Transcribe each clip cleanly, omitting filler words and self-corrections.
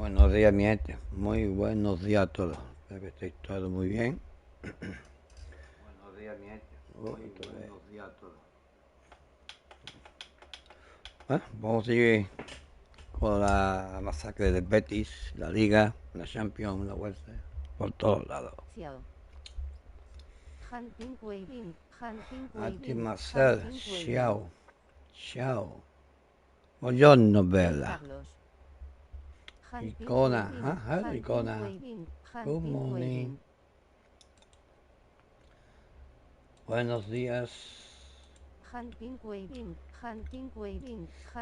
Buenos días, mi gente. Muy buenos días a todos. Espero que estéis todos muy bien. Buenos días, mi gente. Muy buenos días a todos. Bueno, vamos a seguir con la masacre de Betis, la Liga, la Champions, la Vuelta, por todos lados. Ati Marcel, ciao. Ciao. Buongiorno, bella. Icona, icona. Good morning. Buenos días.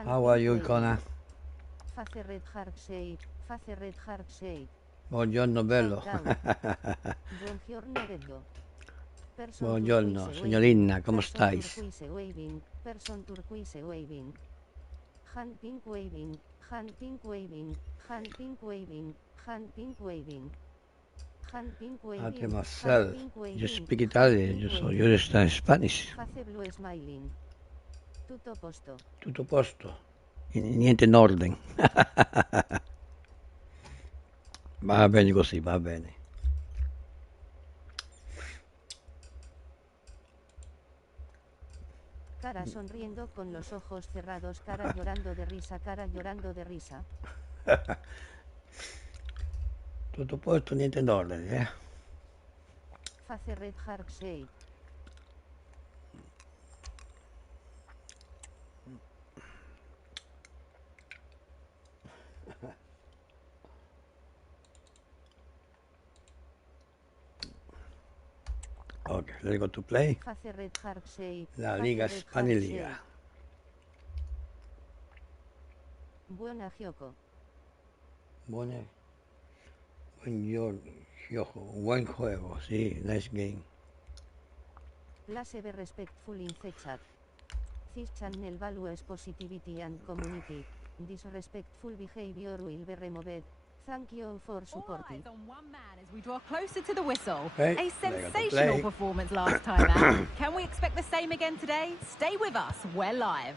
How are you, Icona? Buongiorno, bello. Buongiorno, signorina, ¿cómo estáis? Ate Marcel, you speak Italian, you understand Spanish. Tutto posto. Niente in ordine. Va bene così, va bene. Cara sonriendo con los ojos cerrados, cara llorando de risa, cara llorando de risa. Tutto posto, niente in ordine, Face red heart shape. Ok, let's go to play. Face red heart shape. La Liga Spanish. Buena Gyoko. Buen gioco, buen juego, sí, nice game. Place be respectful in the chat. This channel values positivity and community. Disrespectful behavior will be removed. Thank you for supporting. On one man as we draw closer to the whistle. Okay, A sensational performance last time out. Can we expect the same again today? Stay with us. We're live.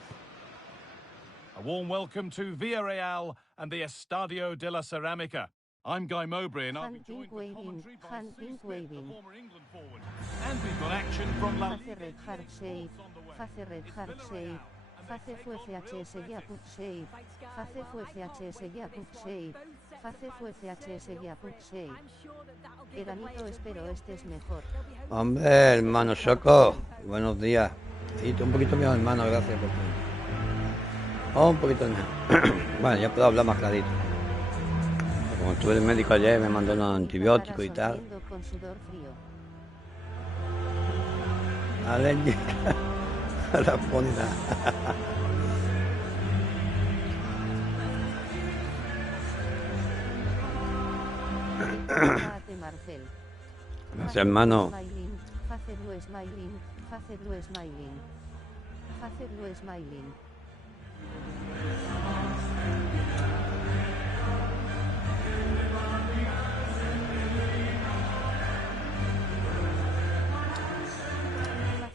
A warm welcome to Villarreal and the Estadio de la Ceramica. I'm Guy Mowbray and I'll be joined for commentary by Sue Smith, the former England forward. And we've got action from LaLiga de FC25 on the way. Face red heart shape. Face fue CHS Yakut shape. Face fue CHS Yakut shape. Face fue CHS Yakut shape. Eranito, espero estés mejor. Hombre, hermano Choco, buenos días. Sí, un poquito mejor, hermano, gracias por todo. Un poquito mejor. Bueno, ya puedo hablar más clarito. Como estuve en el médico ayer, me mandó unos antibióticos y tal. Con sudor frío. Alérgica a la ponida. Marcel. Gracias, hermano. Face blue smiling. Face blue smiling. Face blue smiling.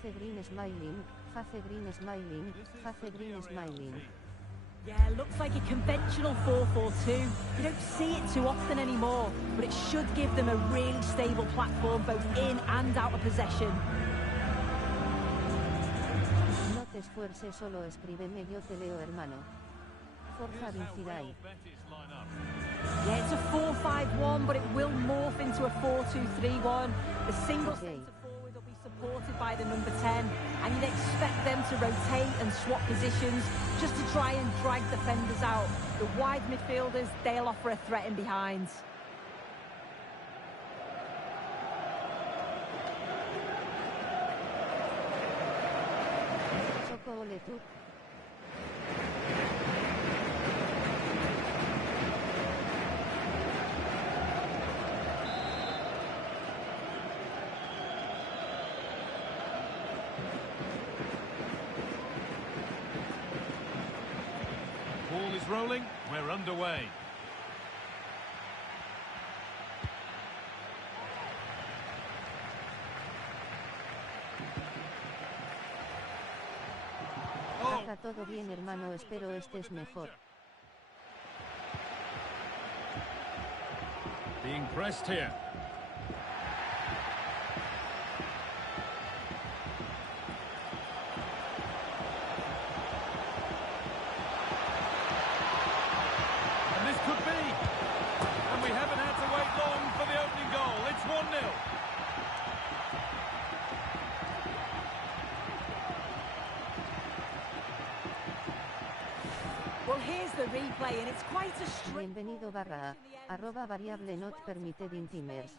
Face green smiling. Face green smiling. Face green smiling. Yeah, looks like a conventional 4-4-2. You don't see it too often anymore, but it should give them a really stable platform both in and out of possession. No te esfuerces, solo escríbeme, yo te leo, hermano. Forza Vincirai. Yeah, it's a 4-5-1, but it will morph into a 4-2-3-1. The single centre forward will be supported by the number 10, and you'd expect them to rotate and swap positions just to try and drag defenders out. The wide midfielders, they'll offer a threat in behind. Choco, ole tú. Ball is rolling, we're underway. Acá todo bien, hermano, espero estés mejor. Being pressed here. And this could be. And we haven't had to wait long for the opening goal. It's 1-0. Well, here's the replay, and it's quite a straight. Bienvenido barra @ variable not permitted in timers.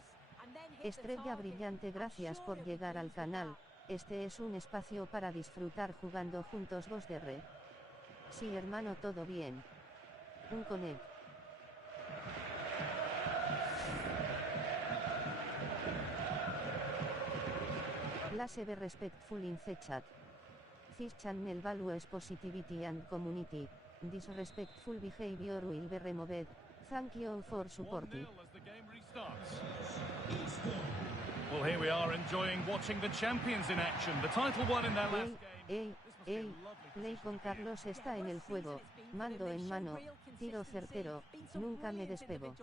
Estrella brillante, gracias por llegar al canal. Este es un espacio para disfrutar jugando juntos. Vos de re. Sí, hermano, todo bien. Un connect. Let's be respectful in the chat. This channel values positivity and community. Disrespectful behavior will be removed. Thank you for supporting. 1-0 as the game restarts. Well, here we are enjoying watching the champions in action. The title won in their last game. Play con Carlos está en el juego. Mando en mano. Tiro certero. Nunca me despego.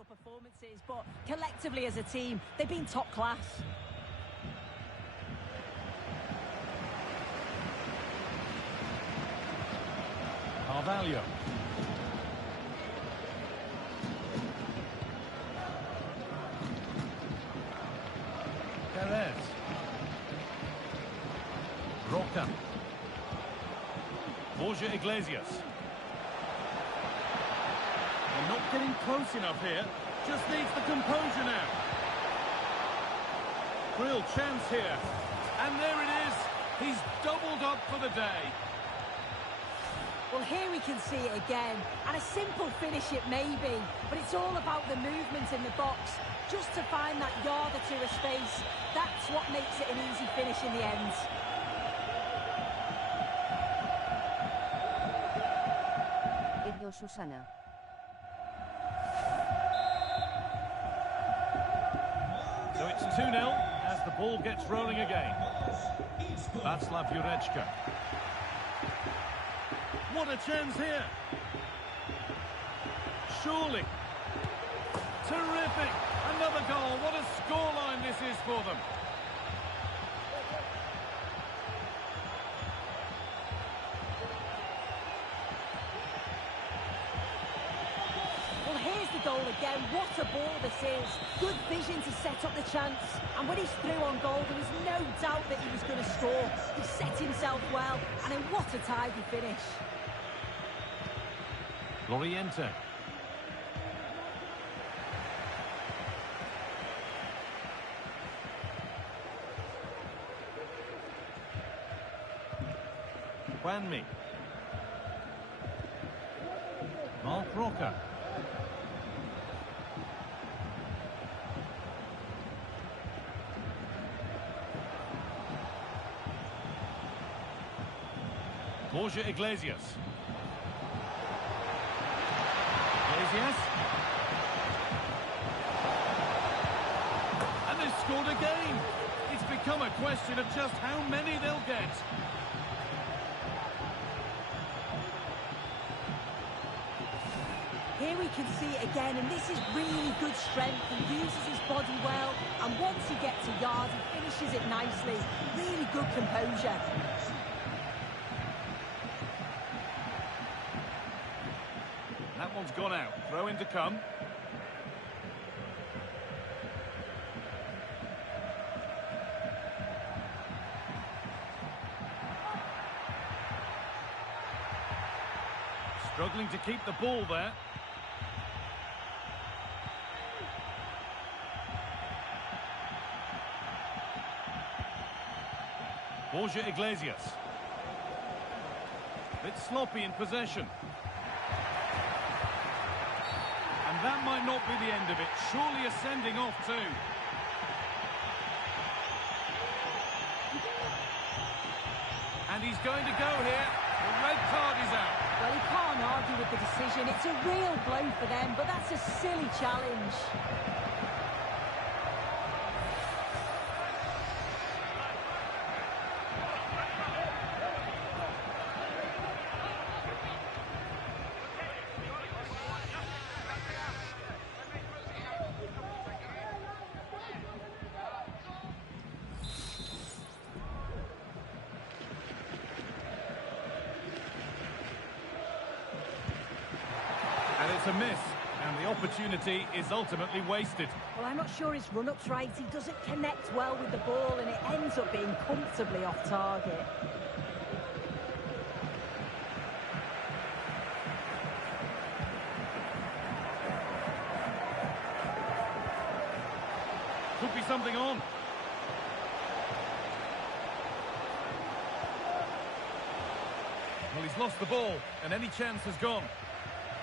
But collectively as a team, they've been top class. Carvalho. Perez. Roca. Borja Iglesias. They're not getting close enough here. Just needs the composure now. Real chance here. And there it is. He's doubled up for the day. Well, here we can see it again, and a simple finish it may be, but it's all about the movement in the box, just to find that yard or two of space. That's what makes it an easy finish in the end. Ello Susana. So it's 2-0 as the ball gets rolling again. Václav Jurečka. What a chance here. Surely. Terrific. Another goal. What a scoreline this is for them. Well, here's the goal again. What a ball this is. Good vision to set up the chance. And when he's through on goal, there was no doubt that he was going to score. He set himself well, and in what a tidy finish. Loriente. Juanmi. Mark Roca. Borja Iglesias. Iglesias. And they've scored again. It's become a question of just how many they'll get. Here we can see it again, and this is really good strength. He uses his body well, and once he gets a yard, he finishes it nicely. Really good composure. That one's gone out. Throw in to come. Struggling to keep the ball there. Borja Iglesias. Bit sloppy in possession. And that might not be the end of it. Surely a sending off too. And he's going to go here. The red card is out. Well, he can't argue with the decision. It's a real blow for them, but that's a silly challenge. a miss, and the opportunity is ultimately wasted. Well, I'm not sure his run-up's right. He doesn't connect well with the ball, and it ends up being comfortably off target. Could be something on. Well, he's lost the ball, and any chance has gone.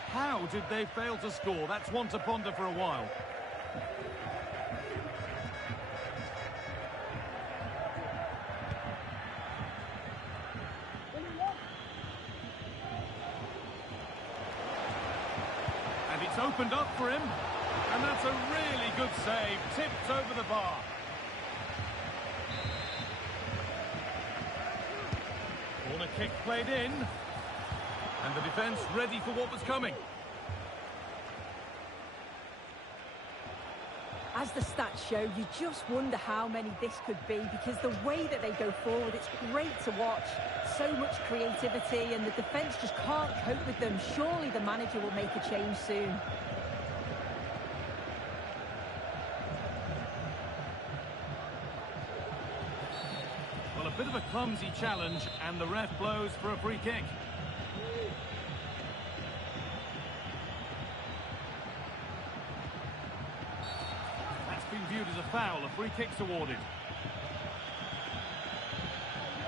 How did they fail to score? That's one to ponder for a while. And it's opened up for him. And that's a really good save. Tipped over the bar. Corner kick played in. And the defence ready for what was coming. As the stats show, you just wonder how many this could be, because the way that they go forward, it's great to watch. So much creativity, and the defence just can't cope with them. Surely the manager will make a change soon. Well, a bit of a clumsy challenge, and the ref blows for a free kick. Viewed as a foul, a free kick's awarded.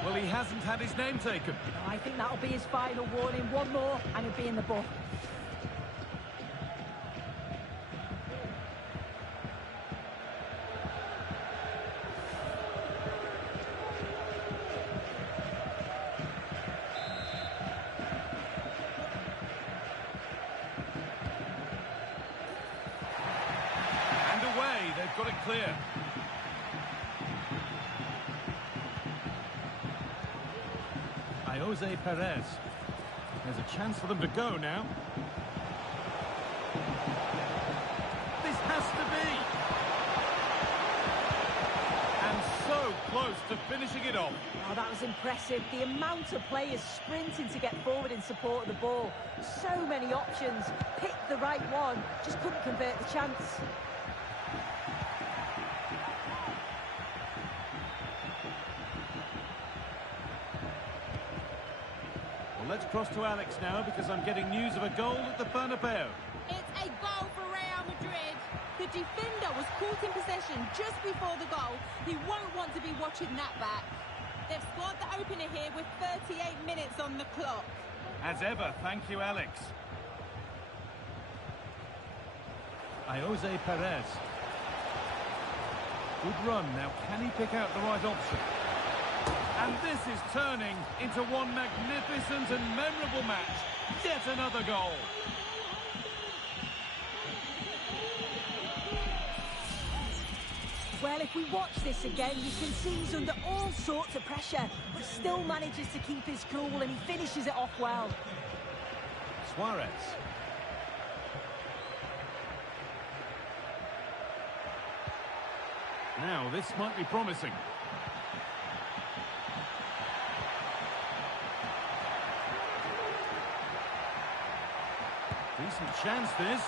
Well, he hasn't had his name taken. I think that'll be his final warning. One more and he'll be in the book. Got it clear. Jose Perez. There's a chance for them to go now. This has to be. And so close to finishing it off. Oh, that was impressive. The amount of players sprinting to get forward in support of the ball. So many options. Picked the right one. Just couldn't convert the chance. Let's cross to Alex now, because I'm getting news of a goal at the Bernabeu. It's a goal for Real Madrid. The defender was caught in possession just before the goal. He won't want to be watching that back. They've scored the opener here with 38 minutes on the clock. As ever, thank you, Alex. Jose Perez. Good run. Now, can he pick out the right option? And this is turning into one magnificent and memorable match. Yet another goal. Well, if we watch this again, you can see he's under all sorts of pressure, but still manages to keep his cool, and he finishes it off well. Suarez. Now, this might be promising. Decent chance, this.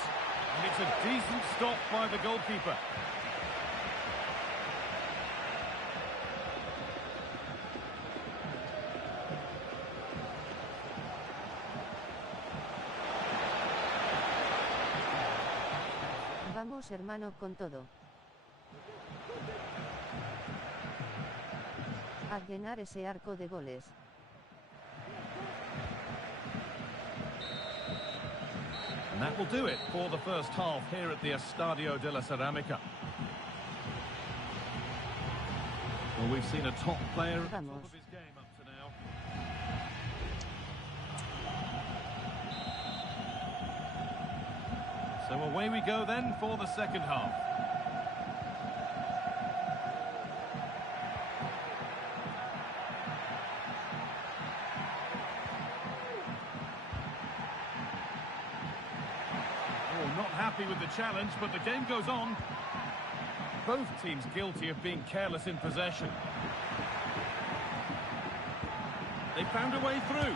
And it's a decent stop by the goalkeeper. Vamos, hermano, con todo. A llenar ese arco de goles. And that will do it for the first half here at the Estadio de la Ceramica. Well, we've seen a top player at the top of his game up to now. So away we go then for the second half. With the challenge, but the game goes on. Both teams guilty of being careless in possession. They found a way through.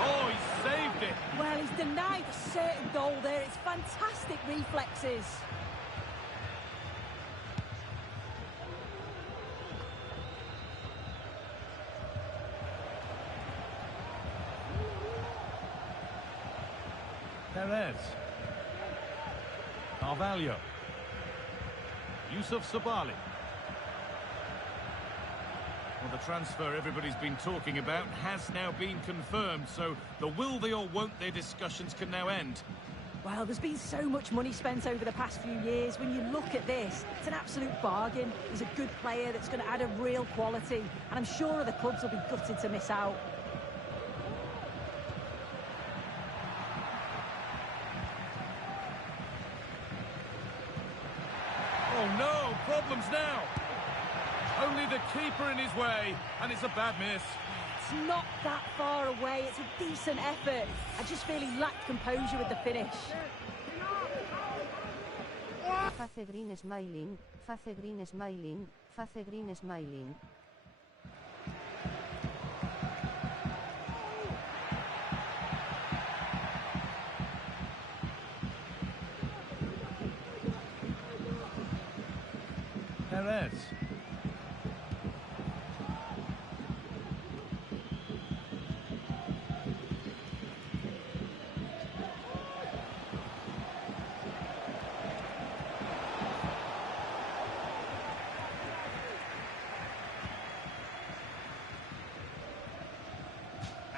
Oh, he saved it. Well, he's denied a certain goal there. It's fantastic reflexes. Perez. Carvalho. Yusuf Sabali. Well, the transfer everybody's been talking about has now been confirmed, so the will they or won't they discussions can now end. Well, there's been so much money spent over the past few years. When you look at this, it's an absolute bargain. He's a good player that's going to add a real quality, and I'm sure other clubs will be gutted to miss out. Oh no, problems now. Only the keeper in his way, and it's a bad miss. It's not that far away. It's a decent effort. I just feel he lacked composure with the finish. Face green smiling, face green smiling, face green smiling. Perez.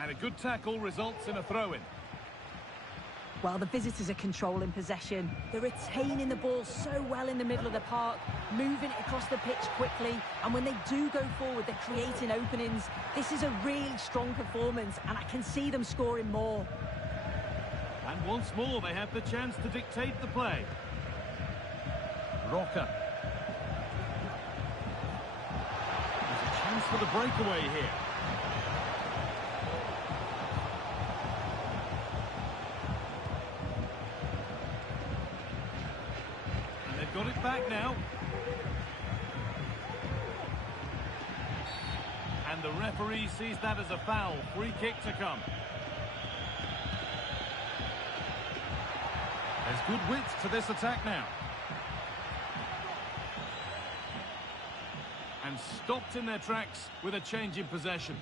And a good tackle results in a throw-in. Well, the visitors are controlling possession. They're retaining the ball so well in the middle of the park, moving it across the pitch quickly, and when they do go forward, they're creating openings. This is a really strong performance, and I can see them scoring more. And once more, they have the chance to dictate the play. Roca. There's a chance for the breakaway here. Got it back now. And the referee sees that as a foul. Free kick to come. There's good width to this attack now. And stopped in their tracks with a change in possession.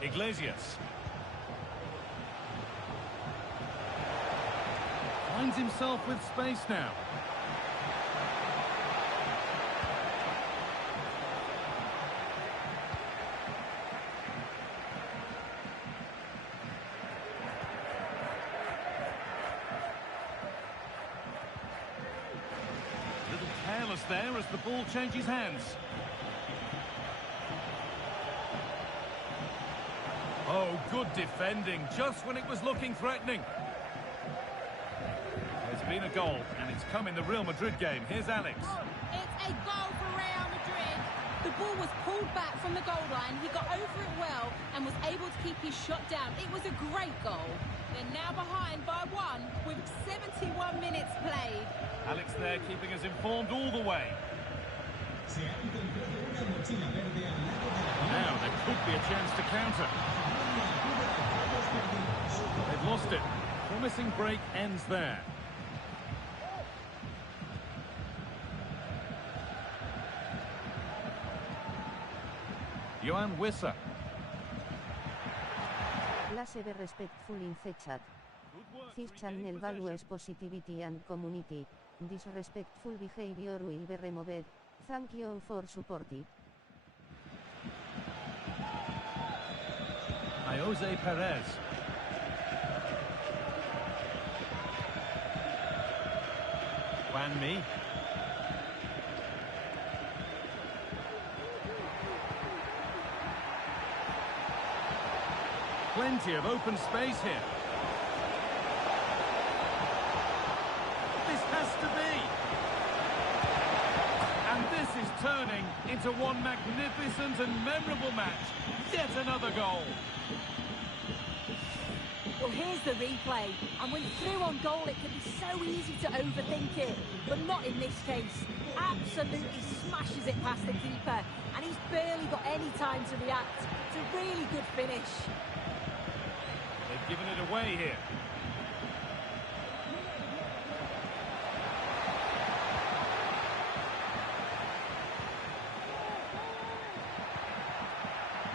Iglesias. Finds himself with space now. Little careless there as the ball changes hands. Oh, good defending, just when it was looking threatening. There's been a goal, and it's come in the Real Madrid game. Here's Alex. It's a goal for Real Madrid. The ball was pulled back from the goal line. He got over it well and was able to keep his shot down. It was a great goal. They're now behind by 1 with 71 minutes played. Alex there keeping us informed all the way. Now there could be a chance to counter. They've lost it. Promising break ends there. Johan Wissa. Clase be respectful in the chat. This channel values positivity and community. Disrespectful behavior will be removed. Thank you for supporting. Jose Perez. Juan Mi. Plenty of open space here. This has to be. And this is turning into one magnificent and memorable match. Yet another goal. Well, here's the replay, and when through on goal, it can be so easy to overthink it, but not in this case. Absolutely smashes it past the keeper, and he's barely got any time to react. It's a really good finish. They've given it away here.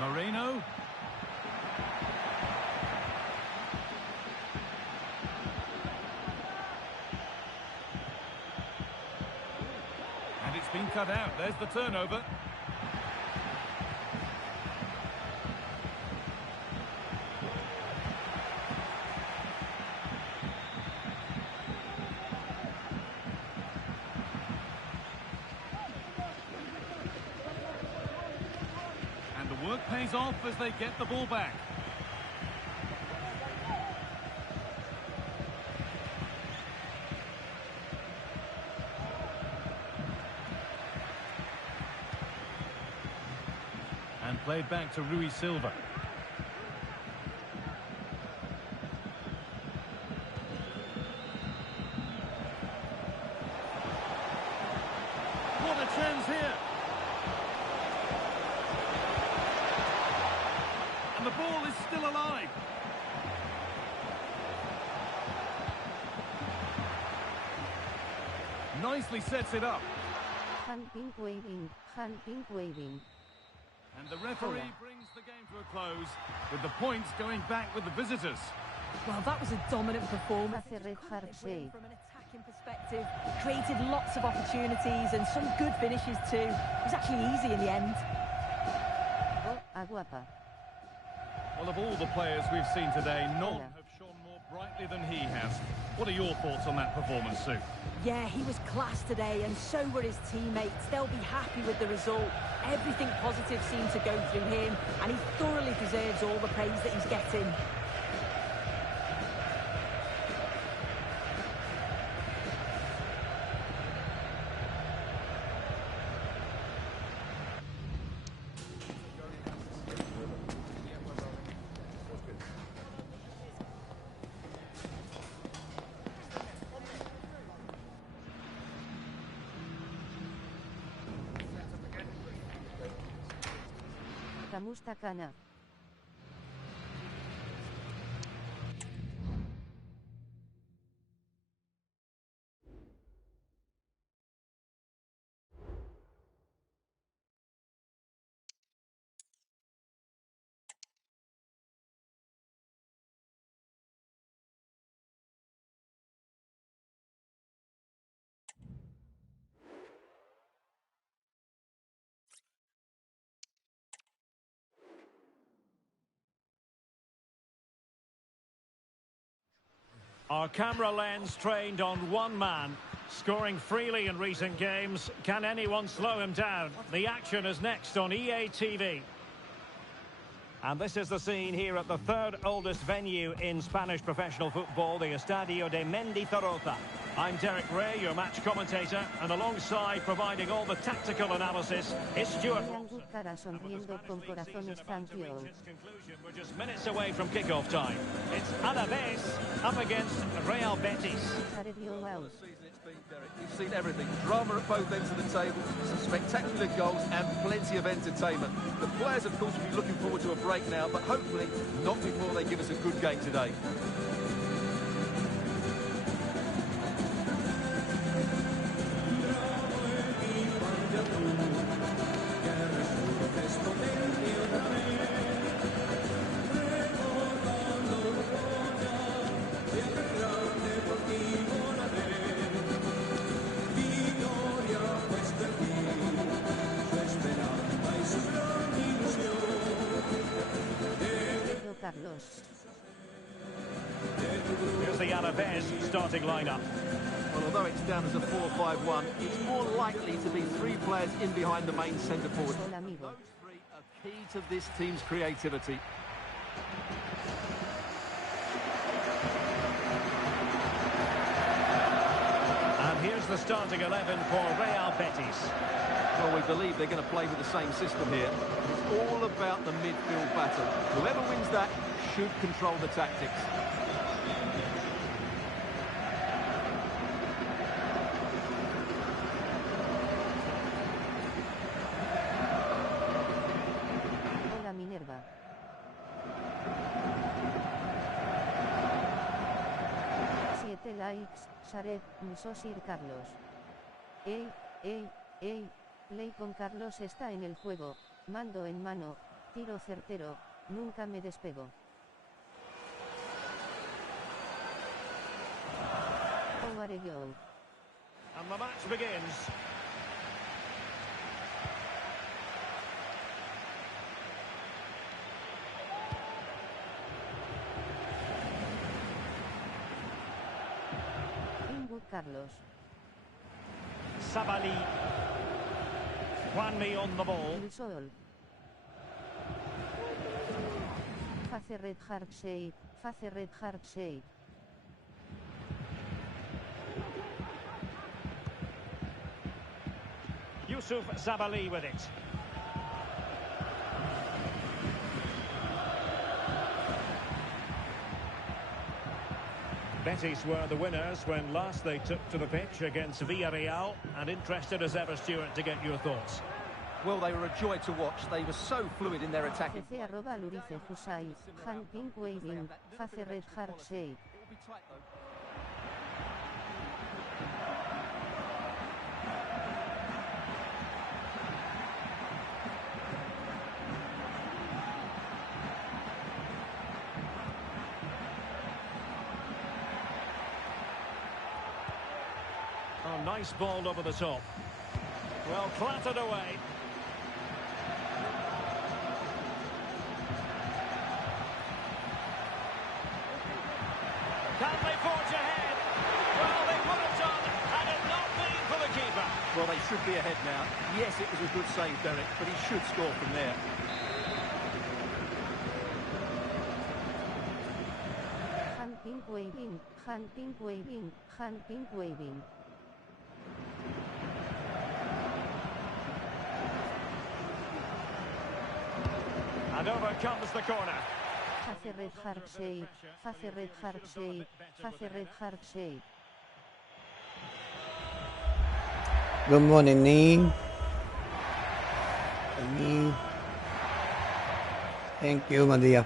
Moreno. And it's been cut out. There's the turnover. Work pays off as they get the ball back. And played back to Rui Silva. What a chance here. And the ball is still alive. Nicely sets it up. Hand pink waving, hand pink waving. And the referee brings the game to a close, with the points going back with the visitors. Well, that was a dominant performance. Hace red hard save. From an attacking perspective, created lots of opportunities and some good finishes too. It was actually easy in the end. Oh, aguapa. Well, of all the players we've seen today, none have shone more brightly than he has. What are your thoughts on that performance, Sue? Yeah, he was class today, and so were his teammates. They'll be happy with the result. Everything positive seemed to go through him, and he thoroughly deserves all the praise that he's getting. Mustakana. Our camera lens trained on one man, scoring freely in recent games. Can anyone slow him down? The action is next on EA TV. And this is the scene here at the third oldest venue in Spanish professional football, the Estadio de Mendizorroza. I'm Derek Ray, your match commentator, and alongside providing all the tactical analysis is Stuart. We're just minutes away from kickoff time. It's Alaves up against Real Betis. We've seen everything. Drama at both ends of the table, some spectacular goals and plenty of entertainment. The players, of course, will be looking forward to a break now, but hopefully not before they give us a good game today. Here's the Alaves starting lineup. Well, although it's down as a 4-5-1, it's more likely to be three players in behind the main centre forward. Those three are key to this team's creativity. And here's the starting 11 for Real Betis. Well, we believe they're going to play with the same system here. It's all about the midfield battle. Whoever wins that should control the tactics. Hola Minerva. Siete likes, Shared, Musosir Carlos. Ey, play con Carlos está en el juego, mando en mano, tiro certero, nunca me despego. How are you? And the match begins. Inwood Carlos. Sabali. Juanmi on the ball. El Sol. Face red heart shape, face red heart shape. Yusuf Sabali with it. Betis were the winners when last they took to the pitch against Villarreal, and interested as ever, Stuart, to get your thoughts. Well, they were a joy to watch. They were so fluid in their attacking. CC arroba Lurice Husay, hand pink waving, face red heart shape. It'll be tight, though. Oh, nice ball over the top. Well, clattered away. Can they forge ahead? Well, they would have done had it not been for the keeper. Well, they should be ahead now. Yes, it was a good save, Derek, but he should score from there. Hand pink waving, hand pink waving, hand pink waving. And over comes the corner. Face red heart shape, face red heart shape, face red heart shape. Good morning, Nee. Thank you, my dear.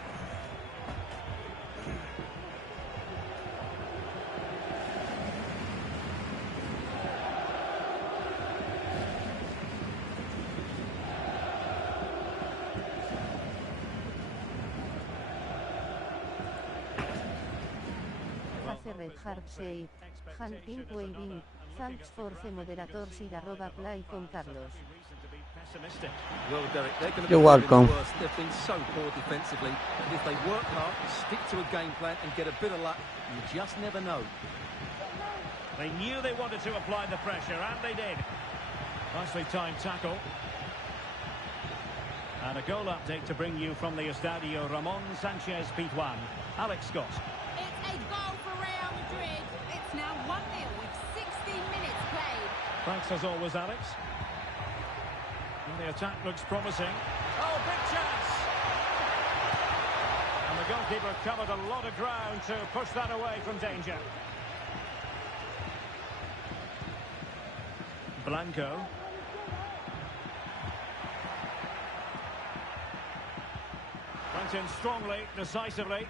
Face red heart shape, hand pink waving. Thanks for the moderator Sir arroba play con Carlos. Well, Derek, they're going to be You're welcome. worse. They've been so poor defensively. But if they work hard, stick to a game plan and get a bit of luck, you just never know. They knew they wanted to apply the pressure, and they did. Nicely timed tackle. And a goal update to bring you from the Estadio Ramon Sanchez Pizjuán. Alex Scott. It's a goal for Real Madrid. It's now 1-0 with 60 minutes played. Thanks as always, Alex. And the attack looks promising. Oh, big chance! And the goalkeeper covered a lot of ground to push that away from danger. Blanco. Went in strongly, decisively.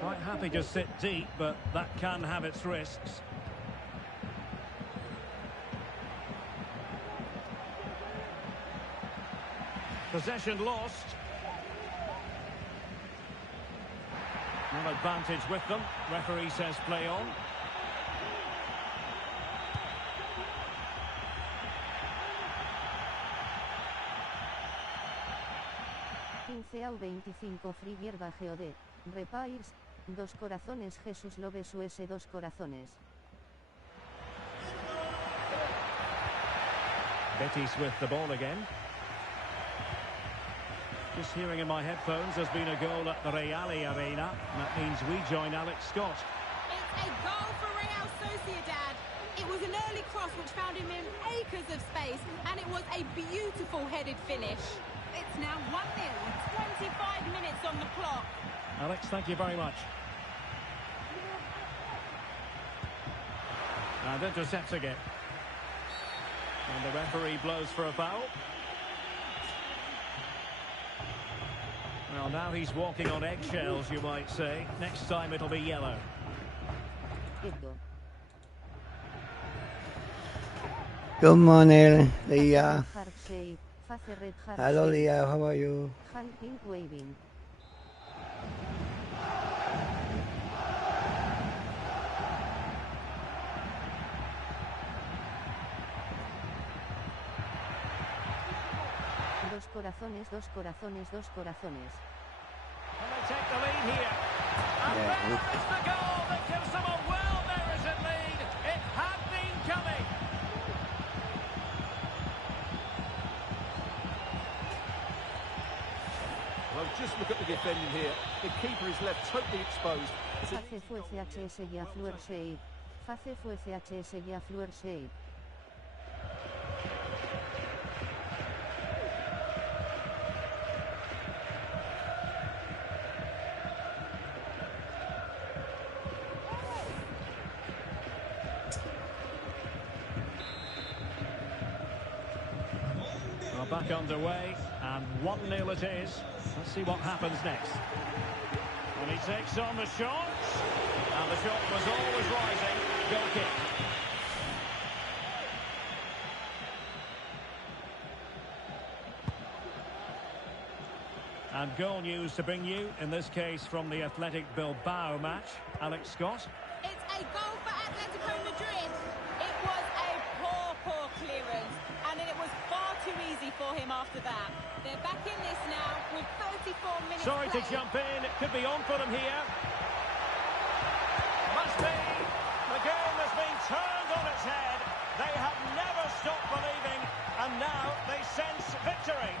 Quite happy to sit deep, but that can have its risks. Possession lost. No advantage with them. Referee says play on. Au 25 free hierba GOD. Repairs. 2 corazones Jesús Loves US 2 corazones. Betis with the ball again. Just hearing in my headphones there's been a goal at the Real Arena. And that means we join Alex Scott. It's a goal for Real Sociedad. It was an early cross which found him in acres of space, and it was a beautiful headed finish. It's now 1-0 with 25 minutes on the clock. Alex, thank you very much. And intercepting it. And the referee blows for a foul. Well, now he's walking on eggshells, you might say. Next time it'll be yellow. Good morning, Leah. Hello, Leah. How are you? Dos corazones, dos corazones, dos corazones. And they take the lead here. And Yeah, there is the goal that gives them a well-merited lead. It had been coming. Well, just look at the defending here. The keeper is left totally exposed. Face fue CHS y a Fluor Shade. Face fue CHS y a Fluor Shade. Back underway, and 1-0 it is. Let's see what happens next. And he takes on the shot, and the shot was always rising. Goal kick. And goal news to bring you, in this case from the Athletic Bilbao match. Alex Scott. It's a goal for Atletico Madrid. It was a poor clearance, and it was far too easy for him after that. They're back in this now with 34 minutes. Sorry to played. jump in. It could be on for them here. Must be. The game has been turned on its head. They have never stopped believing, and now they sense victory.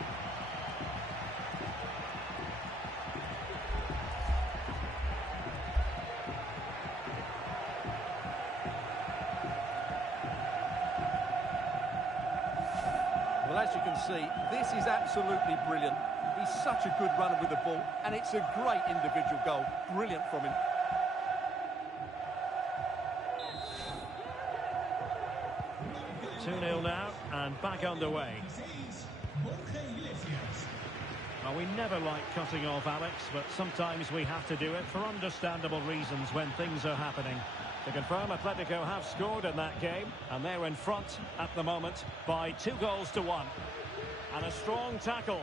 Well, as you can see, this is absolutely brilliant. He's such a good runner with the ball, and it's a great individual goal. Brilliant from him. Two 2-0 now, and back underway. Well, we never like cutting off Alex, but sometimes we have to do it for understandable reasons when things are happening. To confirm, Atletico have scored in that game, and they're in front at the moment by 2-1. And a strong tackle.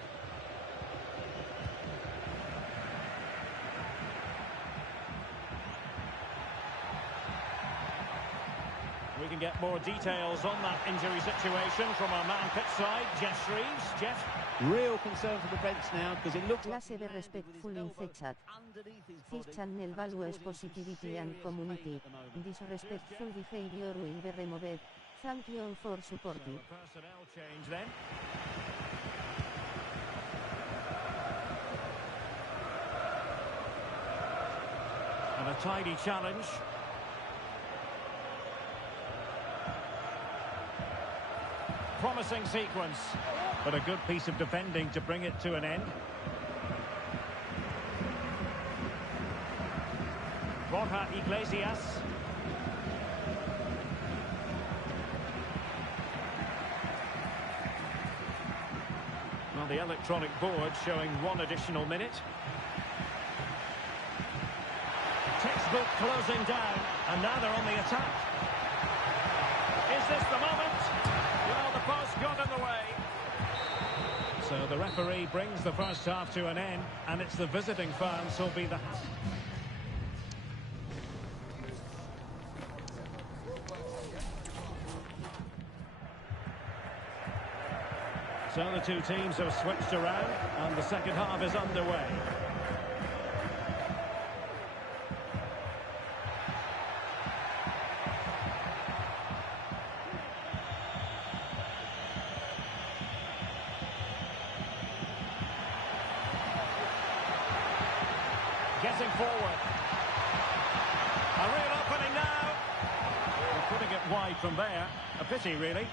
We can get more details on that injury situation from our man pitch side, Jeff Shreves. Jeff? Real concern for the bench now, because it looks Clase de respectful in the chat. This channel values positivity and community. Disrespectful behavior will be removed. Thank you for supporting. Personnel change then. And a tidy challenge. Promising sequence, but a good piece of defending to bring it to an end. Borja Iglesias. Well, the electronic board showing 1 additional minute. Textbook closing down, and now they're on the attack. Is this the moment? Well, the post got in the way. So the referee brings the first half to an end, and it's the visiting fans who'll be the... So the two teams have switched around, and the second half is underway. Getting forward. A real opening now. We're putting it wide from there. A pity, really.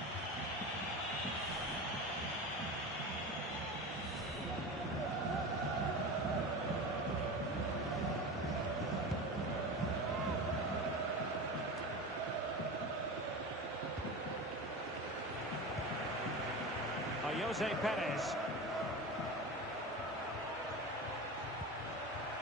Jose Perez.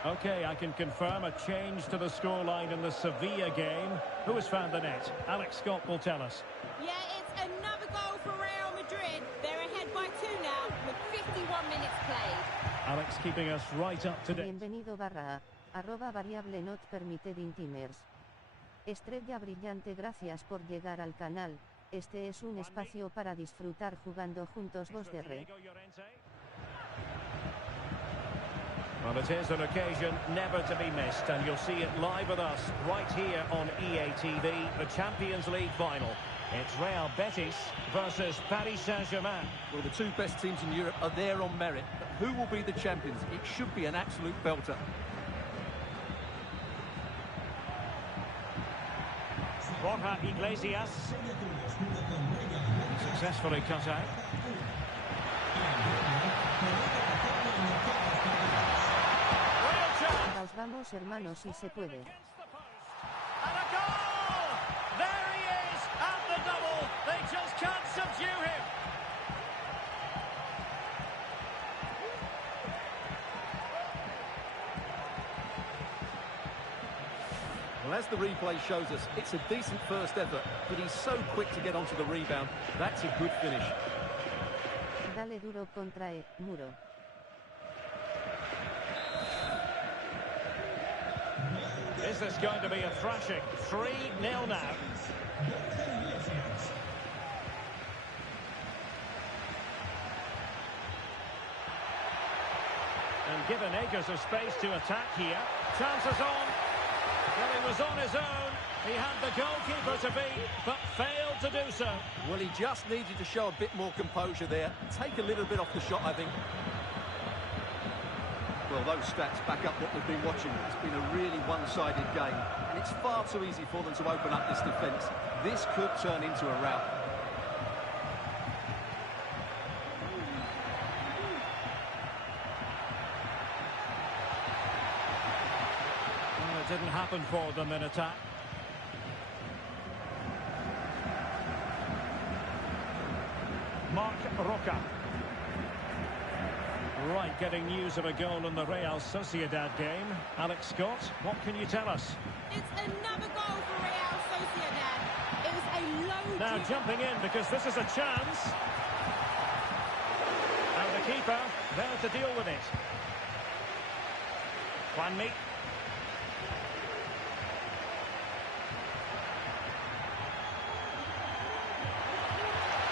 Okay, I can confirm a change to the scoreline in the Sevilla game. Who has found the net? Alex Scott will tell us. Yeah, it's another goal for Real Madrid. They're ahead by 2 now with 51 minutes played. Alex keeping us right up to date. Bienvenido barra @variable not permitted in timers. Estrella brillante, gracias por llegar al canal. Este es un espacio para disfrutar jugando juntos vos de re. Well, it is an occasion never to be missed, and you'll see it live with us right here on EA TV, the Champions League final. It's Real Betis versus Paris Saint-Germain. Well, the two best teams in Europe are there on merit, but who will be the champions? It should be an absolute belter. Borja Iglesias. Successfully cut out. Real chance. Vamos hermanos, si se puede. And a goal! There he is at the double. They just can't subdue him. Well, as the replay shows us, it's a decent first effort, but he's so quick to get onto the rebound. That's a good finish. Dale duro contra muro. Is this going to be a thrashing? 3-0 now. And given acres of space to attack here. Chances on. Well, he was on his own. He had the goalkeeper to beat, but failed to do so. Well, he just needed to show a bit more composure there. Take a little bit off the shot, I think. Well, those stats back up what we've been watching. It's been a really one-sided game, and it's far too easy for them to open up this defence. This could turn into a rout. Well, it didn't happen for them in attack. Mark Roca. Right, getting news of a goal in the Real Sociedad game. Alex Scott, what can you tell us? It's another goal for Real Sociedad. It was a low... Now jumping in because this is a chance. And the keeper there to deal with it. Juanmi.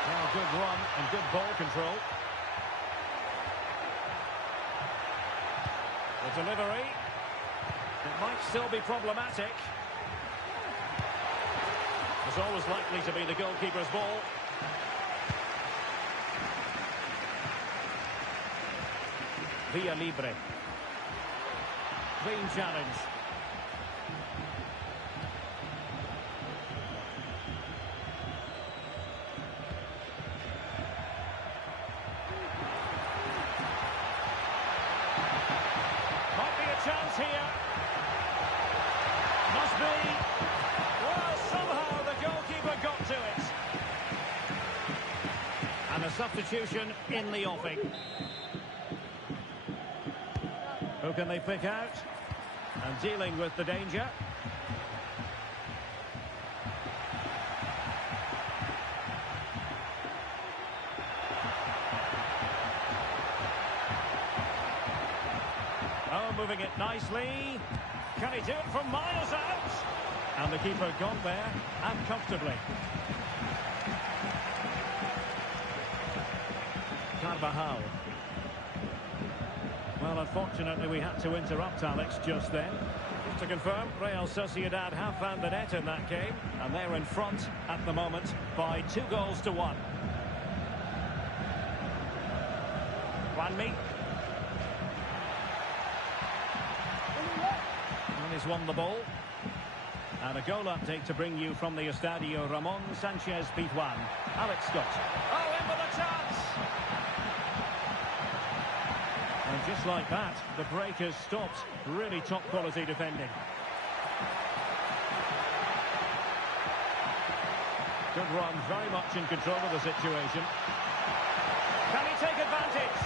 Well, good run and good ball control. The delivery, it might still be problematic. It's always likely to be the goalkeeper's ball. Via Libre. Clean challenge. Chance here. Must be. Well, somehow the goalkeeper got to it. And a substitution in the offing. Who can they pick out? And dealing with the danger. Moving it nicely. Can he do it from miles out? And the keeper got there and comfortably. Carvajal. Well, unfortunately, we had to interrupt Alex just then. Just to confirm, Real Sociedad have found the net in that game, and they're in front at the moment by 2-1. Juanmi. He's won the ball. And a goal update to bring you from the Estadio Ramon Sanchez Pizjuan. Alex Scott. Oh, in with a chance! And just like that, the break has stopped. Really top quality defending. Good run, very much in control of the situation. Can he take advantage?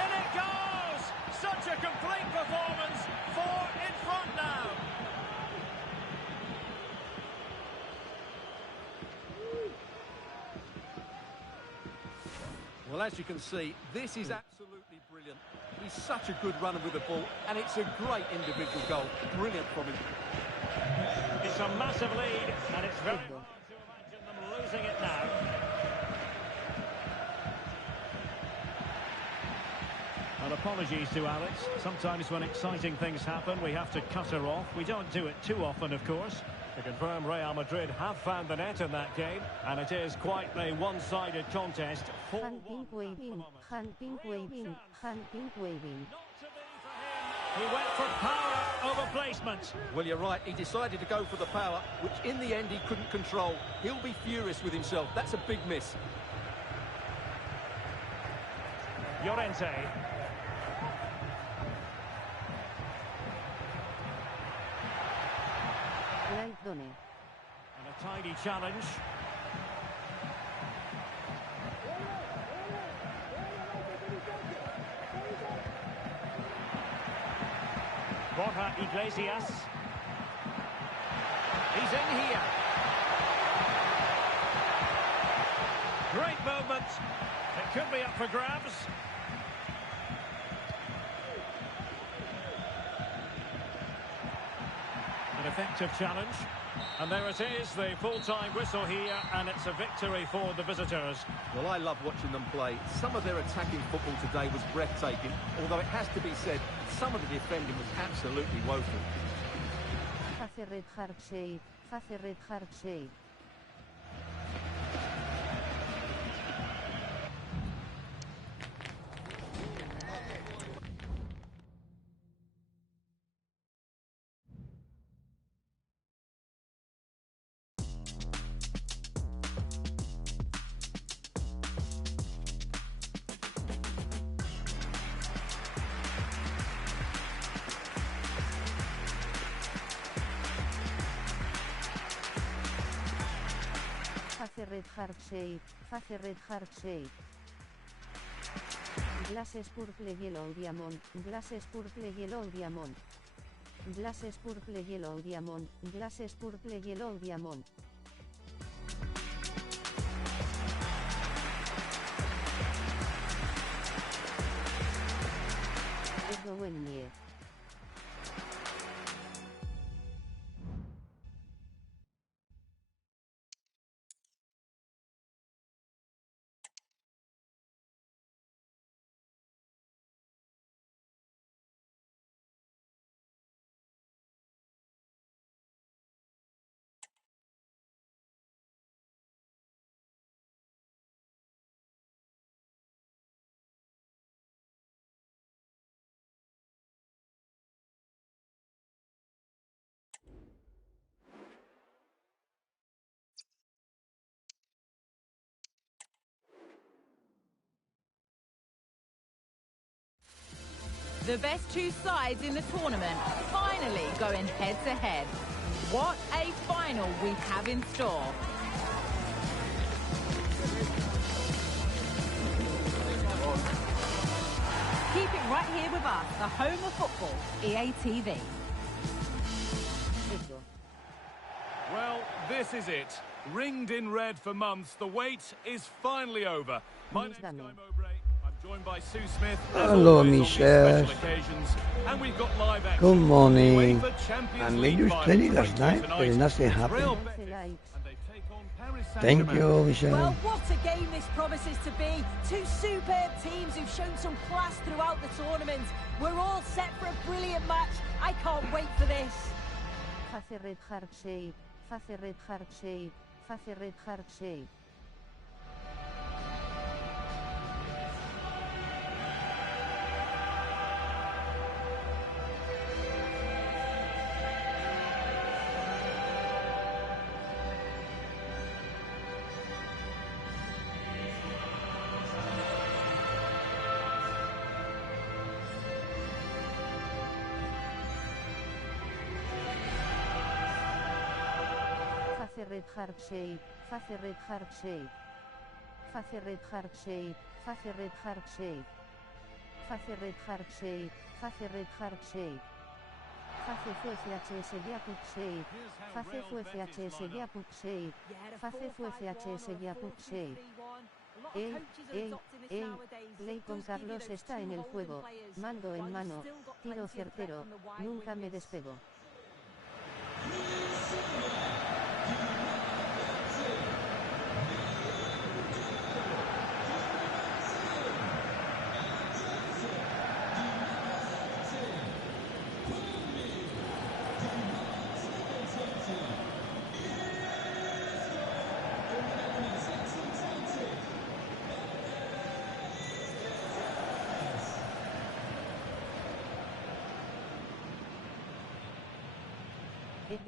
In it goes! Such a complete performance. 4 in front now. Well, as you can see, this is absolutely brilliant. He's such a good runner with the ball, and it's a great individual goal. Brilliant from him. It's a massive lead, and it's very hard to imagine them losing it now. And apologies to Alex. Sometimes when exciting things happen, we have to cut her off. We don't do it too often, of course. To confirm, Real Madrid have found the net in that game, and it is quite a one-sided contest. Hunting waving, hunting waving, hunting waving. He went for power over placement. Well, you're right. He decided to go for the power, which in the end he couldn't control. He'll be furious with himself. That's a big miss. Llorente. And a tidy challenge. Borja Iglesias. He's in here. Great movement. It could be up for grabs. An effective challenge. And there it is, the full-time whistle here, and it's a victory for the visitors. Well, I love watching them play. Some of their attacking football today was breathtaking, although it has to be said, some of the defending was absolutely woeful. Face red hard shade, face red hard shade. Face red hard shade, face red hard shade. Glasses purple yellow diamond, glasses purple yellow diamond. Glasses purple yellow diamond, glasses purple yellow diamond. Detiene. The best two sides in the tournament finally going head-to-head. What a final we have in store. Keep it right here with us, the home of football, EA TV. Well, this is it. Ringed in red for months. The wait is finally over. My name's Guy Mowbray. I'm joined by Sue Smith. Hello, Michelle. And we've got live action. Good morning. I made you study last night, but nothing happened. Thank you, Michelle. Well, what a game this promises to be. Two superb teams who've shown some class throughout the tournament. We're all set for a brilliant match. I can't wait for this. Face red hard shade, face red hard shade, face red hard shade. red heart shape, face red heart shape. Face red heart shape, face red heart shape. Face red heart shape, face red heart shape. Face FHS Yapuk shape. Face FHS Yapuk shape. Face FHS Yapuk shape. Play con Carlos está en el juego. Mando en mano, tiro certero, nunca me despego.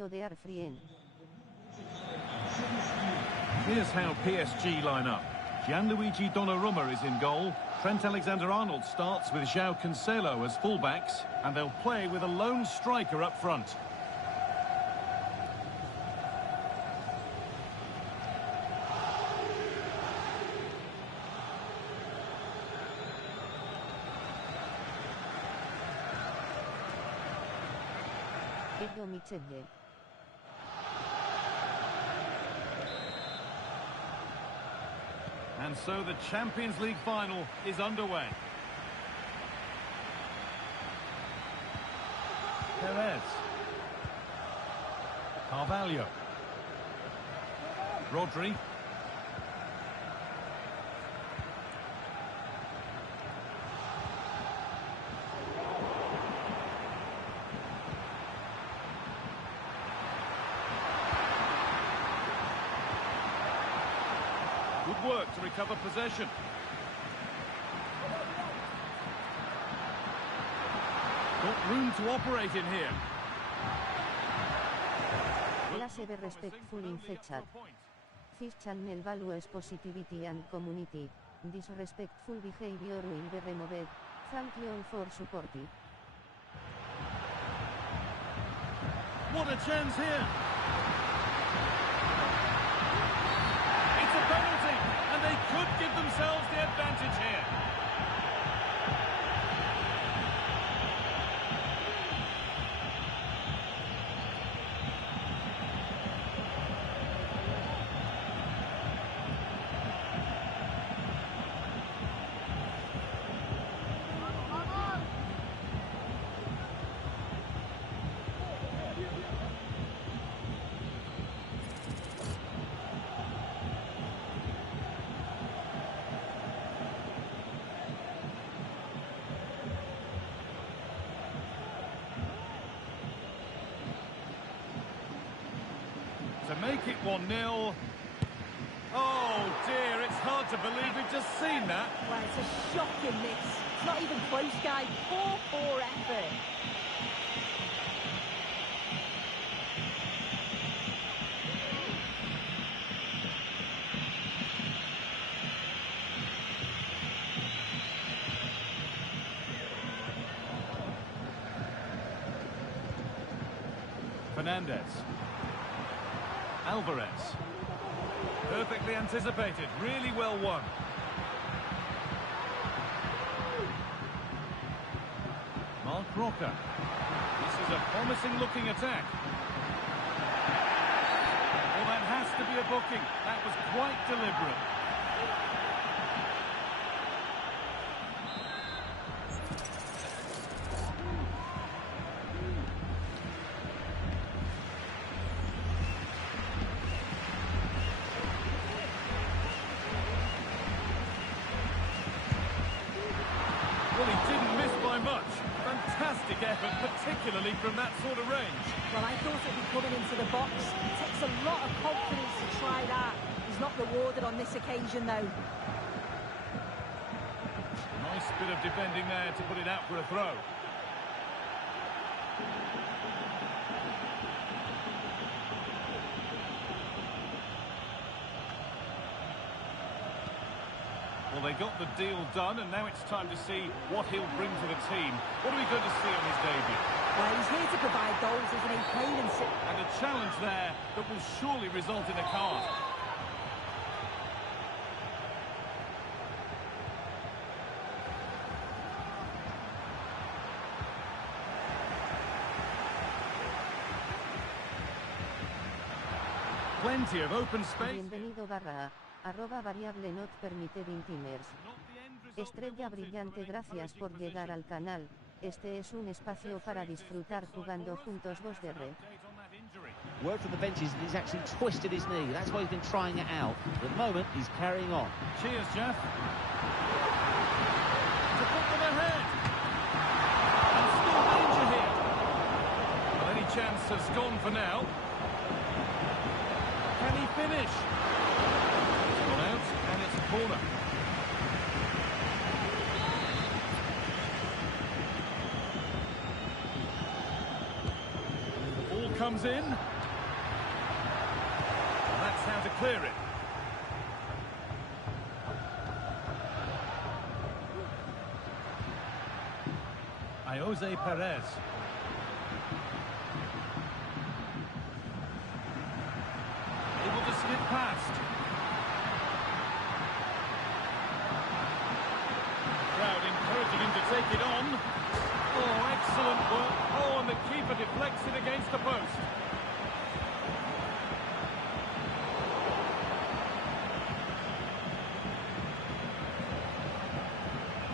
De Arfrien. Here's how PSG line up. Gianluigi Donnarumma is in goal. Trent Alexander-Arnold starts with João Cancelo as fullbacks, and they'll play with a lone striker up front. Michele. And so the Champions League final is underway. Perez. Carvalho. Rodri. Good work to recover possession. Got room to operate in here. LaLiga de FC25. This channel values positivity and community. Disrespectful behavior will be removed. Thank you all for supporting. What a chance here! It's a penalty, and they could give themselves the advantage here. To make it 1-0. Oh dear, it's hard to believe we've just seen that. Well, it's a shocking miss. It's not even close, guy. Poor effort. Fernandez. Alvarez. Perfectly anticipated, really well won. Mark Roca. This is a promising looking attack. Well, that has to be a booking. That was quite deliberate. Well, he didn't miss by much. Fantastic effort, particularly from that sort of range. Well, I thought it'd be coming into the box. It takes a lot of confidence to try that. He's not rewarded on this occasion, though. Nice bit of defending there to put it out for a throw. Well, they got the deal done, and now it's time to see what he'll bring to the team. What are we going to see on his debut? Well, he's here to provide goals, isn't he? Plain and simple. And a challenge there that will surely result in a card. Plenty of open space. Bienvenido garra, @variable not permitted in timers. Estrella brillante, gracias por llegar al canal. Este es un espacio para disfrutar jugando juntos vos de re. Word from the benches, he's actually twisted his knee. That's why he's been trying it out. At the moment, he's carrying on. Cheers, Jeff. To put them ahead. And still danger here. Well, any chance has gone for now. Can he finish? It's gone out, and it's a corner. The ball comes in. And that's how to clear it. Jose Perez. Able to skip past. The crowd encouraging him to take it on. Oh, excellent work. Oh, and the keeper deflects it against the post.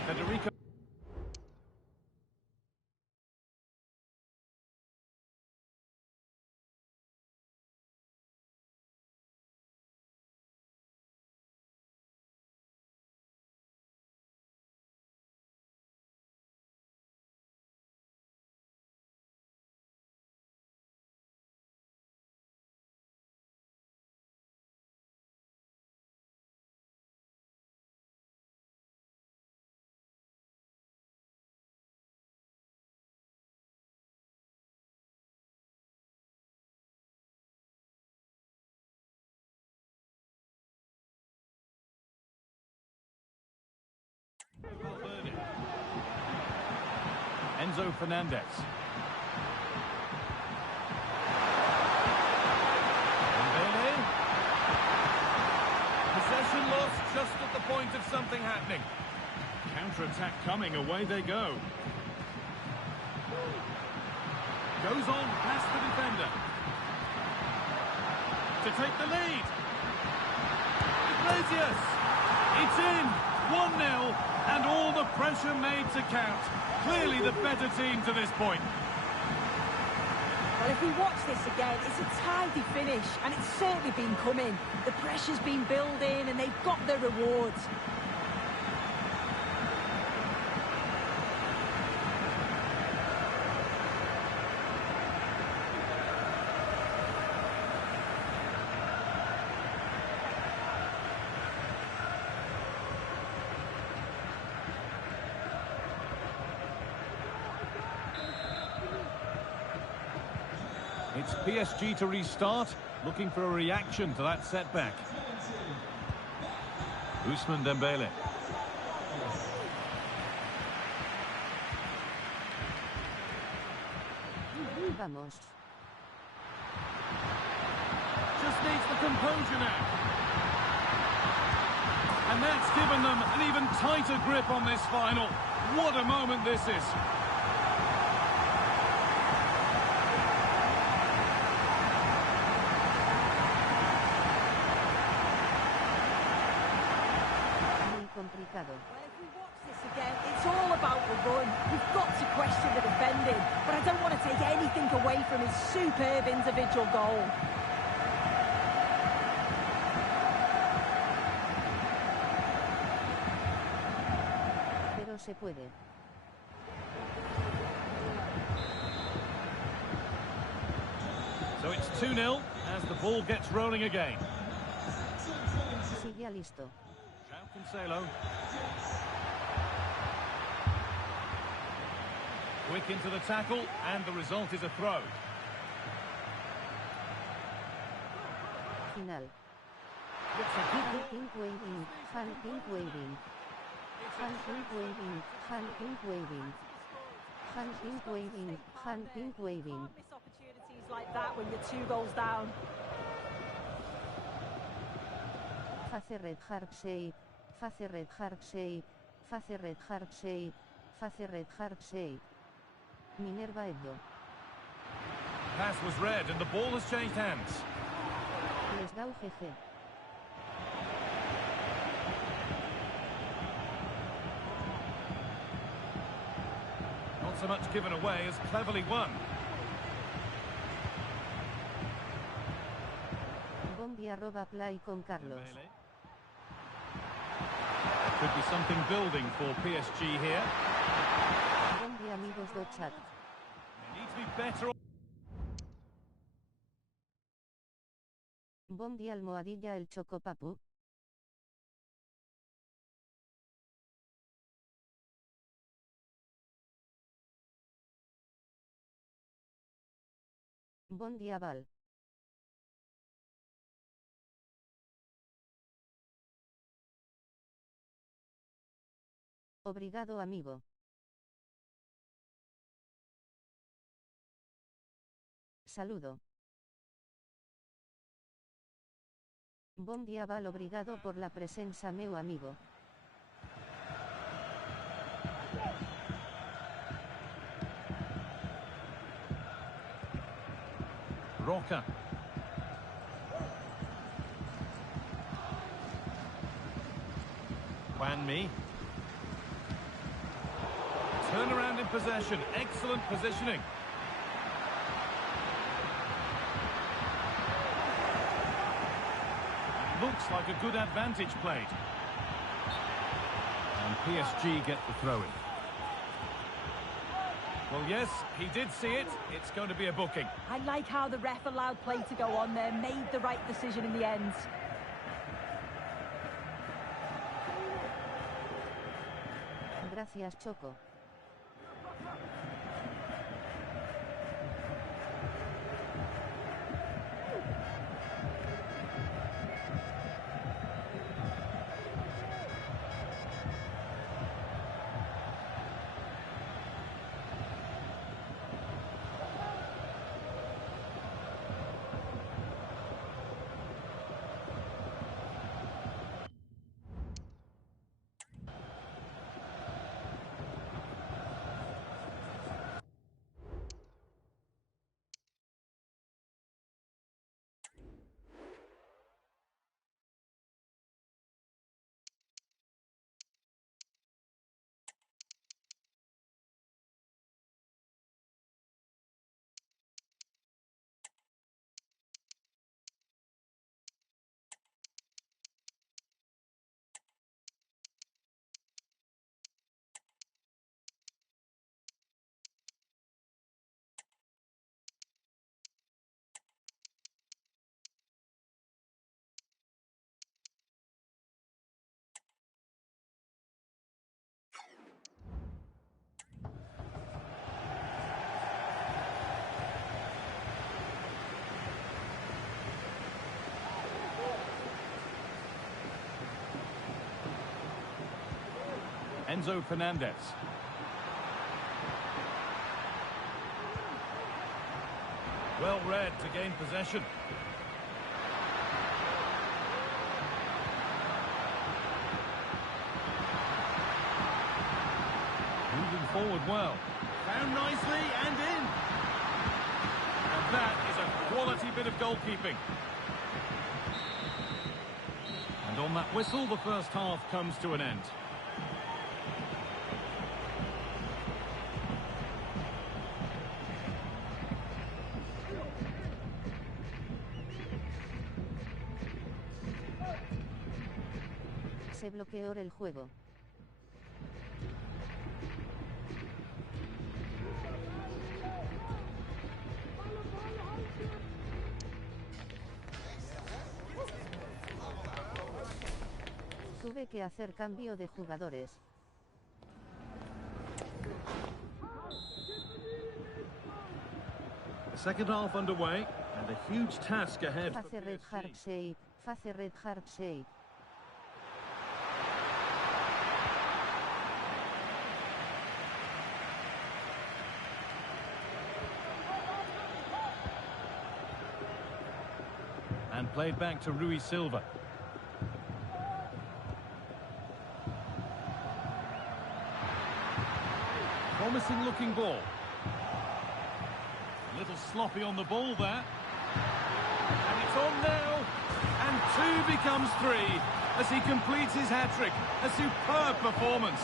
Federico. Enzo Fernandez. Dembele. Possession lost just at the point of something happening. Counter-attack coming, away they go. Goes on past the defender. To take the lead. Iglesias. It's in. 1-0, and all the pressure made to count. Clearly the better team to this point. Well, if we watch this again, it's a tidy finish, and it's certainly been coming. The pressure's been building, and they've got their rewards. It's PSG to restart, looking for a reaction to that setback. Ousmane Dembele. Vamos. Just needs the composure now. And that's given them an even tighter grip on this final. What a moment this is. Complicado. Well, if we watch this again, it's all about the run. We've got to question the defending, but I don't want to take anything away from his superb individual goal. Pero se puede. So it's 2-0 as the ball gets rolling again. Sí, ya listo. Cancelo. Quick into the tackle, and the result is a throw. Final. Looks a good ball. Pink waving, pink waving. Pink waving, pink waving. Hand pink waving, hand pink waving. Can't miss opportunities like that when you're 2 goals down. Face red heart shape, face red heart shape, face red heart shape, face red heart shape. Minerva Ebdo. Pass was red and the ball has changed hands. Les Gau GG. Not so much given away as cleverly won. Bombi arroba play con Carlos. There could be something building for PSG here. Bombi amigos do chat. They need to be better. Bombi almohadilla el chocopapu. Bon dia Val. Obrigado amigo. Saludo. Bon dia Val, obrigado por la presencia meu amigo. Roca. Juanmi. Turnaround in possession. Excellent positioning. Looks like a good advantage played. And PSG get the throw-in. Well, yes, he did see it. It's going to be a booking. I like how the ref allowed play to go on there, made the right decision in the end. Gracias, Choco. Enzo Fernandez. Well read to gain possession. Moving forward well. Found nicely and in. And that is a quality bit of goalkeeping. And on that whistle, the first half comes to an end. Se bloqueó el juego. Tuve que hacer cambio de jugadores. The second half underway and a huge task ahead. Face red heart shape, face red heart shape. And played back to Rui Silva. Promising looking ball. A little sloppy on the ball there. And it's on now. And 2 becomes 3 as he completes his hat-trick. A superb performance.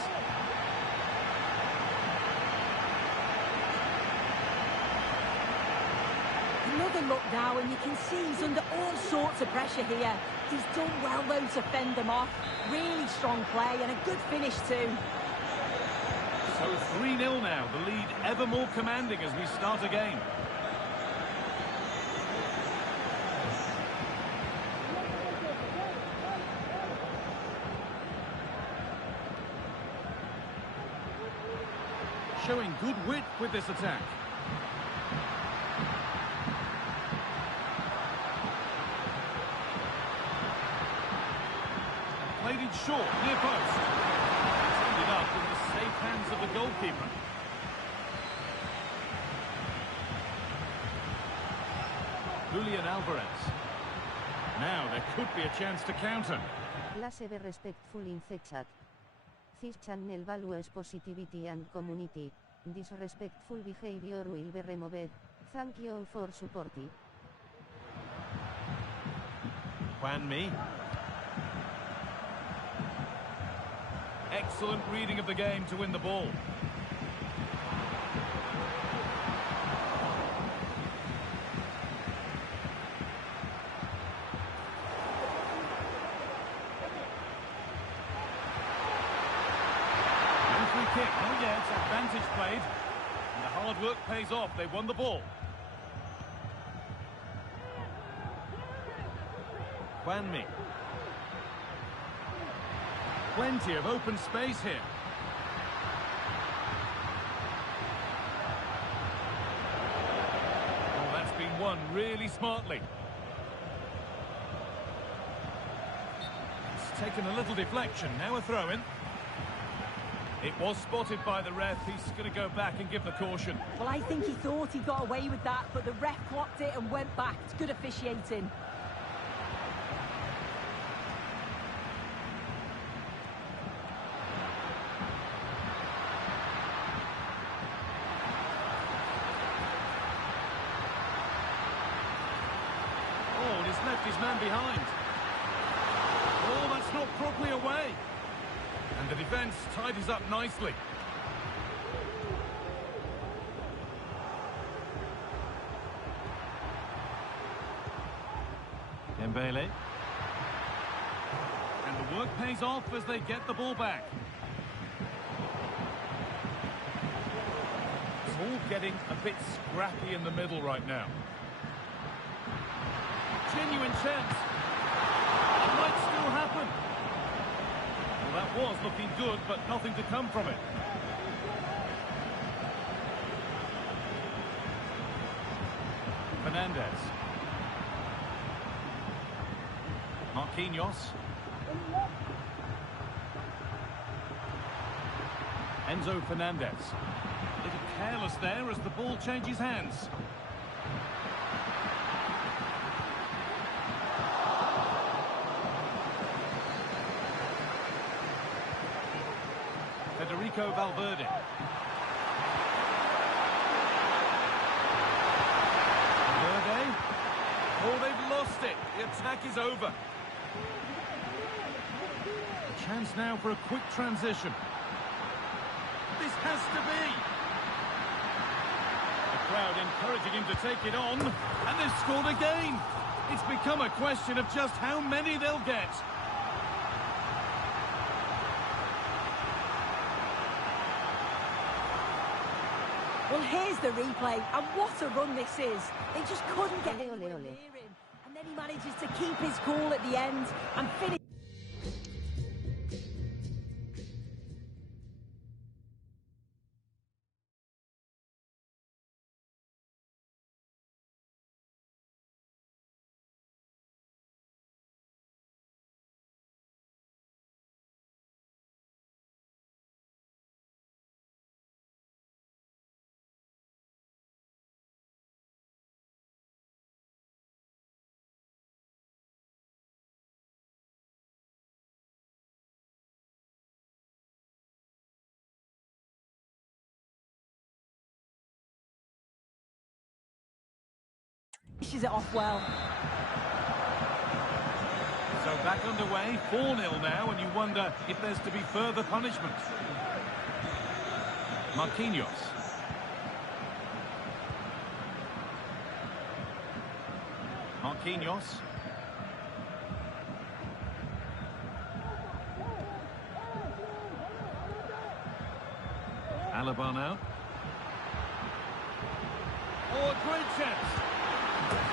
Another look now, and you can see he's under all sorts of pressure here. He's done well, though, to fend them off. Really strong play and a good finish, too. So 3-0 now, the lead ever more commanding as we start again. Showing good wit with this attack. Played it short, near post. It's ended up in the safe hands of the goalkeeper. Julian Alvarez. Now there could be a chance to counter. Class be respectful in the chat. This channel values positivity and community. Disrespectful behavior will be removed. Thank you all for supporting. Juanmi. Excellent reading of the game to win the ball. No free kick, not yet. Advantage played. And the hard work pays off. They won the ball. Juanmi. Plenty of open space here. Oh, that's been won really smartly. It's taken a little deflection. Now a throw-in. It was spotted by the ref. He's going to go back and give the caution. Well, I think he thought he got away with that, but the ref clocked it and went back. It's good officiating. Left his man behind. Oh, that's not properly away. And the defence tidies up nicely. Dembele. And the work pays off as they get the ball back. It's all getting a bit scrappy in the middle right now. Genuine chance. It might still happen. Well, that was looking good, but nothing to come from it. Fernandez. Marquinhos. Enzo Fernandez. A little careless there as the ball changes hands. Federico Valverde. Valverde. Oh, they've lost it. The attack is over. A chance now for a quick transition. This has to be. The crowd encouraging him to take it on. And they've scored again. It's become a question of just how many they'll get. Well, here's the replay, and what a run this is. They just couldn't get anywhere near him. And then he manages to keep his cool at the end and finish. Finishes it off well. So back underway, 4-0 now, and you wonder if there's to be further punishment. Marquinhos. Marquinhos. Alaba now. Oh, a great chance.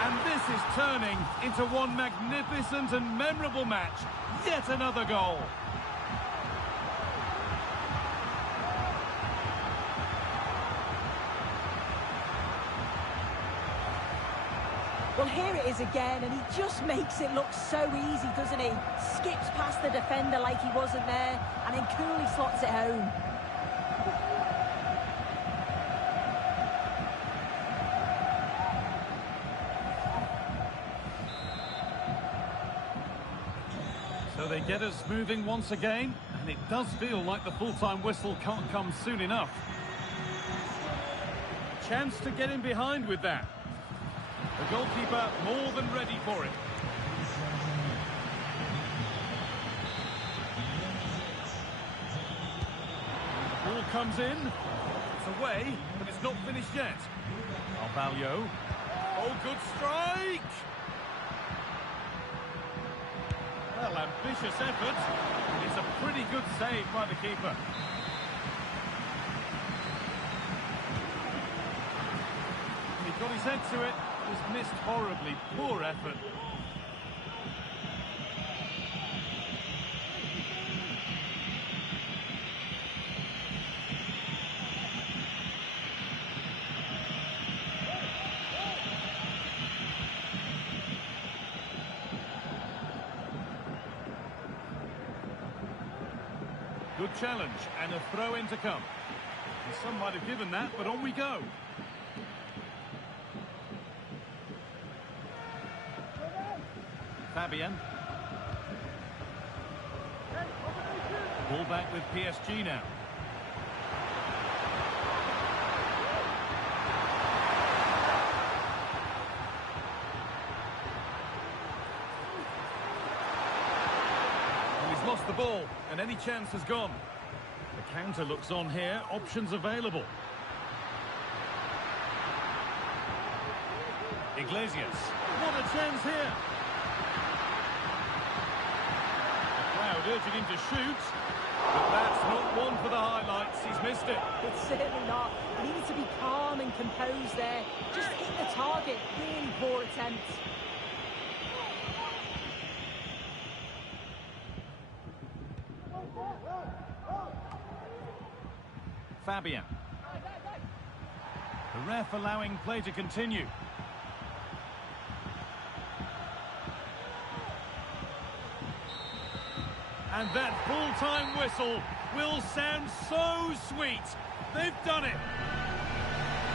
And this is turning into one magnificent and memorable match. Yet another goal. Well, here it is again, and he just makes it look so easy, doesn't he? Skips past the defender like he wasn't there, and then coolly slots it home. So they get us moving once again, and it does feel like the full-time whistle can't come soon enough. Chance to get in behind with that. The goalkeeper more than ready for it. The ball comes in. It's away, but it's not finished yet. Carvalho. Oh, good strike! Well, ambitious effort. It's a pretty good save by the keeper. He got his head to it. Was missed horribly. Poor effort. Good challenge and a throw-in to come. And some might have given that, but on we go. Fabian. Ball back with PSG now. Well, he's lost the ball, and any chance has gone. The counter looks on here, options available. Iglesias. What a chance here. Urging him to shoot, but that's not one for the highlights. He's missed it. It's certainly not. He needed to be calm and composed there. Just hit the target. Really poor attempt. Fabian. The ref allowing play to continue. And that full-time whistle will sound so sweet. They've done it.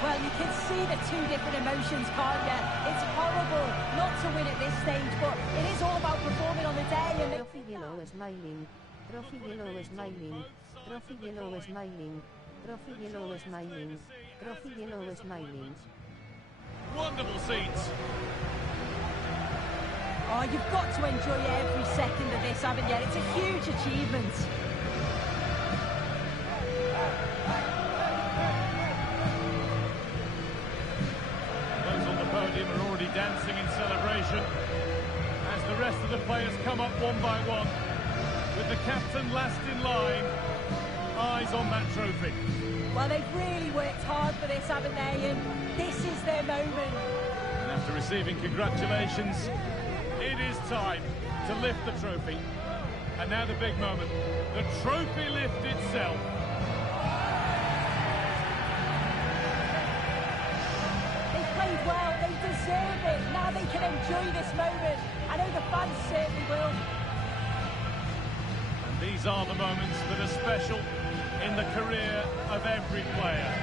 Well, you can see the two different emotions, can't you? It's horrible not to win at this stage, but it is all about performing on the day. And Trophy yellow smiling. Trophy yellow smiling. Trophy yellow smiling. Trophy yellow smiling. Trophy yellow smiling. Wonderful scenes. Oh, you've got to enjoy every second of this, haven't you? It's a huge achievement. Those on the podium are already dancing in celebration as the rest of the players come up one by one. With the captain last in line, eyes on that trophy. Well, they've really worked hard for this, haven't they? And this is their moment. And after receiving congratulations, it is time to lift the trophy. And now the big moment, the trophy lift itself. They played well, they deserve it. Now they can enjoy this moment. I know the fans certainly will. And these are the moments that are special in the career of every player.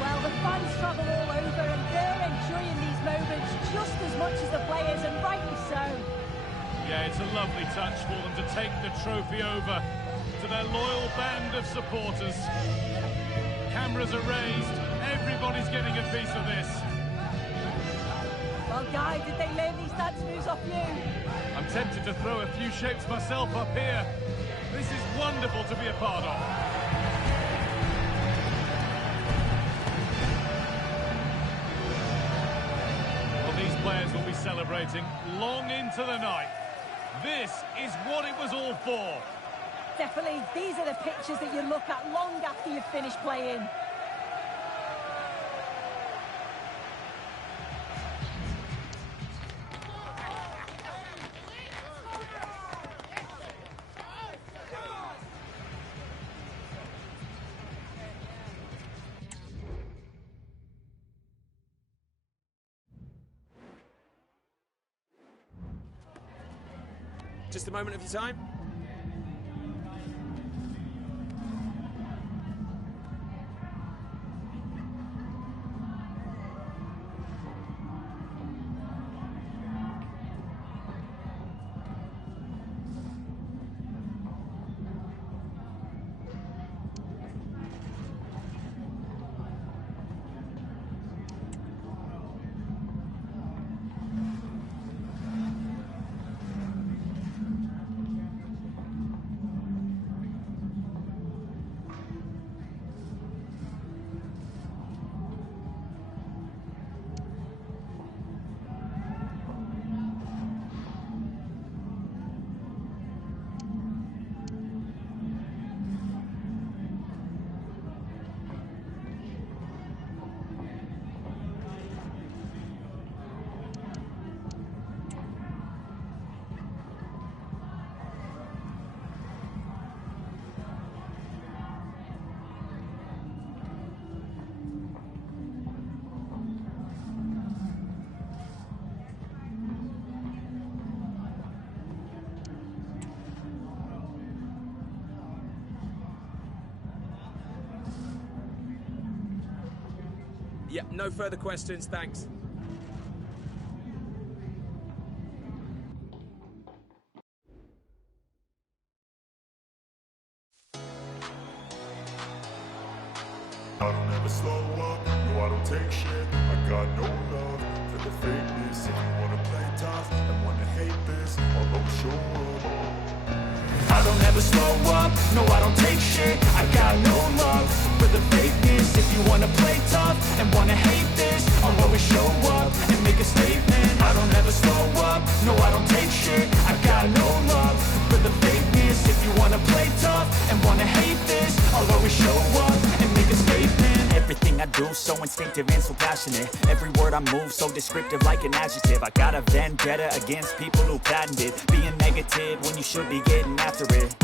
Well, the fans travel all over and they're enjoying these moments just as much as the players, and rightly so. Yeah, it's a lovely touch for them to take the trophy over to with their loyal band of supporters. Cameras are raised. Everybody's getting a piece of this. Well, Guy, did they learn these dance moves off you? I'm tempted to throw a few shapes myself up here. This is wonderful to be a part of. Well, these players will be celebrating long into the night. This is what it was all for. Definitely, these are the pictures that you look at long after you've finished playing. Just a moment of your time. Yep, no further questions, thanks. I don't ever slow up, no I don't take shit. I got no love for the fakeness. If you wanna play tough and wanna hate this, I'll always show up. I don't ever slow up, no I don't take shit. I got no love for the fakeness. If you wanna play tough and wanna hate this, I'll always show up and make a statement. I don't ever slow up, no I don't take shit. I got no love for the fakeness. If you wanna play tough and wanna hate this, I'll always show up and make a statement. Everything I do so instinctive and so passionate. Every word I move so descriptive like an adjective. I got a vendetta against people who patented being negative when you should be getting after it.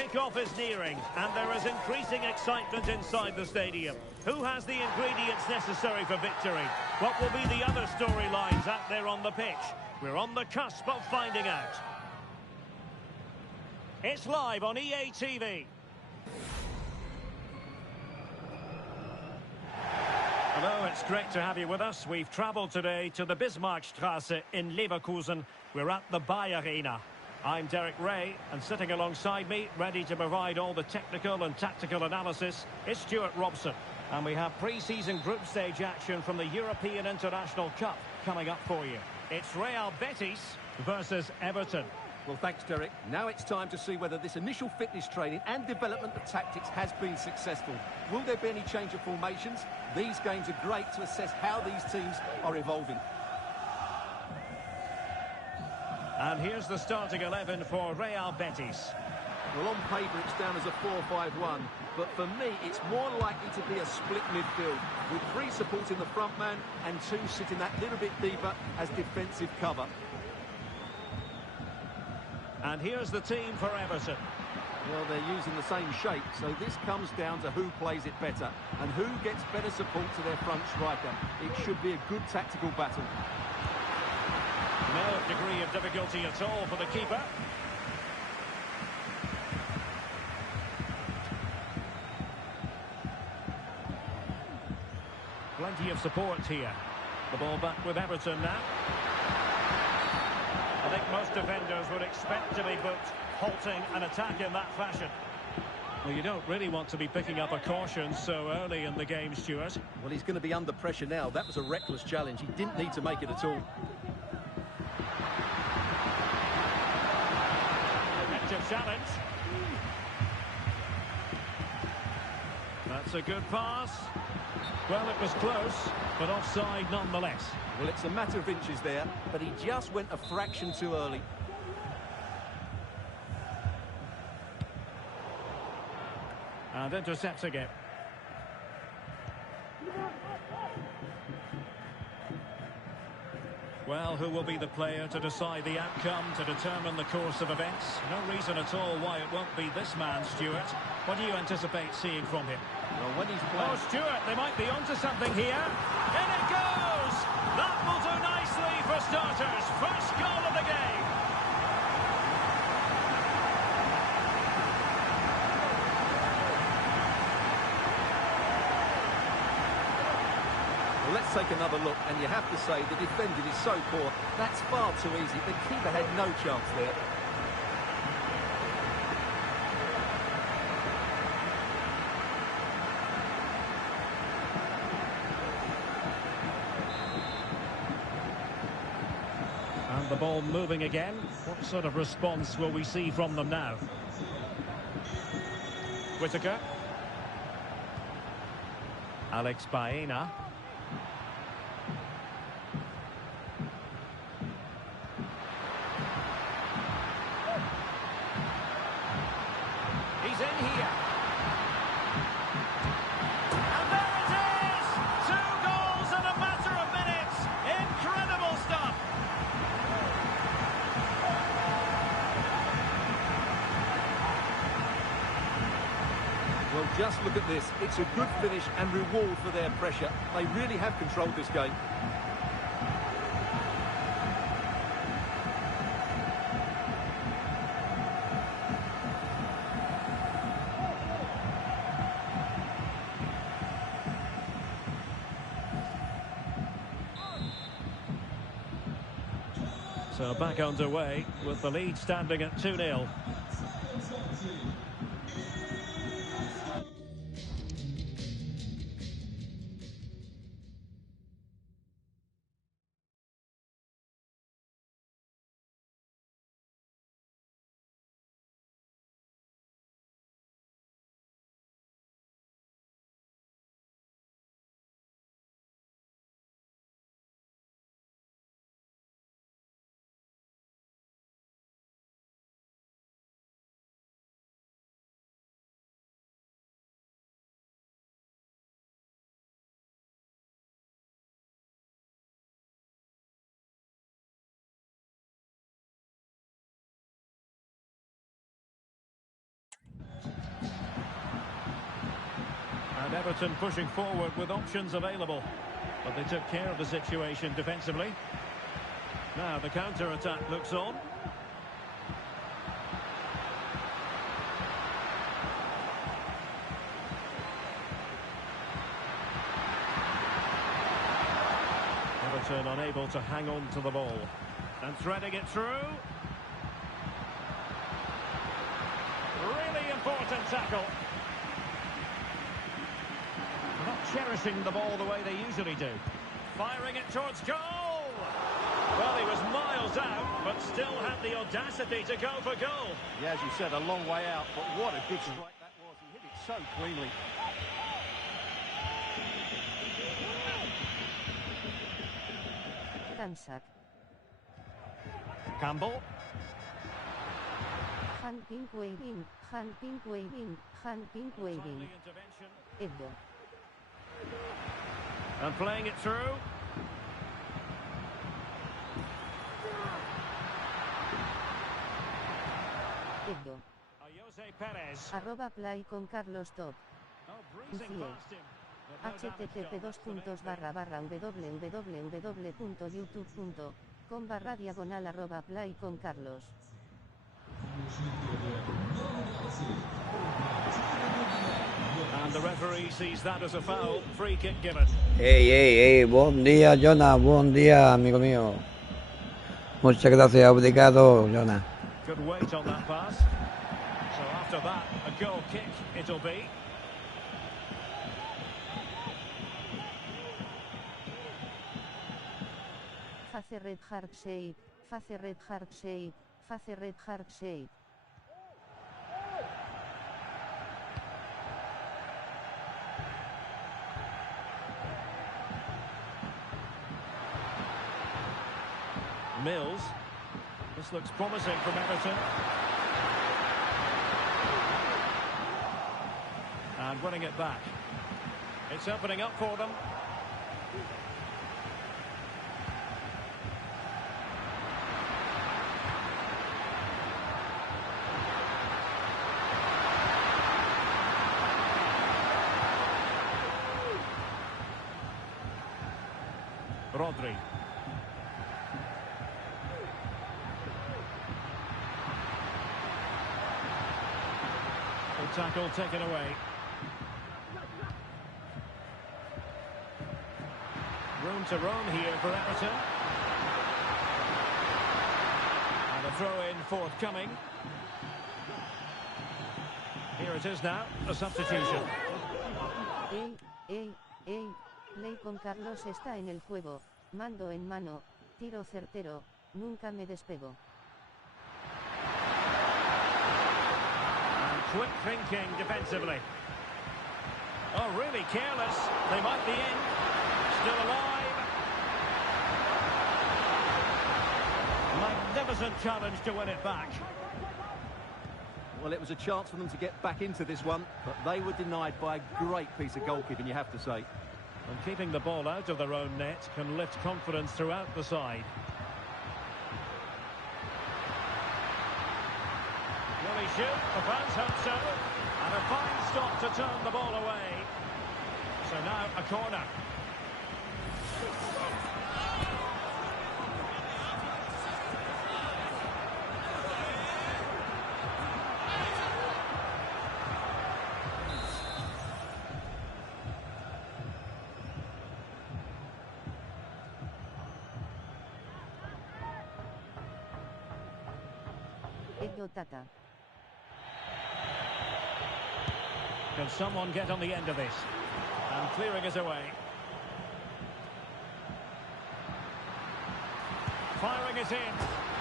Kick-off is nearing, and there is increasing excitement inside the stadium. Who has the ingredients necessary for victory? What will be the other storylines out there on the pitch? We're on the cusp of finding out. It's live on EA TV. Hello, it's great to have you with us. We've travelled today to the Bismarckstraße in Leverkusen. We're at the Bayer Arena. I'm Derek Ray, and sitting alongside me, ready to provide all the technical and tactical analysis, is Stuart Robson. And we have pre-season group stage action from the European International Cup coming up for you. It's Real Betis versus Everton. Well, thanks, Derek. Now it's time to see whether this initial fitness training and development of tactics has been successful. Will there be any change of formations? These games are great to assess how these teams are evolving. And here's the starting 11 for Real Betis. Well, on paper, it's down as a 4-5-1, but for me, it's more likely to be a split midfield, with 3 supporting the front man and 2 sitting that little bit deeper as defensive cover. And here's the team for Everton. Well, they're using the same shape, so this comes down to who plays it better and who gets better support to their front striker. It should be a good tactical battle. No degree of difficulty at all for the keeper. Plenty of support here. The ball back with Everton now. I think most defenders would expect to be booked, halting an attack in that fashion. Well, you don't really want to be picking up a caution so early in the game, Stuart. Well, he's going to be under pressure now. That was a reckless challenge. He didn't need to make it at all. Effective challenge. That's a good pass. Well, it was close, but offside nonetheless. Well, it's a matter of inches there, but he just went a fraction too early. And intercepting it. Well, who will be the player to decide the outcome, to determine the course of events? No reason at all why it won't be this man, Stuart. What do you anticipate seeing from him? Well, when he's playing... Oh, Stuart, they might be onto something here. In it goes! That will do nicely for starters. First goal of the game. Well, let's take another look, and you have to say the defending is so poor. That's far too easy. The keeper had no chance there. And the ball moving again. What sort of response will we see from them now? Whittaker. Alex Baena. He's in here. And there it is! 2 goals in a matter of minutes. Incredible stuff. Well, just look at this. It's a good finish and reward for their pressure. They really have controlled this game. So back underway with the lead standing at 2-0. Everton pushing forward with options available. But they took care of the situation defensively. Now the counter-attack looks on. Everton unable to hang on to the ball. And threading it through. Really important tackle. Not cherishing the ball the way they usually do. Firing it towards goal. Well, he was miles out, but still had the audacity to go for goal. Yeah, as you said, a long way out, but what a good strike that was. He hit it so cleanly. Kansak. Campbell. Hand pink waving, hand pink waving, hand pink waving. Edo. And playing it through. Edo. @play con Carlos Top. http://www.youtube.com/play con Carlos. And the referee sees that as a foul. Free kick given. Hey, buen día, Jonah, buen día, amigo mío. Muchas gracias, obrigado, Jonah. Good weight on that pass. So after that, a goal kick it'll be. Face red heart shape, face red heart shape, face red heart shape. Mills. This looks promising from Everton. And winning it back. It's opening up for them. Rodri. Tackle taken away. Room to roam here for Everton. And a throw-in forthcoming. Here it is now, a substitution. Play con Carlos está en el juego. Mando en mano, tiro certero, nunca me despego. Quick thinking defensively. Oh, really careless. They might be in. Still alive. Magnificent challenge to win it back. Well, it was a chance for them to get back into this one, but they were denied by a great piece of goalkeeping, you have to say. And keeping the ball out of their own net can lift confidence throughout the side. Will he shoot? The fans hope so. And a fine stop to turn the ball away. So now a corner. Tata. Can someone get on the end of this? And clearing it away. Firing it in.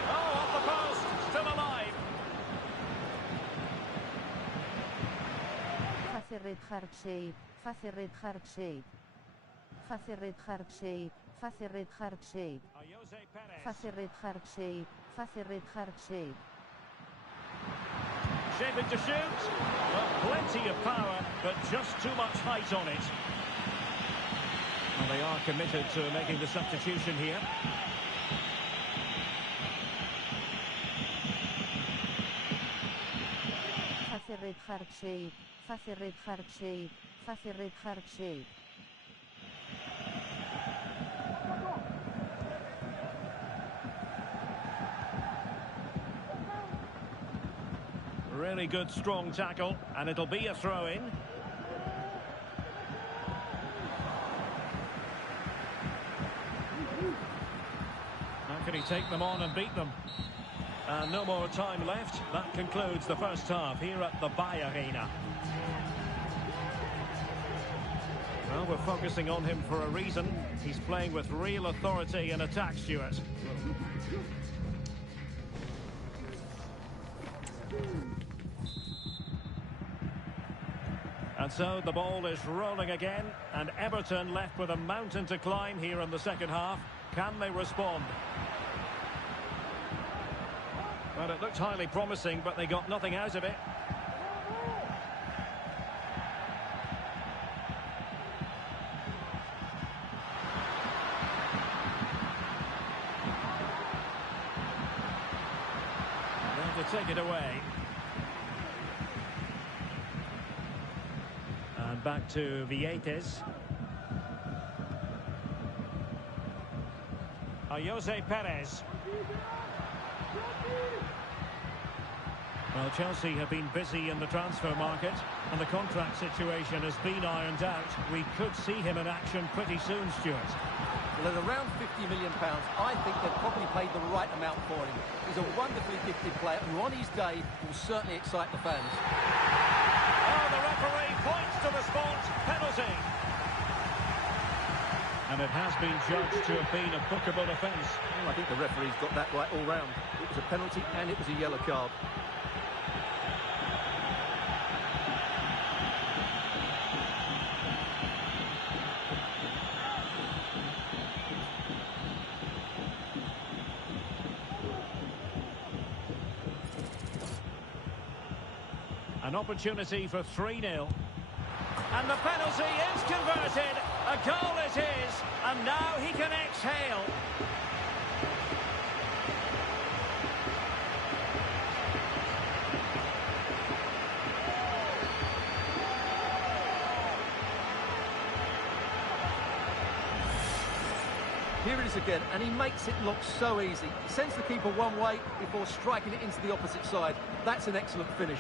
Oh, off the post. Still alive. Face red heart shape. Face red heart shape. Face red heart shape. Face red heart shape. Face red heart shape. Face red heart shape. Shaping to shoot. Well, plenty of power, but just too much height on it. Well, they are committed to making the substitution here. Face red heart shape. Face red heart shape. Face red heart shape. Really good strong tackle, and it'll be a throw-in. How can he take them on and beat them? And no more time left. That concludes the first half here at the Bay Arena. Well, we're focusing on him for a reason. He's playing with real authority in attack, Stuart. And so the ball is rolling again, and Everton left with a mountain to climb here in the second half. Can they respond? Well, it looked highly promising, but they got nothing out of it. They're to take it away. And back to Betis. Jose Perez. Well, Chelsea have been busy in the transfer market, and the contract situation has been ironed out. We could see him in action pretty soon, Stuart. Well, at around £50 million, I think they've probably paid the right amount for him. He's a wonderfully gifted player, who on his day will certainly excite the fans. Oh, the referee points to the spot. Penalty. And it has been judged to have been a bookable offence. Well, I think the referee's got that right all round. It was a penalty and it was a yellow card. An opportunity for 3-0. And the penalty is converted. A goal is his. And now he can exhale. Here it is again, and he makes it look so easy. He sends the keeper one way before striking it into the opposite side. That's an excellent finish.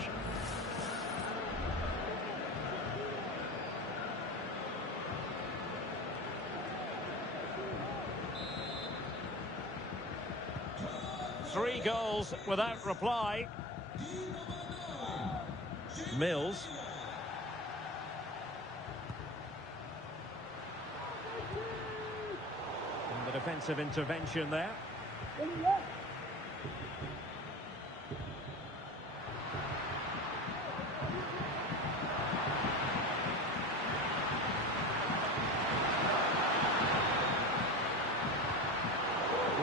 Three goals without reply. Mills. And the defensive intervention there.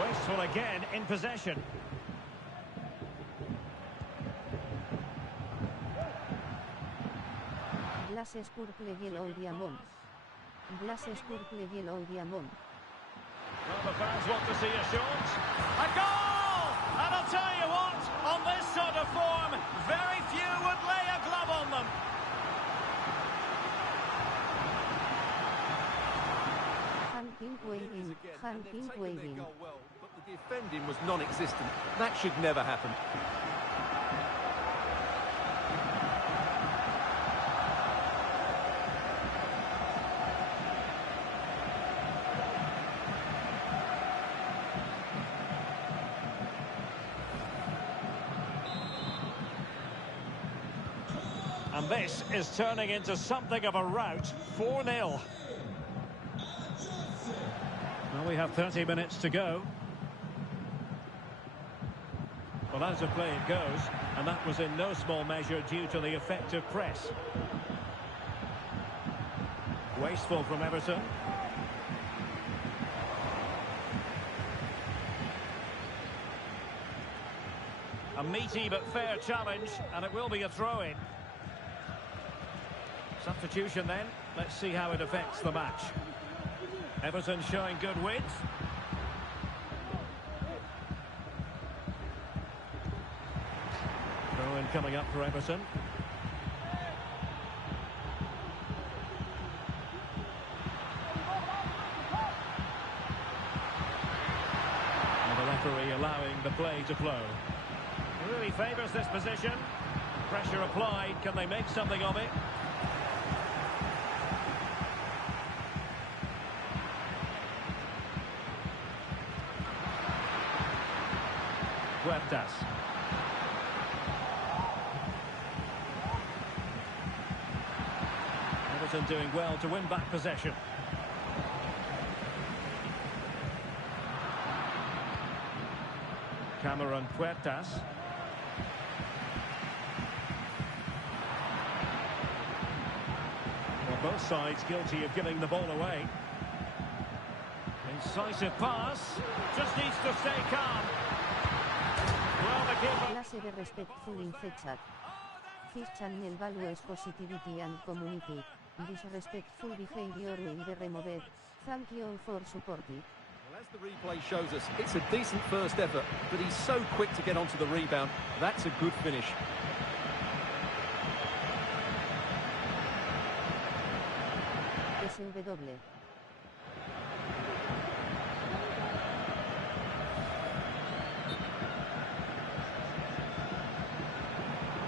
Wasteful again in possession. Blases purple yellow diamond. Blases purple yellow diamond. Well, the fans want to see a shot. A goal! And I'll tell you what, on this sort of form, very few would lay a glove on them. Hand waving, hand waving. But the defending was non-existent. That should never happen. And this is turning into something of a rout. 4-0. Well, we have 30 minutes to go. Well, out of play it goes, and that was in no small measure due to the effective press. Wasteful from Everton. A meaty but fair challenge, and it will be a throw-in. Substitution then. Let's see how it affects the match. Everton showing good width. Throw-in coming up for Everton. to flow. It really favours this position. Pressure applied. Can they make something of it? Puertas. Everton doing well to win back possession. Cameron Puertas. Well, both sides guilty of giving the ball away. Incisive pass. Just needs to stay calm. Well, the keeper... Clase de respectful in the chat. This channel values positivity and community. Disrespectful behavior will be removed. Thank you for supporting. Well, as the replay shows us, it's a decent first effort, but he's so quick to get onto the rebound. That's a good finish. SW.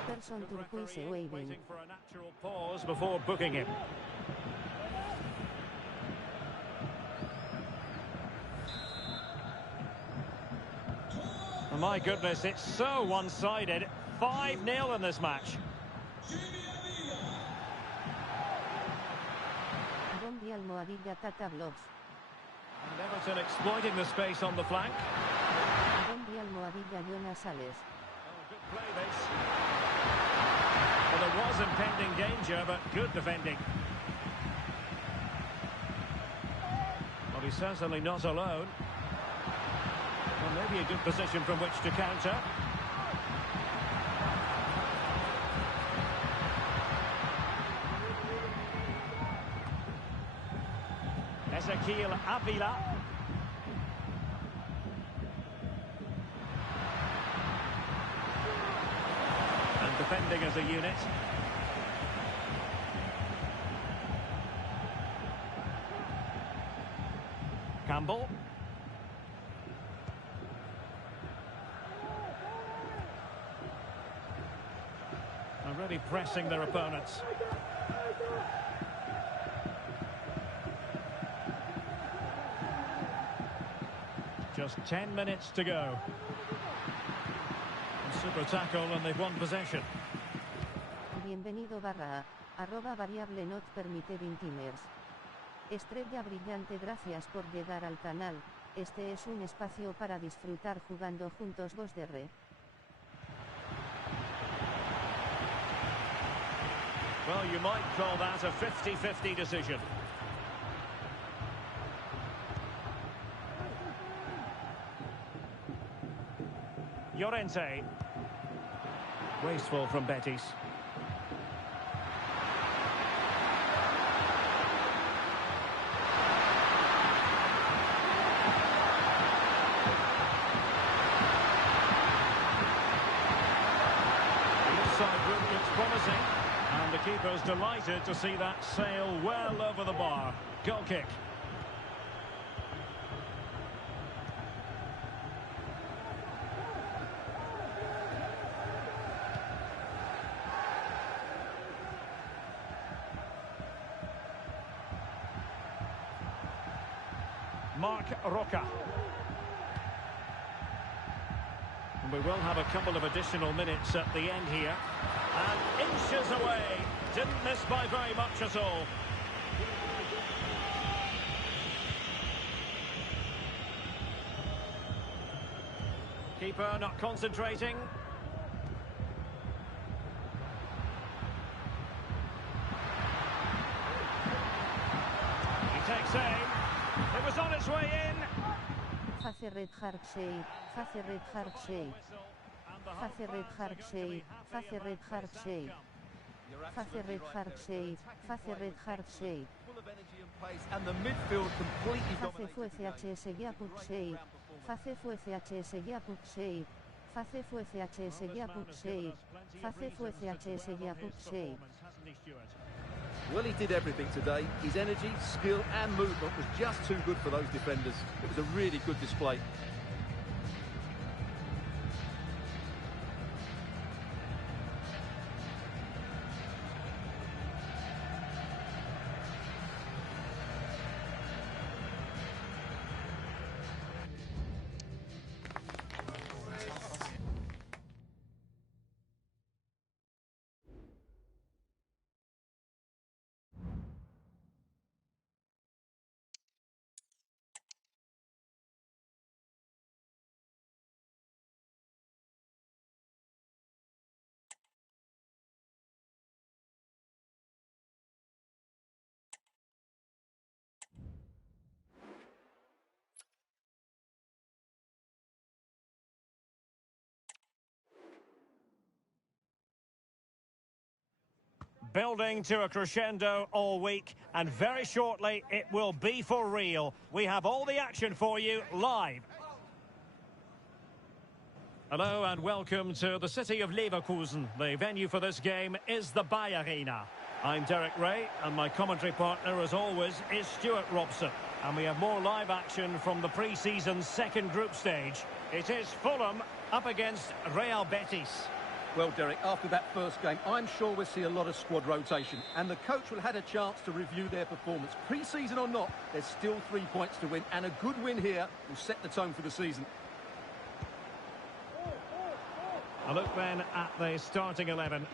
Person turquoise waving. Waiting for a natural pause before booking him. Oh my goodness, it's so one-sided. 5-0 in this match. Bombi Almohadilla Tata Vlogs. And Everton exploiting the space on the flank. Bombi Almohadilla Jonas Sales. Oh, good play this. Well, there was impending danger, but good defending. Well, he's certainly not alone. Well, maybe a good position from which to counter. Ezequiel Avila. And defending as a unit. Campbell. Already pressing their opponents. Just 10 minutes to go. A super tackle and they've won possession. Bienvenido barra a, @variable not permitted in timers. Estrella brillante, gracias por llegar al canal. Este es un espacio para disfrutar jugando juntos vos de re. Well, you might call that a 50-50 decision. Llorente. Wasteful from Betis. The inside route looks promising. And the keeper's delighted to see that sail well over the bar. Goal kick. Mark Roca. And we will have a couple of additional minutes at the end here. And inches away. Didn't miss by very much at all. Keeper not concentrating. He takes aim. It was on its way in. Face red hard shade. Face red hard shade. Face red hard shade. Face red hard shade. Face red hard shade. Face red hard shade. Full of energy and pace, and the midfield completely Face fu CHS ya put shade. Face fu CHS ya put shade. Face fu CHS ya put shade. Face fu CHS ya put shade. Well, he did everything today. His energy, skill and movement was just too good for those defenders. It was a really good display. building to a crescendo all week, and very shortly it will be for real. We have all the action for you live. Hello and welcome to the city of Leverkusen. The venue for this game is the Bayer Arena. I'm Derek Ray, and my commentary partner, as always, is Stuart Robson. And we have more live action from the pre-season second group stage. It is Fulham up against Real Betis. Well, Derek, after that first game, I'm sure we'll see a lot of squad rotation. And the coach will have had a chance to review their performance. Pre-season or not, there's still 3 points to win. And a good win here will set the tone for the season. A look then at the starting 11.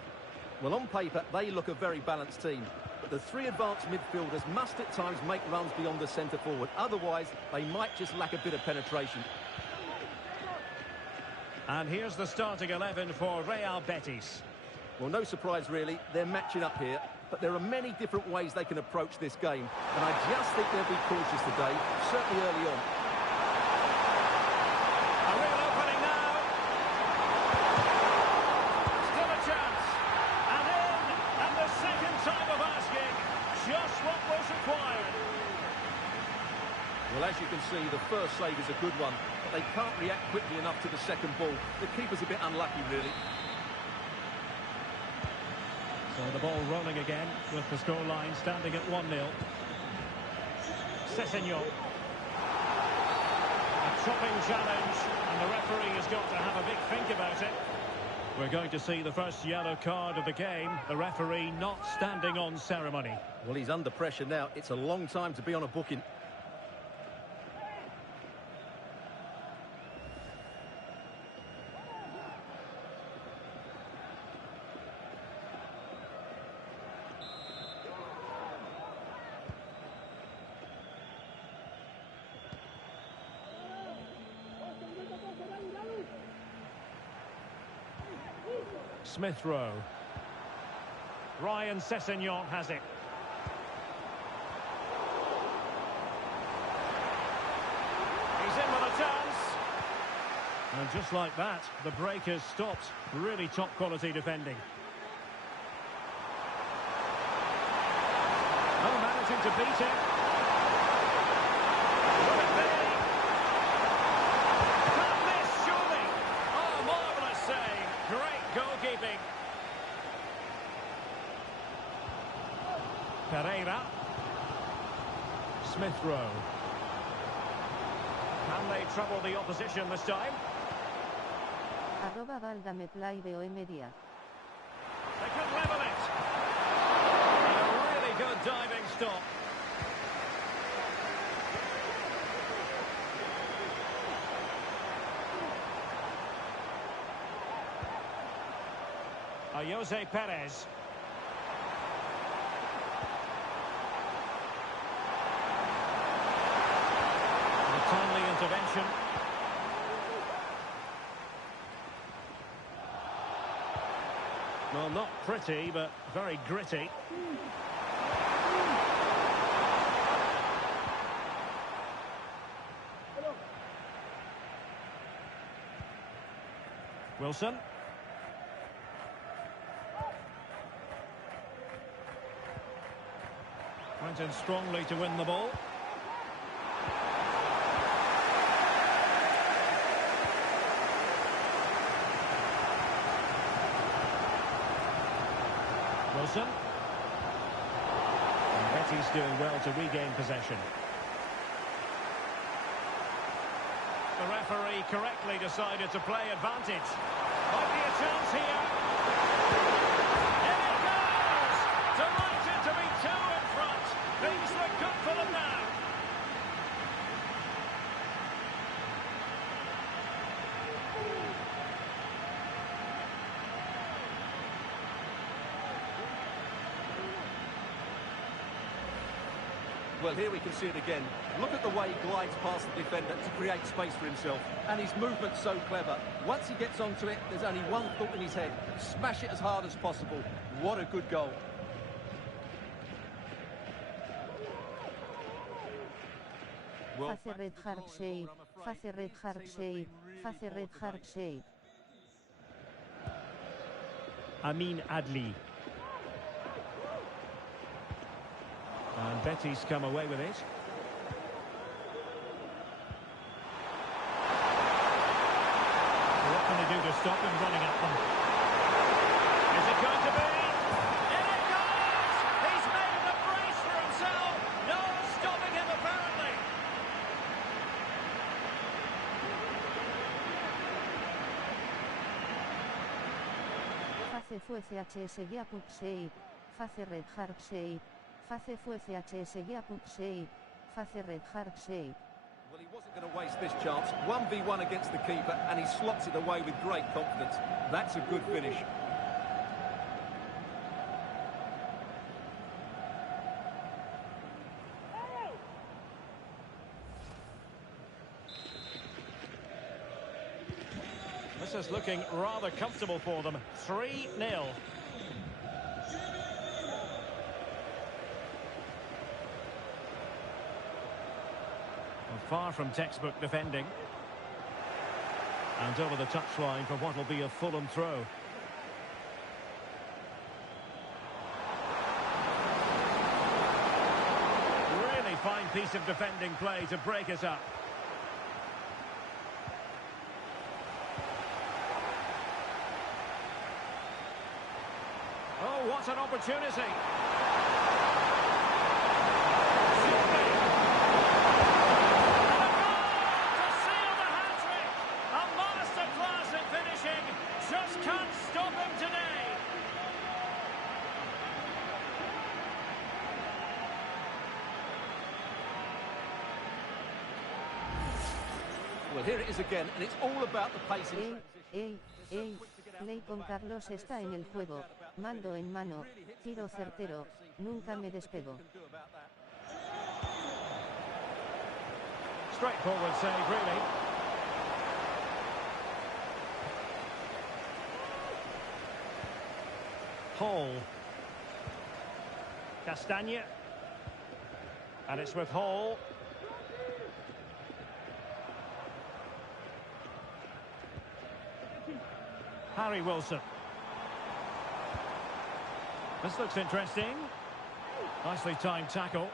Well, on paper, they look a very balanced team. But the three advanced midfielders must at times make runs beyond the centre forward. Otherwise, they might just lack a bit of penetration. And here's the starting 11 for Real Betis. Well, no surprise, really. They're matching up here. But there are many different ways they can approach this game. And I just think they'll be cautious today, certainly early on. A real opening now. Still a chance. And in. And the second time of asking. Just what was required. Well, as you can see, the first save is a good one. But they can't react quickly enough to the second ball. The keeper's a bit unlucky, really. So the ball rolling again with the scoreline standing at 1-0. Sessegnon. A chopping challenge, and the referee has got to have a big think about it. We're going to see the first yellow card of the game. The referee not standing on ceremony. Well, he's under pressure now. It's a long time to be on a booking. Smith Rowe. Ryan Sessegnon has it. He's in with a chance. And just like that, the break has stopped. Really top quality defending. Oh, managing to beat it. Will it be? Can't miss, surely. Oh, marvellous save. Great goalkeeping. Pereira. Smith Rowe. Can they trouble the opposition this time? @válgame play media. They could level it. And a really good diving stop. Jose Perez. A timely intervention. Well, not pretty, but very gritty. Wilson. Went in strongly to win the ball. Wilson. And Betis doing well to regain possession. The referee correctly decided to play advantage. Might be a chance here. In it goes! Delighted to be two in front. Things look good for them now. Well, here we can see it again. Look at the way he glides past the defender to create space for himself. And his movement's so clever. Once he gets onto it, there's only one thought in his head. Smash it as hard as possible. What a good goal. Face red hard shape, face red hard shape, face red hard shape. Amin Adli. And Betis come away with it. What can they do to stop him running at them? Is it going to be? In it goes! He's made a brace for himself! No stopping him, apparently! Face fue CHS guía pub 6, face red hard 6, face fue CHS guía pub 6, face red hard 6. Well, he wasn't going to waste this chance. 1v1 against the keeper, and he slots it away with great confidence. That's a good finish. This is looking rather comfortable for them. 3-0. Far from textbook defending. And over the touchline for what will be a Fulham throw. Really fine piece of defending play to break us up. Oh, what an opportunity! Just can't stop him today. Well, here it is again, and it's all about the pace in transition. Play con Carlos está en el juego. Mando en mano. Tiro certero. Nunca me despego. Straightforward save, really. Hall. Castagne. And it's with Hall. Harry Wilson. This looks interesting. Nicely timed tackle.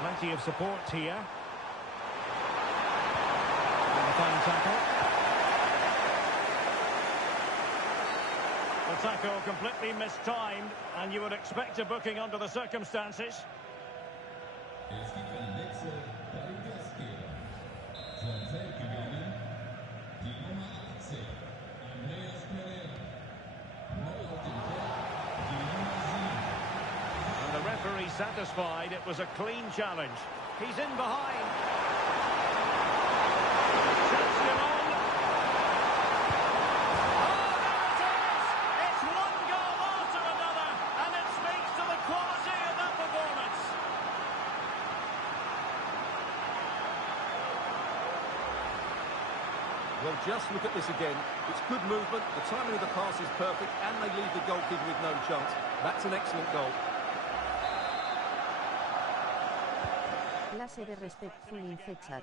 Plenty of support here. And a fine tackle. The tackle completely mistimed, and you would expect a booking under the circumstances. And the referee satisfied it was a clean challenge. He's in behind. Chance still on. Well, just look at this again. It's good movement, the timing of the pass is perfect, and they leave the goalkeeper with no chance. That's an excellent goal. Clase de respectful in the chat.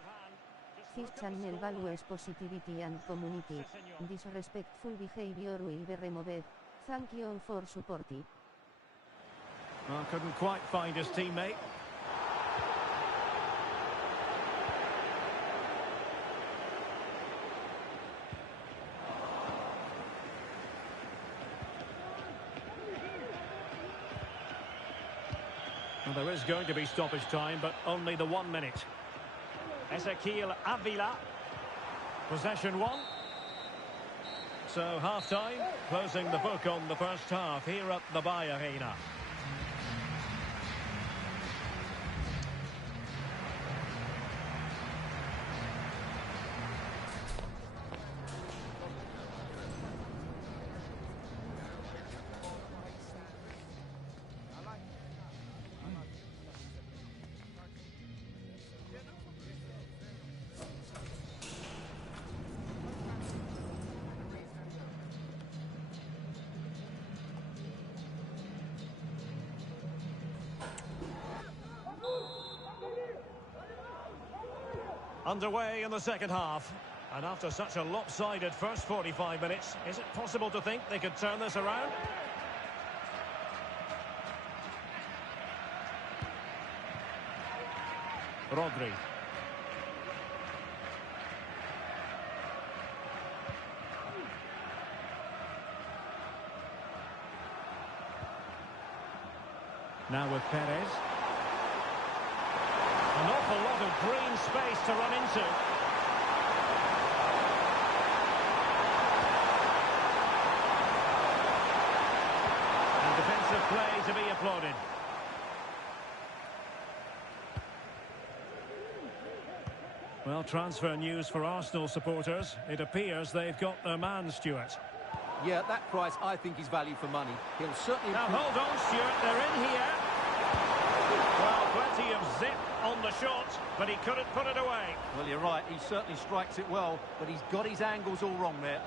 This channel values positivity and community. Disrespectful behavior will be removed. Thank you for supporting. Well, couldn't quite find his teammate. Well, there is going to be stoppage time, but only the 1 minute. Ezequiel Avila. Possession 1. So half-time, closing the book on the first half here at the Bay Arena. Underway in the second half. And after such a lopsided first 45 minutes, is it possible to think they could turn this around? Rodri. Now with Perez. An awful lot of green space to run into. And defensive play to be applauded. Well, transfer news for Arsenal supporters. It appears they've got their man, Stuart. Yeah, that price I think is value for money. He'll certainly... Now hold on, Stuart, they're in here. Well, plenty of zip on the shot, but he couldn't put it away. Well, you're right, he certainly strikes it well, but he's got his angles all wrong there.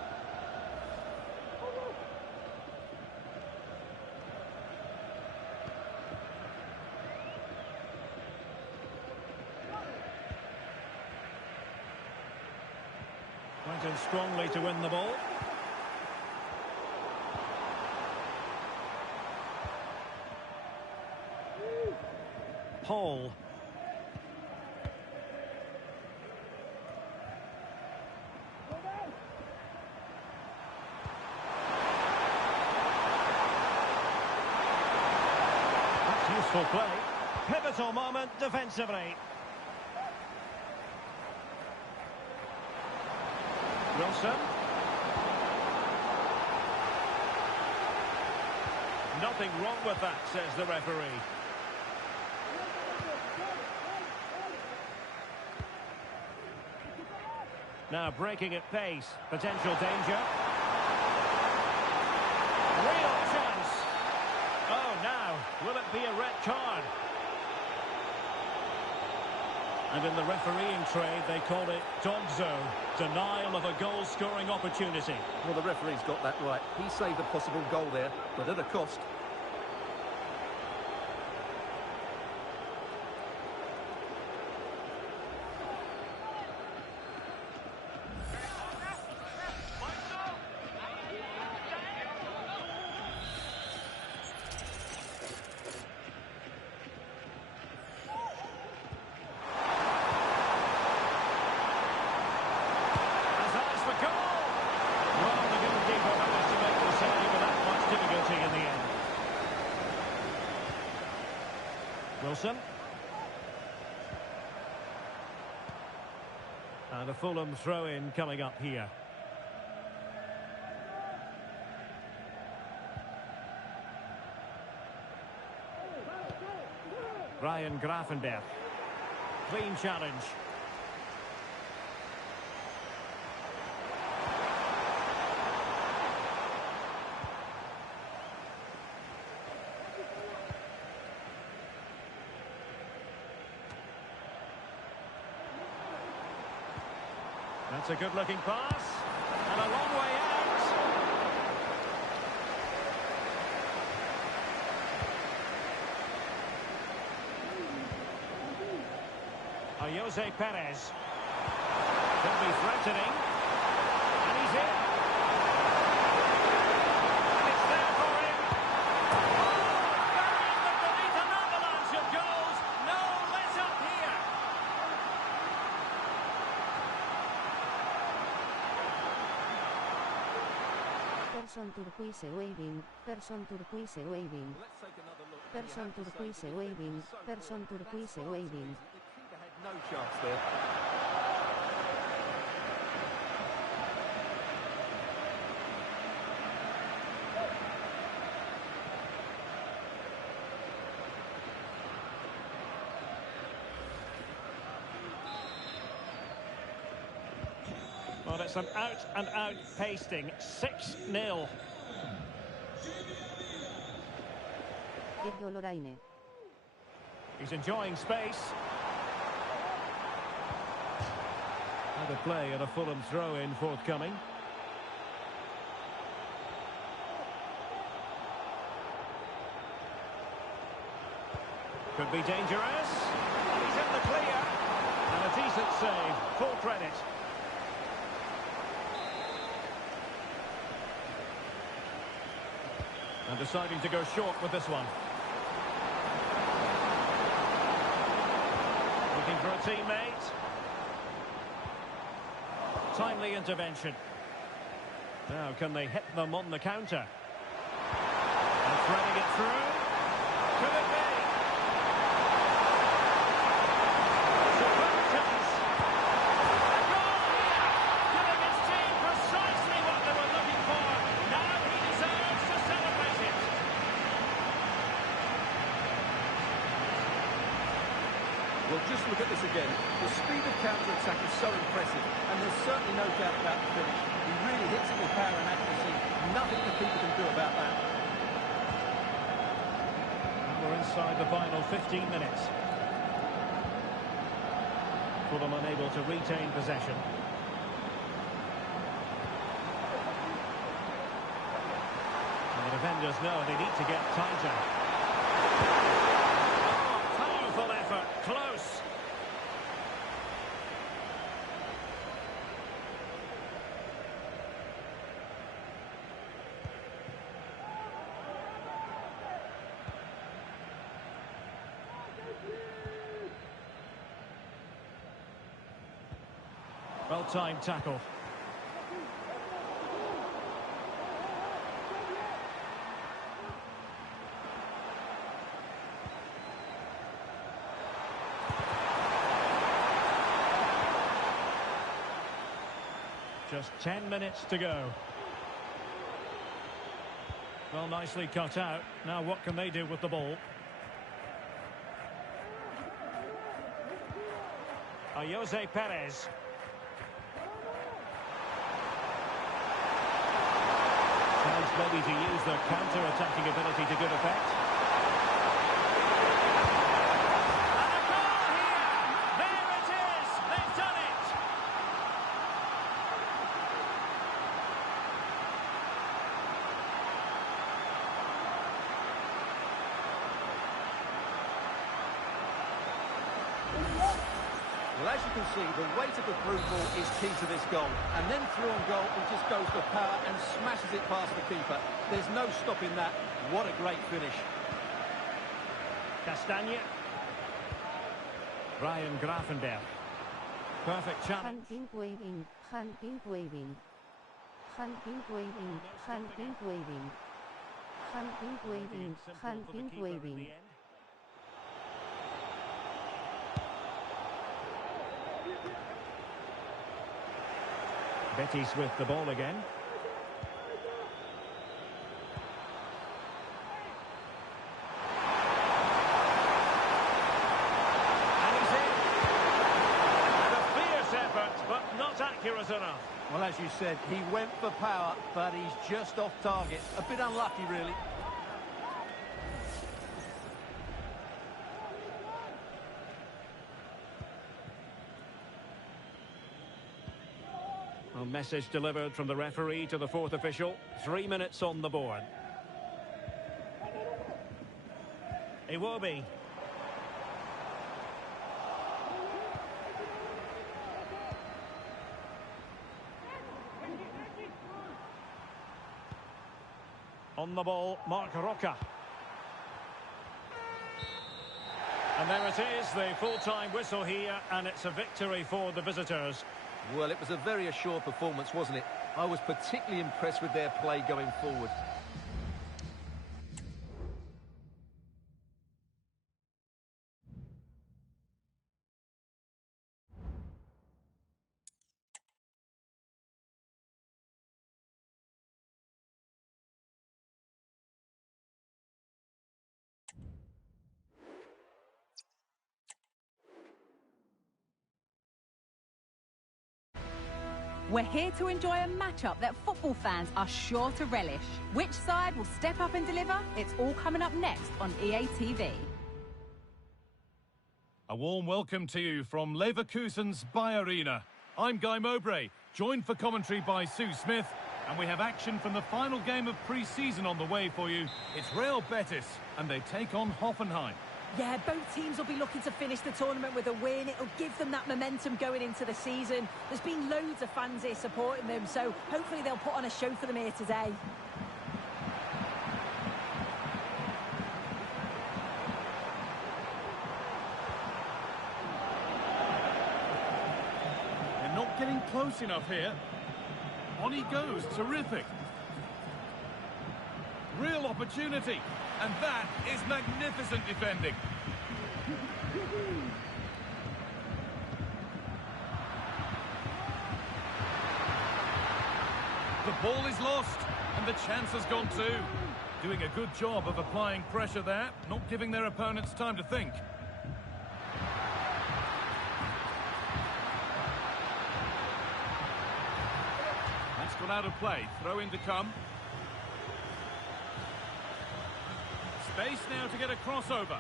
Went in strongly to win the ball. Paul. That's useful play. Pivotal moment defensively. Wilson. Nothing wrong with that, says the referee. Now breaking at pace, potential danger. Real chance. Oh, now, will it be a red card? And in the refereeing trade, they call it dogzo, denial of a goal-scoring opportunity. Well, the referee's got that right. He saved a possible goal there, but at a cost. Wilson. And a Fulham throw-in coming up here. Ryan Gravenberch. Clean challenge. That's a good-looking pass, and a long way out. Jose Perez. Could be threatening, and he's in. And it's there for him. Oh, beneath an avalanche of goals. No let-up here. Person turquoise waving, person turquoise waving. Person turquoise waving, person turquoise waving. No chance there. Well, it's an out-and-out pasting. 6-0. He's enjoying space. And a play and a Fulham throw-in forthcoming. Could be dangerous. He's in the clear. And a decent magnificent save. Full credit. And deciding to go short with this one. Looking for a teammate. Timely intervention. Now can they hit them on the counter? And threading it through. Could it be? Superb chance. A goal here, giving his team precisely what they were looking for. Now he deserves to celebrate it. Well, just look at this again. The speed of counter-attack is so impressive, and there's certainly no doubt about the finish. He really hits it with power and accuracy. Nothing the keeper can do about that. And we're inside the final 15 minutes. Fulham unable to retain possession. And the defenders know they need to get tighter. Oh, powerful effort, close. Well-timed tackle. Just 10 minutes to go. Well, nicely cut out. Now what can they do with the ball? Jose Perez. Tries maybe to use their counter-attacking ability to good effect. And a goal here! There it is! They've done it! Well, as you can see, the weight of the through ball is key to this goal. And then through on goal, he just goes for power and smashes it past the keeper. There's no stopping that. What a great finish. Castagne. Ryan Grafenberg. Perfect challenge. Handpink waving, handpink waving. Handpink waving, handpink waving. Handpink waving, handpink waving. Betis with the ball again. And he's in. And a fierce effort, but not accurate enough. Well, as you said, he went for power, but he's just off target. A bit unlucky, really. A message delivered from the referee to the fourth official. 3 minutes on the board. Iwobi. On the ball, Mark Roca. And there it is, the full-time whistle here, and it's a victory for the visitors. Well, it was a very assured performance, wasn't it? I was particularly impressed with their play going forward. We're here to enjoy a matchup that football fans are sure to relish. Which side will step up and deliver? It's all coming up next on EA TV. A warm welcome to you from Leverkusen's Bayarena. I'm Guy Mowbray, joined for commentary by Sue Smith, and we have action from the final game of pre-season on the way for you. It's Real Betis, and they take on Hoffenheim. Yeah, both teams will be looking to finish the tournament with a win. It'll give them that momentum going into the season. There's been loads of fans here supporting them, so hopefully they'll put on a show for them here today. They're not getting close enough here. On he goes, terrific. Real opportunity, and that is magnificent defending. The ball is lost, and the chance has gone too. Doing a good job of applying pressure there, not giving their opponents time to think. That's gone out of play, throw in to come. Space now to get a crossover.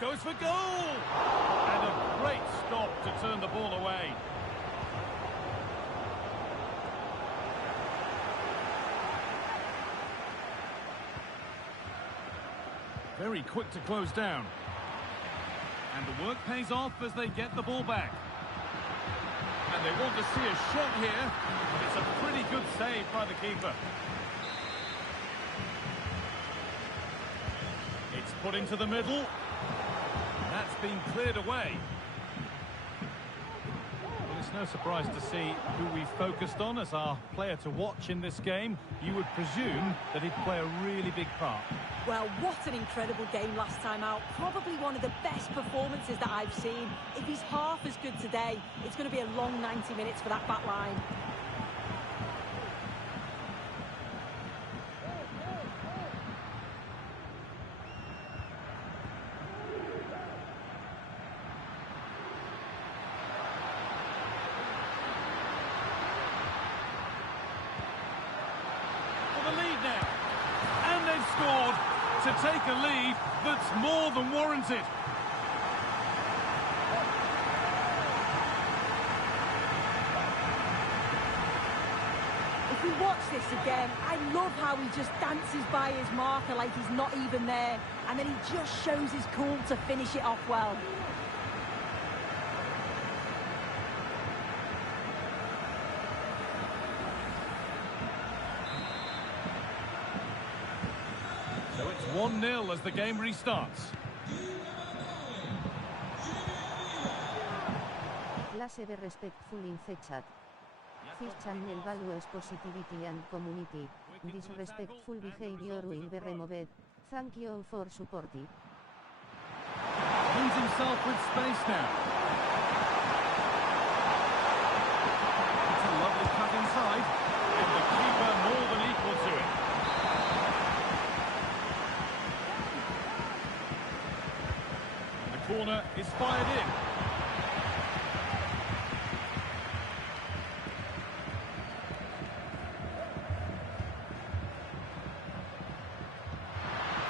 Goes for goal! And a great stop to turn the ball away. Very quick to close down. And the work pays off as they get the ball back. And they want to see a shot here, but it's a pretty good save by the keeper. It's put into the middle. That's been cleared away. Well, it's no surprise to see who we focused on as our player to watch in this game. You would presume that he'd play a really big part. Well, what an incredible game last time out. Probably one of the best performances that I've seen. If he's half as good today, it's going to be a long 90 minutes for that back line. For the lead now. And they've scored to take a lead that's more than warranted. If we watch this again, I love how he just dances by his marker like he's not even there, and then he just shows his cool to finish it off well. So it's 1-0 as the game restarts. Clase be respectful in the chat. This channel values positivity and community. Disrespectful behavior will be removed. Thank you for supporting. Finds himself with space now. It's a lovely cut inside, and the keeper more than equal to it. The corner is fired in.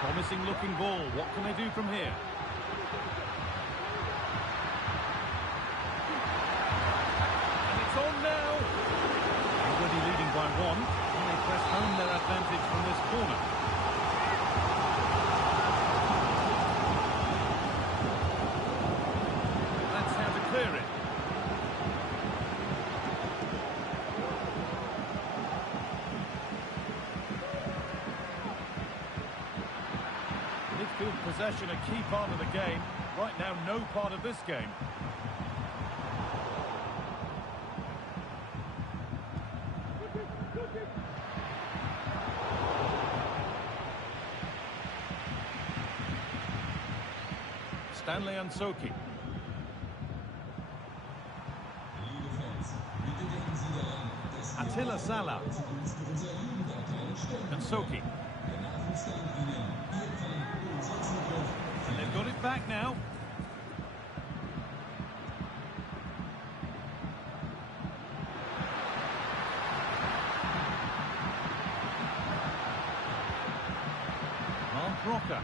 Promising looking ball. What can they do from here? And it's on now. Already leading by one. And they press home their advantage from this corner. That's how to clear it. Midfield possession a key part of the game. Right now, no part of this game. Stanley Ansoki. Attila Salah. Ansoki. And they've got it back now. Mark Rocker.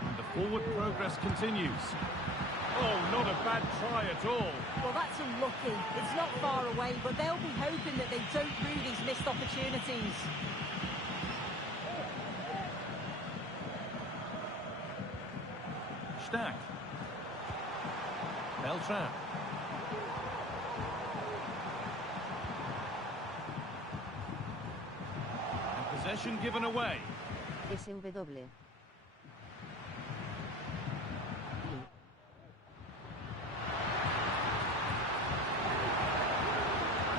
And the forward progress continues. Oh, not a bad try at all. Well, that's unlucky. It's not far away, but they'll be hoping that they don't rue these missed opportunities. stack. Beltran. And possession given away. SW.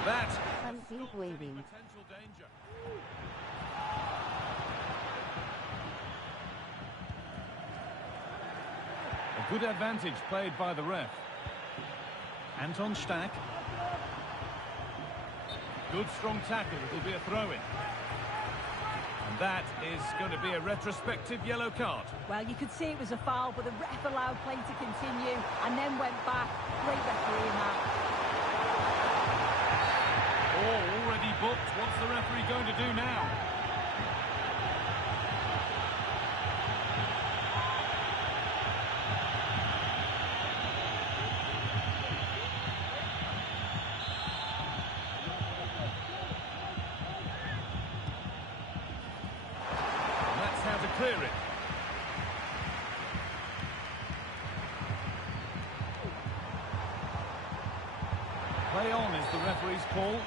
That Handpin waving. potential danger. A good advantage played by the ref. Anton Stack. Good strong tackle. It'll be a throw-in. And that is going to be a retrospective yellow card. Well, you could see it was a foul, but the ref allowed play to continue and then went back. Great refereeing that. Oh, already booked. What's the referee going to do now? And that's how to clear it. Play on is the referee's call.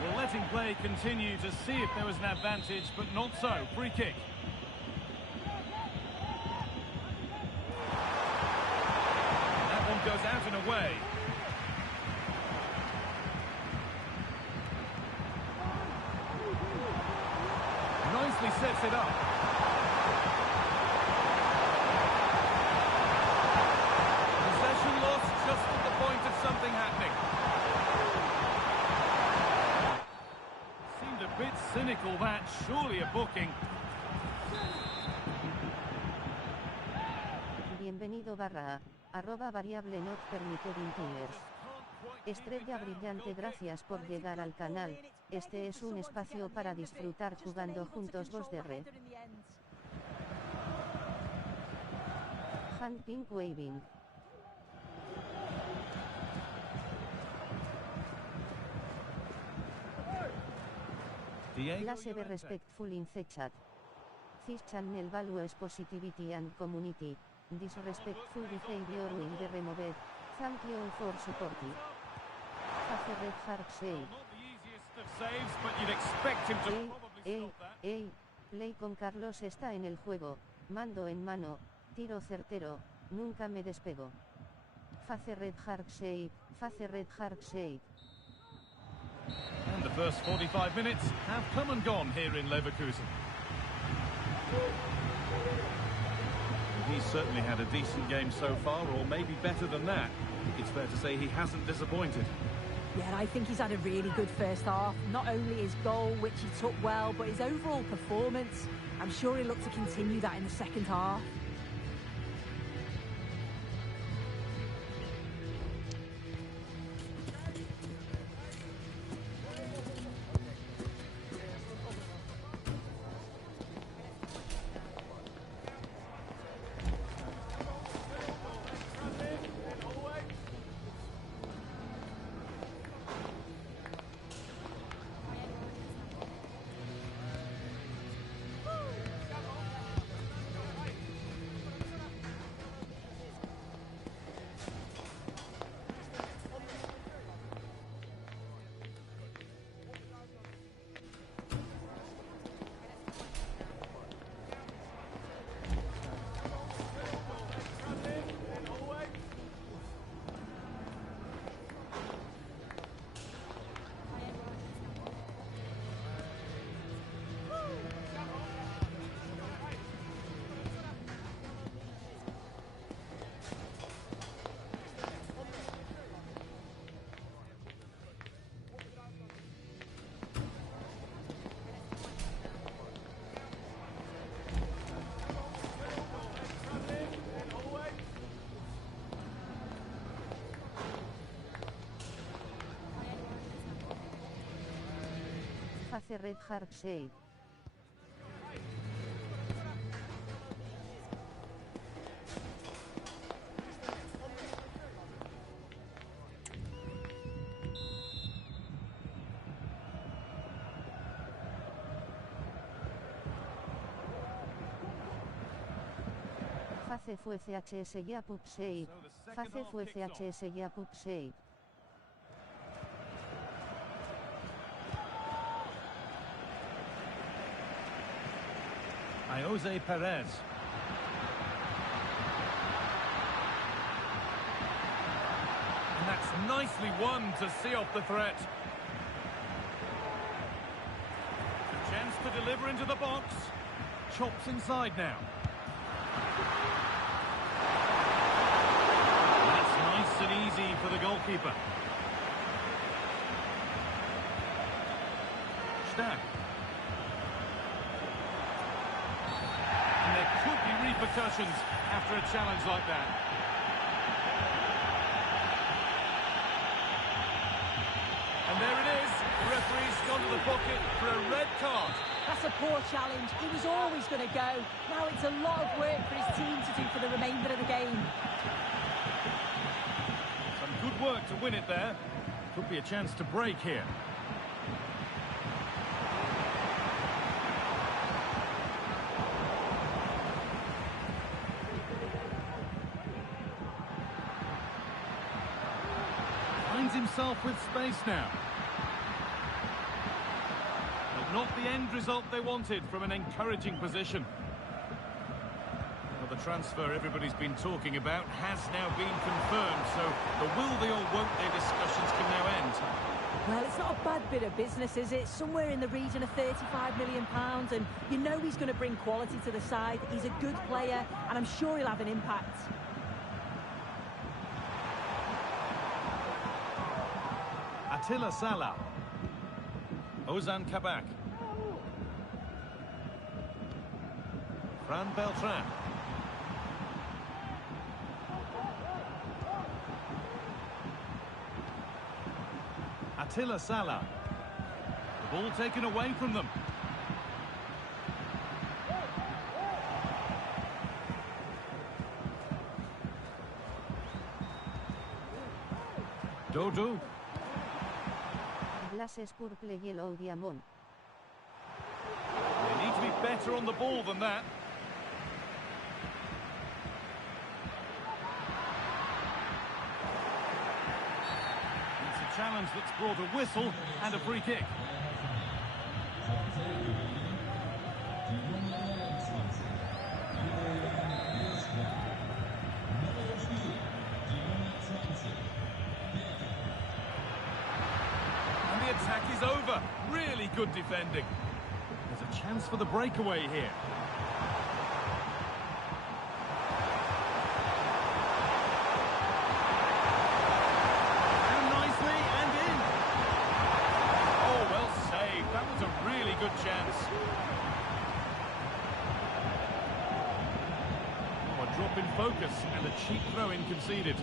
Well, letting play continue to see if there was an advantage, but not so. Free kick. That one goes out and away. Nicely sets it up. Possession lost just at the point of something happening. Seemed a bit cynical, that. Surely a booking. Bienvenido barra @variable not permitted in timers. Estrella brillante, gracias por llegar al canal. Este es un espacio para disfrutar jugando juntos vos de red. Handpin waving. Clase be respectful in the chat. This channel values positivity and community. Disrespectful behavior will be removed. Thank you for supporting. Have a red heart save. Not the easiest of saves, but you'd expect him to probably stop that. Play con Carlos está en el juego. Mando en mano. Tiro certero. Nunca me despego. Face red heart save. Face red heart save. And the first 45 minutes have come and gone here in Leverkusen. He's certainly had a decent game so far, or maybe better than that. It's fair to say he hasn't disappointed. Yeah, I think he's had a really good first half. Not only his goal, which he took well, but his overall performance. I'm sure he'll look to continue that in the second half. Face red heart save. Face fue CHS ya pub save. Face fue CHS ya pub save. Jose Perez. And that's nicely won to see off the threat. A chance to deliver into the box. Chops inside now. That's nice and easy for the goalkeeper. Stack. And there could be repercussions after a challenge like that. And there it is. The referee's gone to the pocket for a red card. That's a poor challenge. He was always going to go. Now it's a lot of work for his team to do for the remainder of the game. Some good work to win it there. Could be a chance to break here. Finds himself with space now. But not the end result they wanted from an encouraging position. Well, the transfer everybody's been talking about has now been confirmed, so the will they or won't they discussions can now end. Well, it's not a bad bit of business, is it? Somewhere in the region of £35 million, and you know he's going to bring quality to the side. He's a good player, and I'm sure he'll have an impact. Attila Salah. Ozan Kabak. Fran Beltran. Attila Salah. The ball taken away from them. Dodo. Glasses purple yellow diamond. They need to be better on the ball than that. It's a challenge that's brought a whistle and a free kick. And the attack is over. Really good defending. There's a chance for the breakaway here. And nicely and in. Oh, well saved. That was a really good chance. Oh, a drop in focus and a cheap throw-in conceded.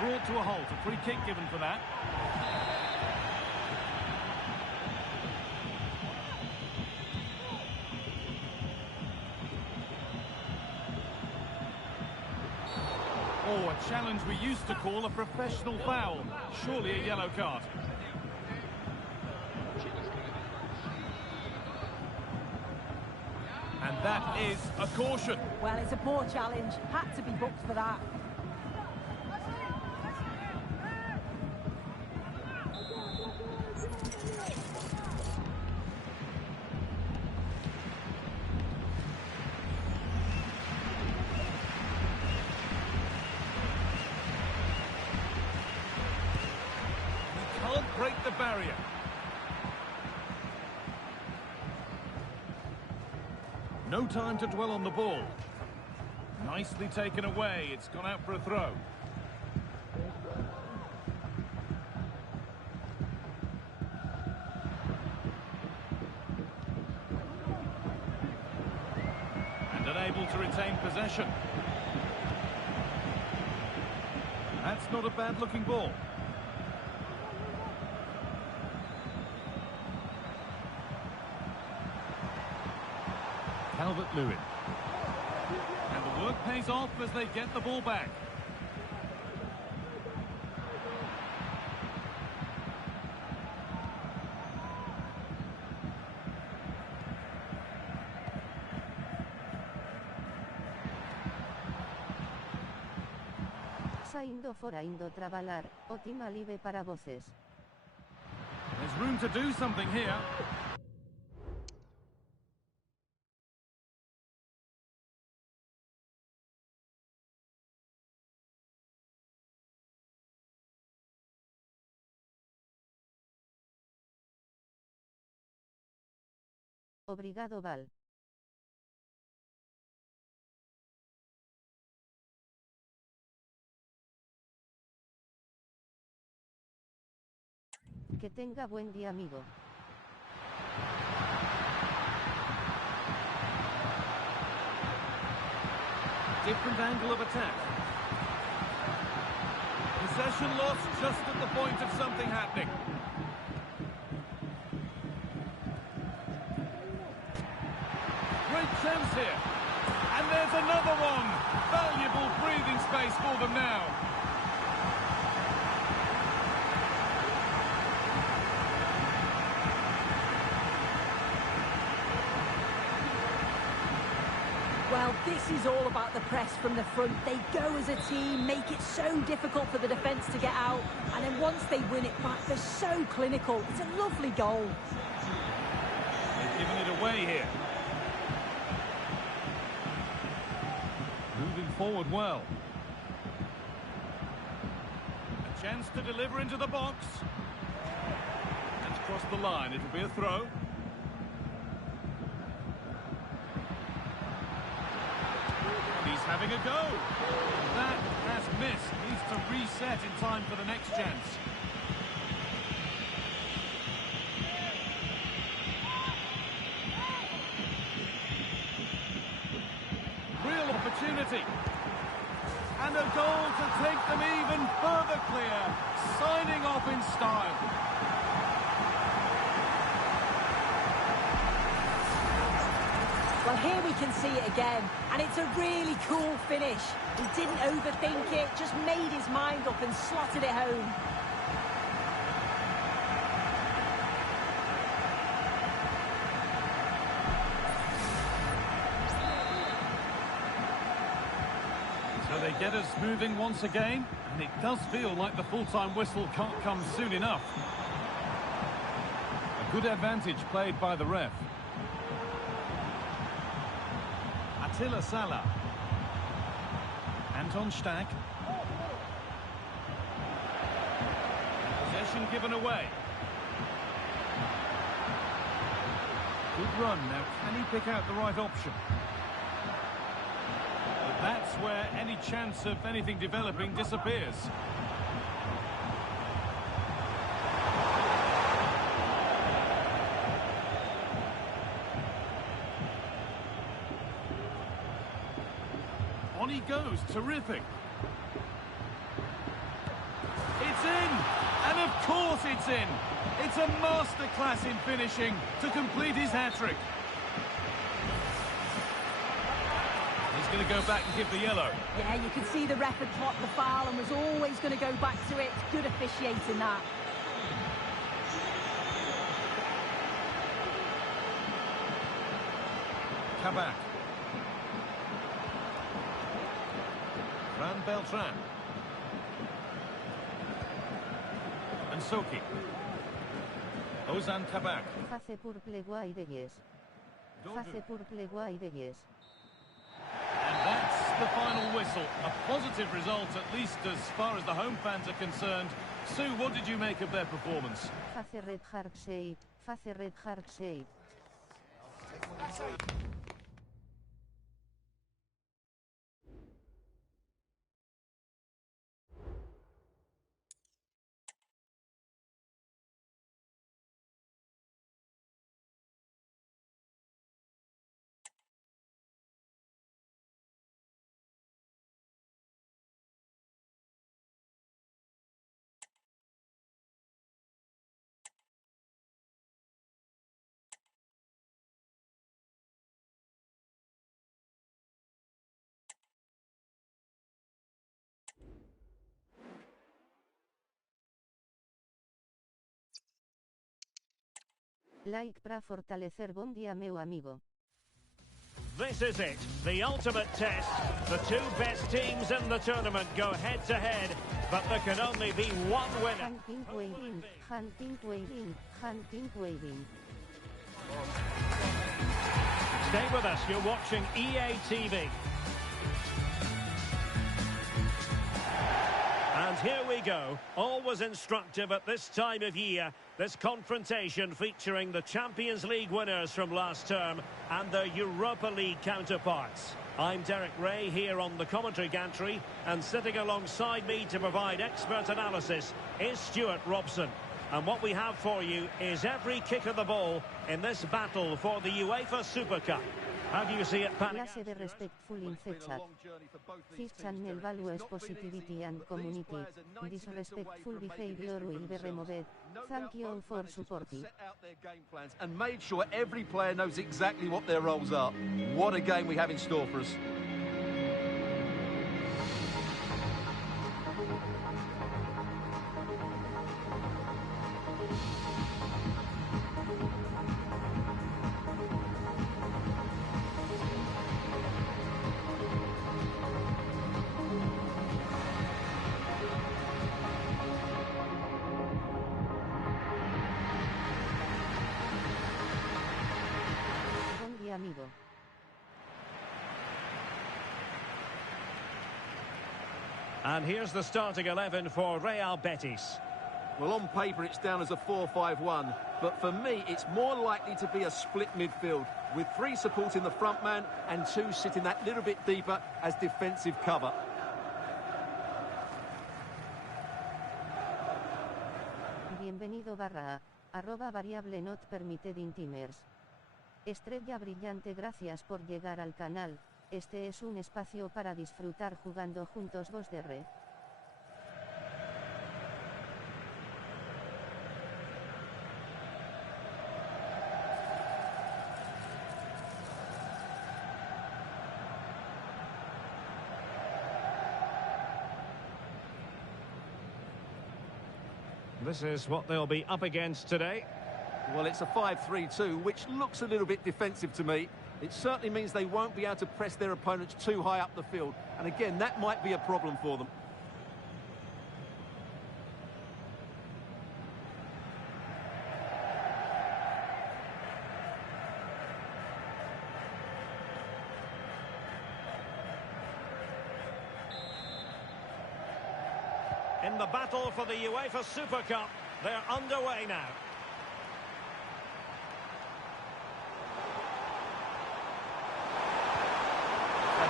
Brought to a halt, a free kick given for that. Oh, a challenge we used to call a professional foul. Surely a yellow card. And that is a caution. Well, it's a poor challenge. Had to be booked for that. Break the barrier. No time to dwell on the ball. Nicely taken away. It's gone out for a throw. And unable to retain possession. That's not a bad looking ball. Calvert-Lewin. And the work pays off as they get the ball back. Saindo fora indo trabalar, ótima live para voces. There's room to do something here. Obrigado Val. Que tenga buen día, amigo. Different angle of attack. Possession lost just at the point of something happening. Great chance here. And there's another one. Valuable breathing space for them now. Well, this is all about the press from the front. They go as a team, make it so difficult for the defence to get out, and then once they win it back, they're so clinical. It's a lovely goal. They've given it away here. Moving forward well. A chance to deliver into the box. And across the line, it'll be a throw. Having a go. That has missed. Needs to reset in time for the next chance. Real opportunity. And a goal to take them even further clear. Signing off in style. Well, here we can see it again, and it's a really cool finish. He didn't overthink it, just made his mind up and slotted it home. So they get us moving once again, and it does feel like the full-time whistle can't come soon enough. A good advantage played by the ref. Attila Sala. Anton Stack. Possession given away. Good run. Now, can he pick out the right option? But that's where any chance of anything developing disappears. On he goes, terrific. It's in, and of course it's in. It's a masterclass in finishing to complete his hat-trick. He's going to go back and give the yellow. Yeah, you can see the ref had clocked the foul and was always going to go back to it. Good officiating that. Kabak. Fran Beltran. And Soki. Ozan Kabak. Face pour pleguai de yes. Face pour pleguai de yes. And that's the final whistle. A positive result, at least as far as the home fans are concerned. Sue, what did you make of their performance? Face red hard shape. Face red hard shape. Like para fortalecer bon dia meu amigo. This is it, the ultimate test. The two best teams in the tournament go head-to-head, but there can only be one winner. Hunting waving. Stay with us, you're watching EA TV. And here we go, always instructive at this time of year, this confrontation featuring the Champions League winners from last term and their Europa League counterparts. I'm Derek Ray here on the commentary gantry, and sitting alongside me to provide expert analysis is Stuart Robson. And what we have for you is every kick of the ball in this battle for the UEFA Super Cup. How do you see it, Pat? Clase de respectful in the chat. This channel values positivity and community. Disrespectful behavior will be removed. Thank you for supporting. Set out their game plans and made sure every player knows exactly what their roles are. What a game we have in store for us. Amigo. And here's the starting 11 for Real Betis. Well, on paper it's down as a 4-5-1, but for me it's more likely to be a split midfield, with 3 supporting the front man and 2 sitting that little bit deeper as defensive cover. Bienvenido barra @variable not permitted in timers. Estrella brillante, gracias por llegar al canal. Este es un espacio para disfrutar jugando juntos 2DR. This is what they'll be up against today. Well, it's a 5-3-2, which looks a little bit defensive to me. It certainly means they won't be able to press their opponents too high up the field. And again, that might be a problem for them. In the battle for the UEFA Super Cup, they're underway now.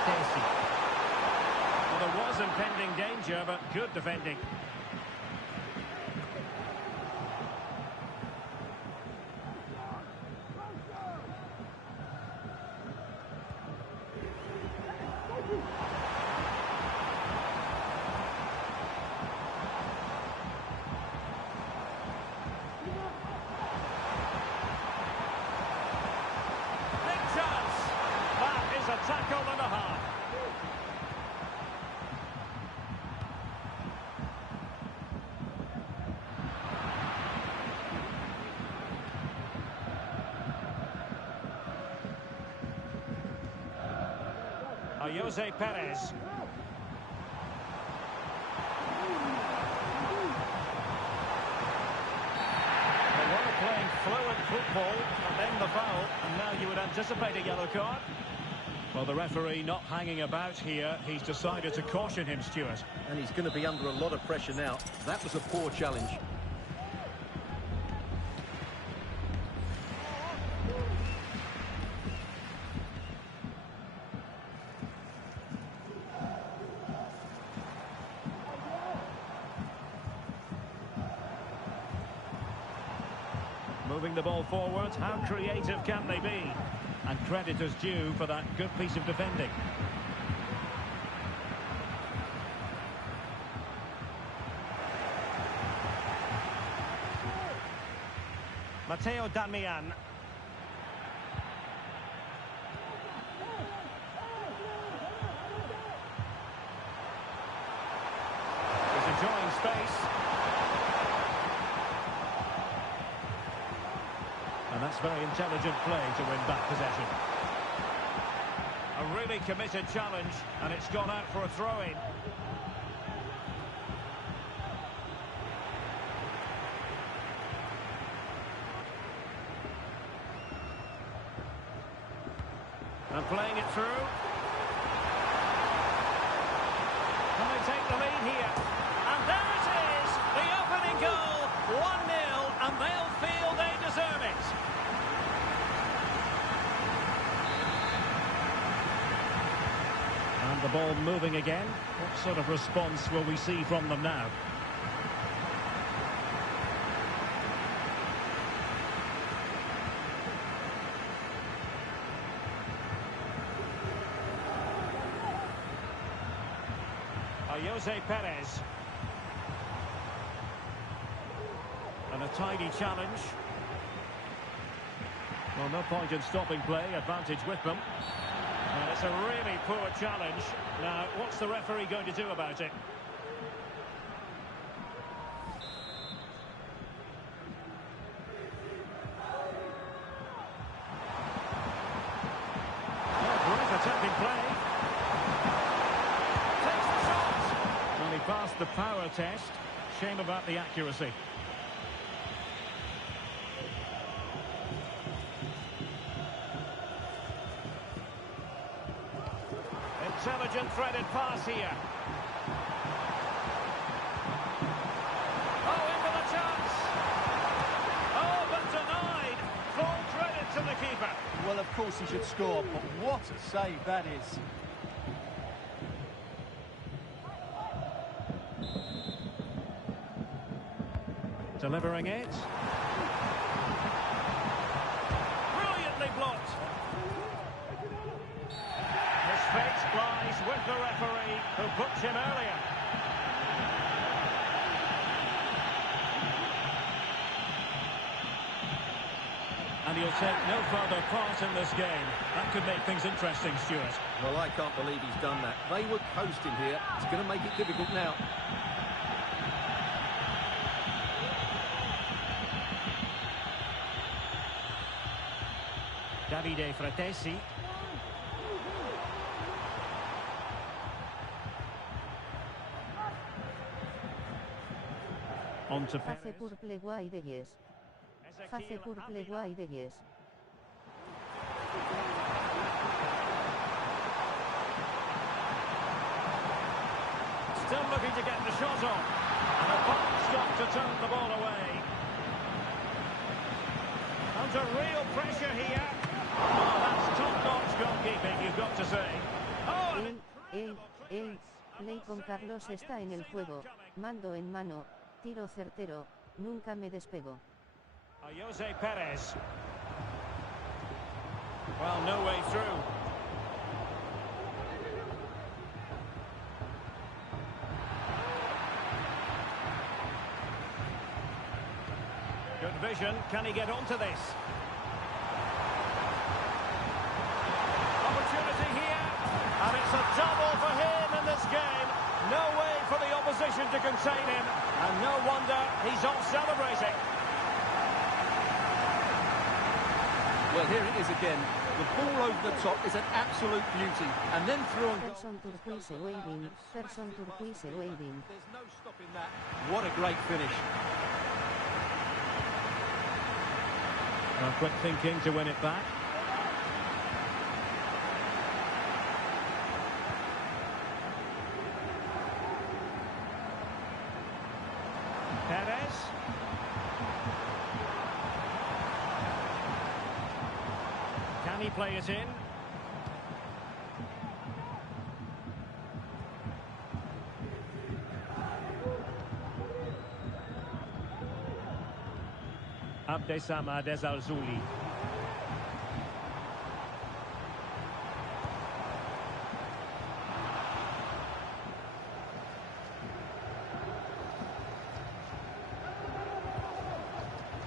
Well, there was impending danger, but good defending. Big chance! That is a tackle and a half. Jose Perez. They were playing fluent football, and then the foul, and now you would anticipate a yellow card. Well, the referee not hanging about here. He's decided to caution him, Stuart. And he's going to be under a lot of pressure now. That was a poor challenge. Moving the ball forward, how creative can they be? And credit is due for that good piece of defending. Matteo Darmian. He's enjoying space. And that's very intelligent play to win back possession. really committed challenge, and it's gone out for a throw-in. And playing it through. Can they take the lead here? And there it is! The opening goal! 1-0, and they'll feel they deserve it. And the ball moving again. What sort of response will we see from them now? Jose Perez. And a tidy challenge. Well, no point in stopping play. Advantage with them. And it's a really poor challenge. Now, what's the referee going to do about it? Oh, great attacking play. Passed the power test. Shame about the accuracy. Intelligent threaded pass here. Oh, into the chance. Oh, but denied. Full credit to the keeper. Well, of course he should score, but what a save that is. Delivering it. Brilliantly blocked. His fate lies with the referee who booked him earlier. And he'll take no further part in this game. That could make things interesting, Stuart. Well, I can't believe he's done that. They were coasting here. It's going to make it difficult now. Davide Fratesi. On to Perez. Face pour pleguai de yes. Face pour pleguai de yes. Still looking to get the shot on. And a bomb stop to turn the ball away. Under real pressure here. Oh, that's top-notch goalkeeping, you've got to say. Oh, Play con Carlos está en el juego. Mando en mano. Tiro certero. Nunca me despego. Jose Perez. Well, no way through. Good vision. Can he get onto this? Opportunity here, and it's a double for him in this game. No way for the opposition to contain him, and no wonder he's off celebrating. Well, here it is again. The ball over the top is an absolute beauty, and then through on... Person turquoise waving. Person turquoise waving. There's no stopping that. What a great finish. Well, quick thinking to win it back. Perez. Can he play it in? Abdesama Desalzuli.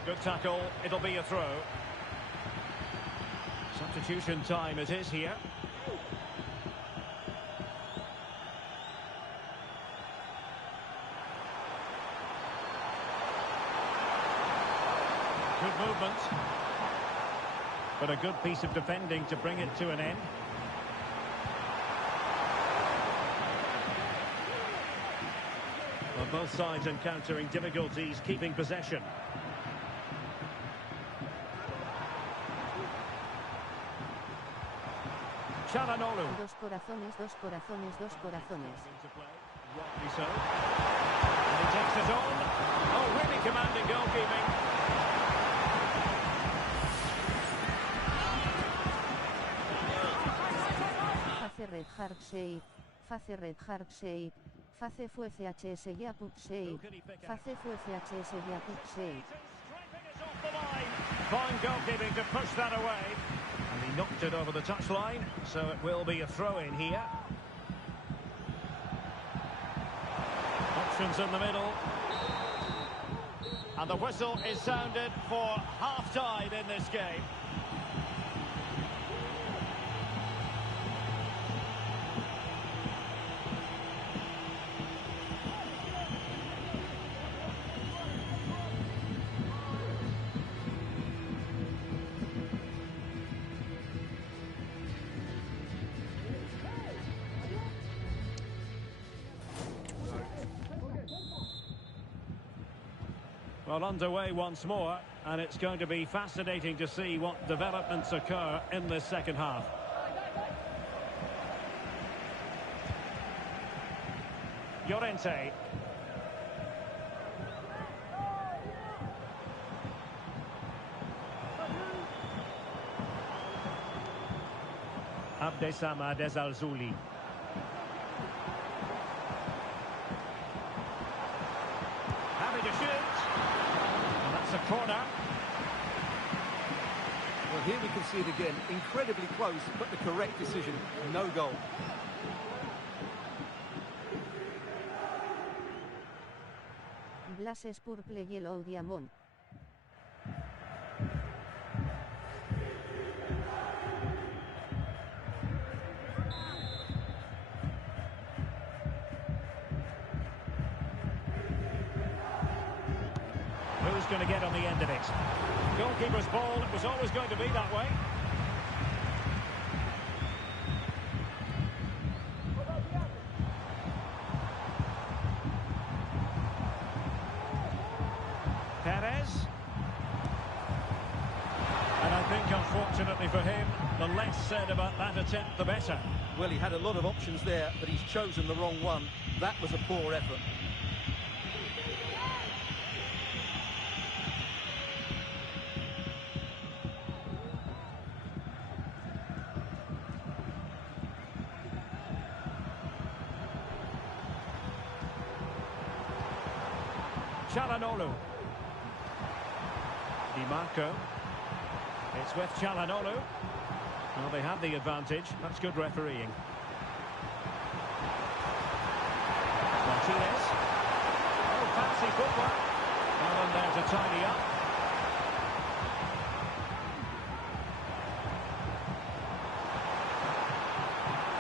Good tackle, it'll be a throw. Substitution time it is here. Good movement. But a good piece of defending to bring it to an end. Well, both sides encountering difficulties keeping possession. Çalhanoğlu. Dos corazones, dos corazones, dos corazones. Rightly so. And he takes it on. Oh, really commanding goalkeeping. Face red hard shape. Face red hard shape. Face fue CHS ya put shape. Face fue CHS ya put shape. Fine goalkeeping to push that away. And he knocked it over the touchline, so it will be a throw-in here. Options in the middle. And the whistle is sounded for half-time in this game. Well, underway once more, and it's going to be fascinating to see what developments occur in this second half. Llorente. Abdessamad Ezzalzouli. Happy to shoot. That's a corner. Well, here we can see it again. Incredibly close, but the correct decision. No goal. Blases purple yellow diamond. Who's going to get on the end of it? Goalkeeper's ball, it was always going to be that way. Perez. And I think, unfortunately for him, the less said about that attempt, the better. Well, he had a lot of options there, but he's chosen the wrong one. That was a poor effort. Çalhanoğlu. Di Marco. It's with Çalhanoğlu. Well, they had the advantage. That's good refereeing. Martinez. Oh, fancy footwork. Well, and there to tidy up.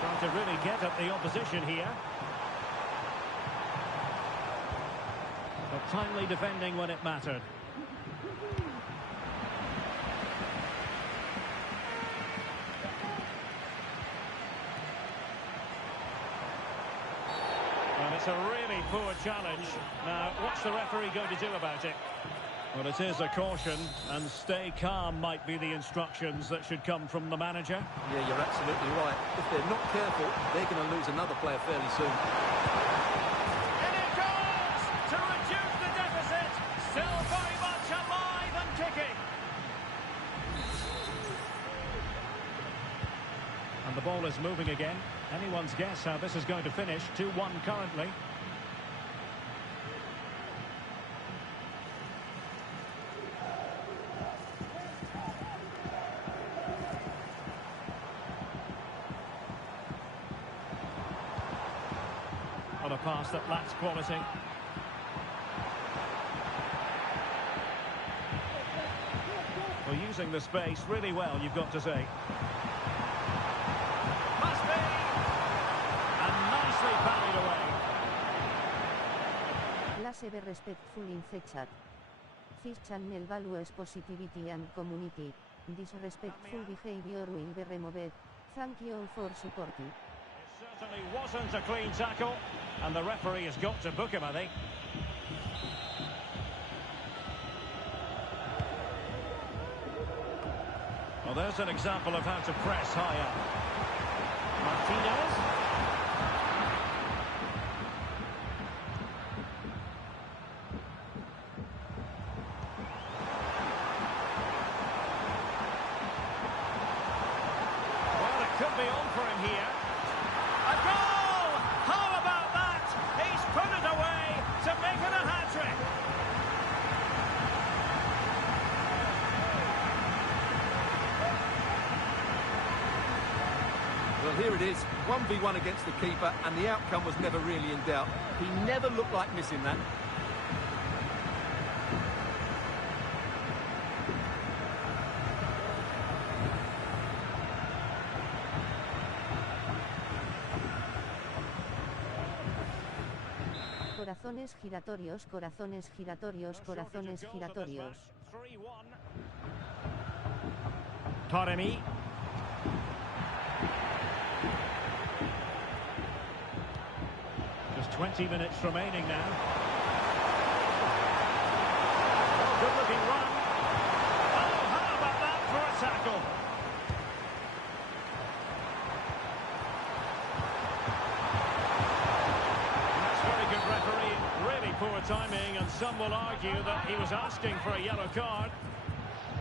Trying to really get at the opposition here. But timely defending when it mattered. And it's a really poor challenge. Now, what's the referee going to do about it? Well, it is a caution, and stay calm might be the instructions that should come from the manager. Yeah, you're absolutely right. If they're not careful, they're going to lose another player fairly soon. And it goes to reduce the deficit. Still very much alive and kicking. And the ball is moving again. Anyone's guess how this is going to finish. 2-1 currently. On a pass that lacks quality. Well, using the space really well, you've got to say. Must be! And nicely parried away. Clase respectful in the chat. This channel values positivity and community. Disrespectful behavior will be removed. Thank you all for supporting. It certainly wasn't a clean tackle. And the referee has got to book him, I think. Well, there's an example of how to press high up. Martinez. Well, it could be on for him here. A goal! How about that? He's put it away to make it a hat-trick. Well, here it is, 1v1 against the keeper, and the outcome was never really in doubt. He never looked like missing that. Corazones giratorios, corazones giratorios, corazones giratorios. Taremi. Just 20 minutes remaining now. Oh, good looking run. Oh, how about that for a tackle? That's very good refereeing. Really poor timing, and some will argue that he was asking for a yellow card.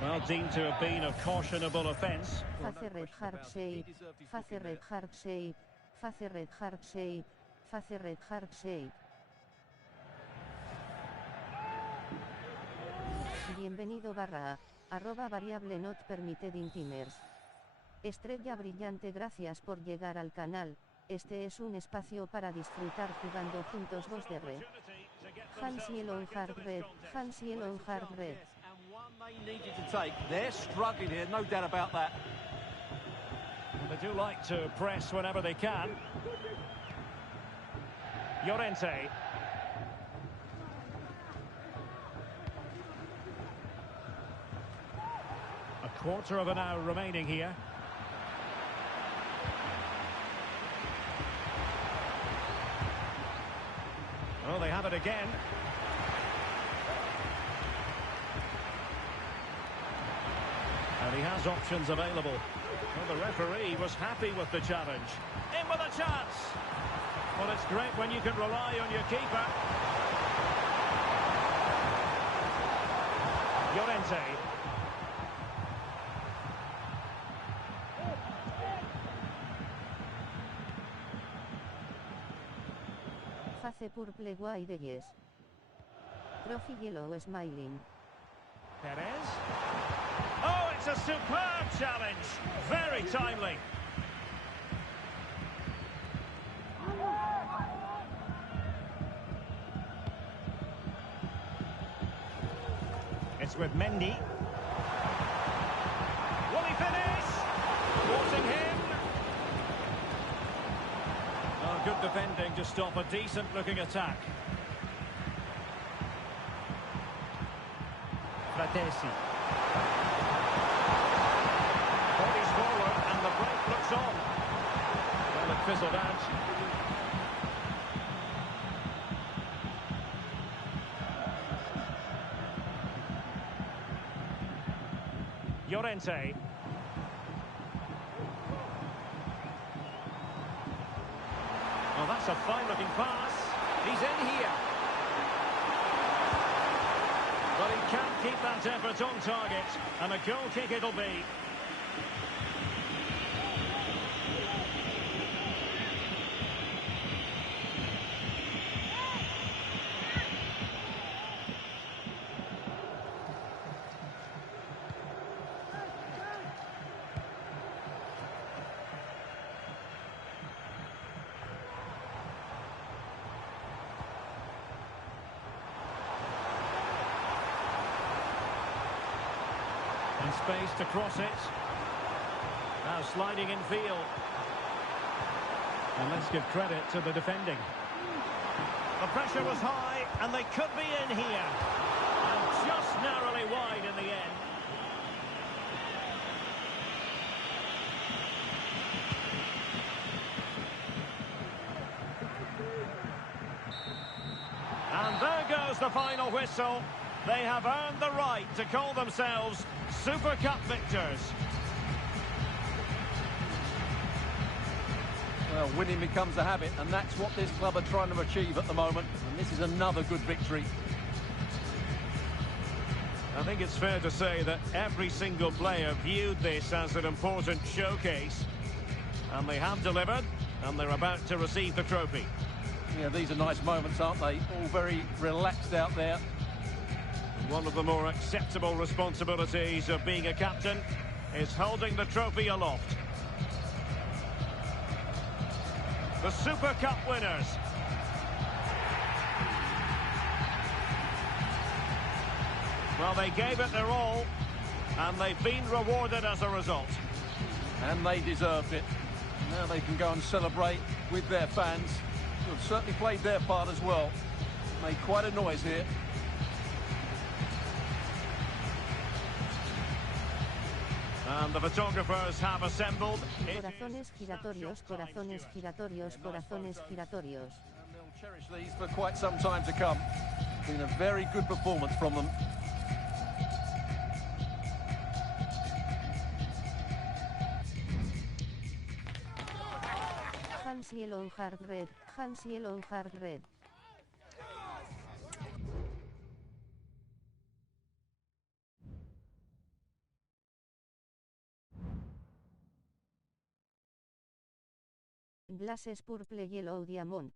Well, deemed to have been a cautionable offence. Face red hard shape, face red hard shape, face red hard shape, face red hard shape. Bienvenido barra, arroba variable not permitted in timers. Estrella brillante, gracias por llegar al canal. Este es un espacio para disfrutar jugando juntos 2D. Hans Yellow Hard Red, Hans Yellow Hard Red. They needed to take. They're struggling here, no doubt about that. They do like to press whenever they can. Llorente. A quarter of an hour remaining here. Well, they have it again. And he has options available. Well, the referee was happy with the challenge. In with a chance. Well, it's great when you can rely on your keeper. Llorente. Face purple wide yes. Profi yellow smiling. Perez. Oh, it's a superb challenge. Very timely. It's with Mendy. Will he finish? Forcing him. Oh, good defending to stop a decent-looking attack. Betis. Bodies forward and the break looks on. Well, it fizzled out. Llorente. Oh, that's a fine-looking pass. He's in here. But he can't keep that effort on target, and a goal kick it'll be. In space to cross it. Now sliding in field. And let's give credit to the defending. The pressure was high, and they could be in here. And just narrowly wide in the end. Here goes the final whistle. They have earned the right to call themselves Super Cup victors. Well, winning becomes a habit, and that's what this club are trying to achieve at the moment. And this is another good victory. I think it's fair to say that every single player viewed this as an important showcase. And they have delivered, and they're about to receive the trophy. Yeah, these are nice moments, aren't they? All very relaxed out there. One of the more acceptable responsibilities of being a captain is holding the trophy aloft. The Super Cup winners. Well, they gave it their all, and they've been rewarded as a result. And they deserved it. Now they can go and celebrate with their fans, who have certainly played their part as well. Made quite a noise here. And the photographers have assembled. Corazones giratorios, corazones giratorios, corazones giratorios. And they'll cherish these for quite some time to come. It's been a very good performance from them. Hans Yellow Hard Red, Hans Yellow Hard Red. Glasses Purple Yellow Diamond.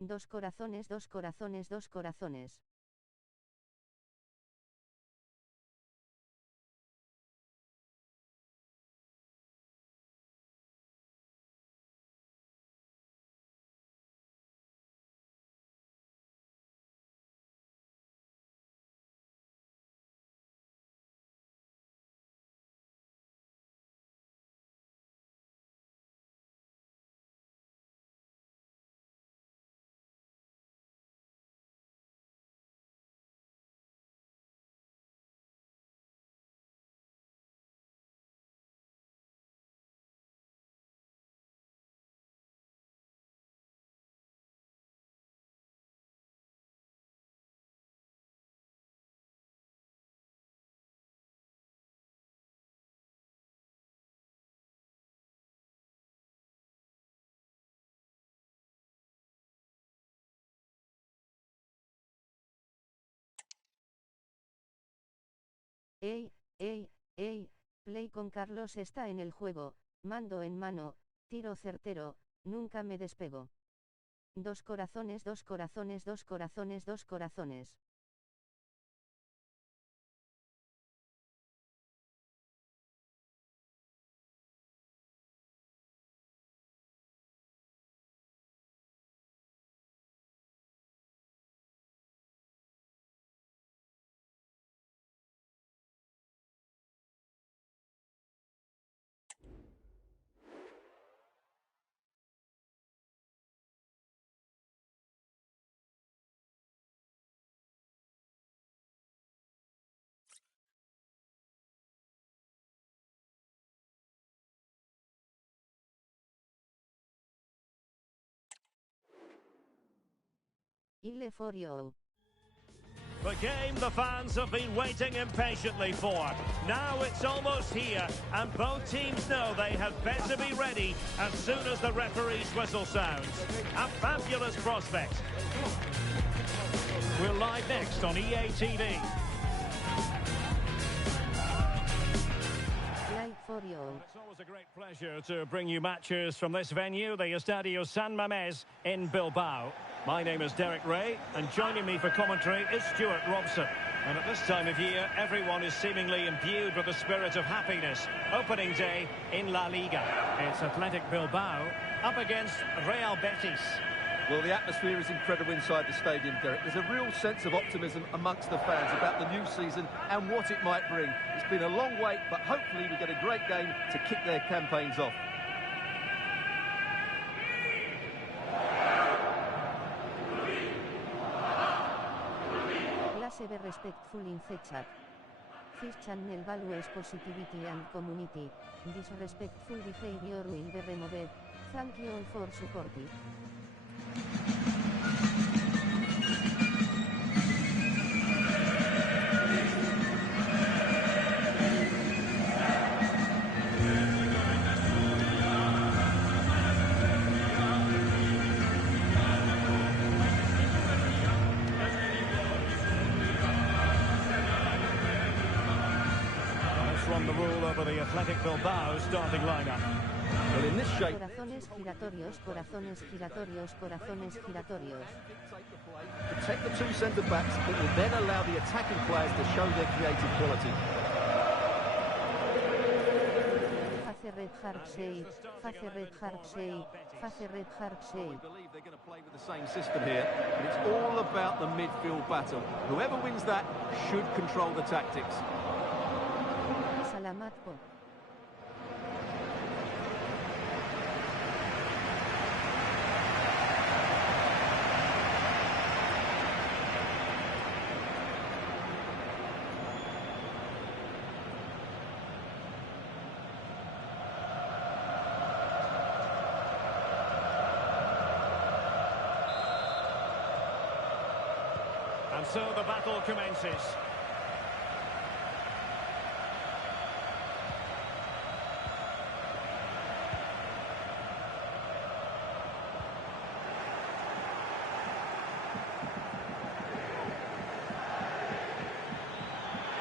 Dos corazones, dos corazones, dos corazones. Ey, play con Carlos está en el juego, mando en mano, tiro certero, nunca me despego. Dos corazones, dos corazones, dos corazones, dos corazones. Ile for you. The game the fans have been waiting impatiently for. Now it's almost here, and both teams know they had better be ready as soon as the referee's whistle sounds. A fabulous prospect. We're live next on EA TV. For you. It's always a great pleasure to bring you matches from this venue, the Estadio San Mamés in Bilbao. My name is Derek Ray, and joining me for commentary is Stuart Robson. And at this time of year, everyone is seemingly imbued with the spirit of happiness. Opening day in La Liga. It's Athletic Bilbao up against Real Betis. Well, the atmosphere is incredible inside the stadium, Derek. There's a real sense of optimism amongst the fans about the new season and what it might bring. It's been a long wait, but hopefully we get a great game to kick their campaigns off. Clase B respectful in the chat. This channel values positivity and community. Disrespectful behavior will be removed. Thank you all for supporting. Run the rule over the Athletic Bilbao starting lineup. Well, in this shape... Corazones giratorios, corazones giratorios, corazones giratorios. Protect the two centre-backs, but will then allow the attacking players to show their creative quality. Face red hard save, face red hard save, face red hard save. I believe they're going to play with the same system here, and it's all about the midfield battle. Whoever wins that should control the tactics. Salamat po. And so the battle commences.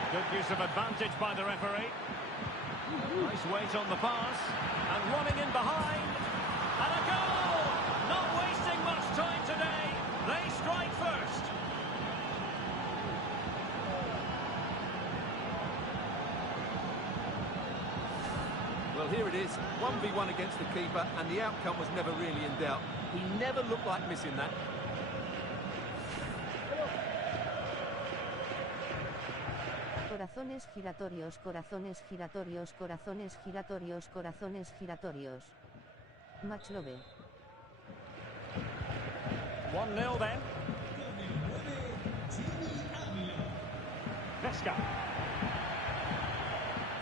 Good use of advantage by the referee. Nice weight on the pass. And running in behind. And a goal! Not wasting much time today. Well, here it is, 1v1 against the keeper, and the outcome was never really in doubt. He never looked like missing that. Corazones giratorios, corazones giratorios, corazones giratorios, corazones giratorios. Match Love. 1-0 then. Vesca.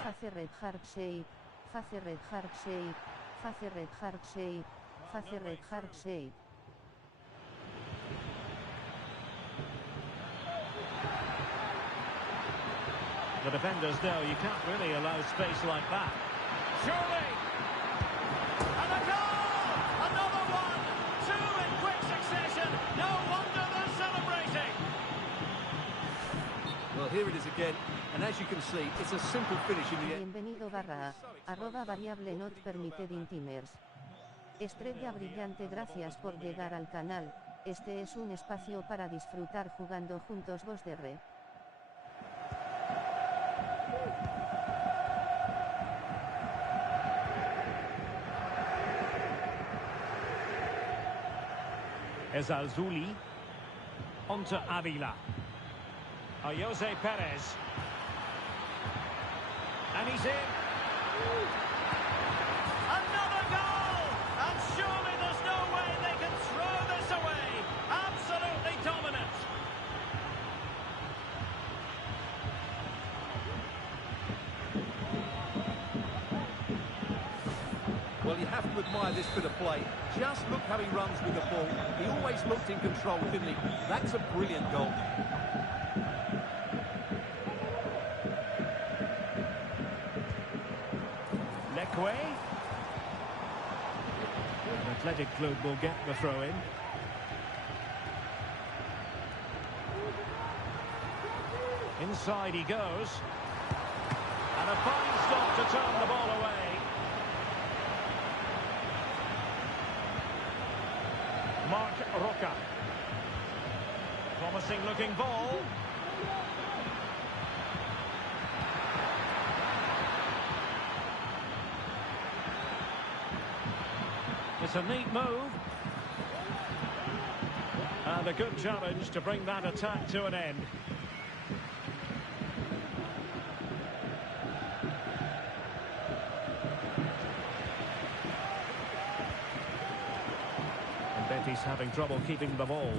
Face red heart shape, face red heart shape, face red heart shape, face red heart shape. The defenders know you can't really allow space like that. Surely! And a goal! Another one! Two in quick succession! No wonder they're celebrating! Well, here it is again, and as you can see, it's a simple finish in the end. Bienvenido barra @ variable not permitted in timers. Estrella brillante, gracias por llegar al canal. Este es un espacio para disfrutar jugando juntos vos de re. Es Alzuli. Onto Avila. A Jose Perez. And he's in. Another goal! And surely there's no way they can throw this away. Absolutely dominant. Well, you have to admire this bit of play. Just look how he runs with the ball. He always looked in control, didn't he? That's a brilliant goal. Lekwe. The Athletic Club will get the throw in. Inside he goes. And a fine stop to turn the ball away. Mark Roca. Promising looking ball. It's a neat move. And a good challenge to bring that attack to an end. Betis having trouble keeping the ball.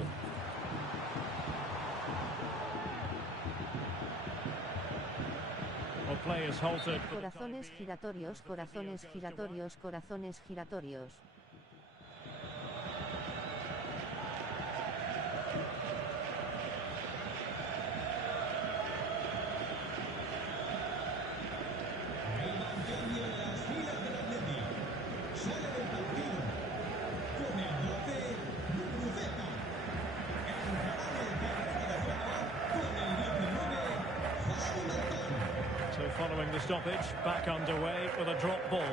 Well, play is halted. Corazones giratorios, corazones giratorios, corazones giratorios. So following the stoppage, back underway with a drop ball.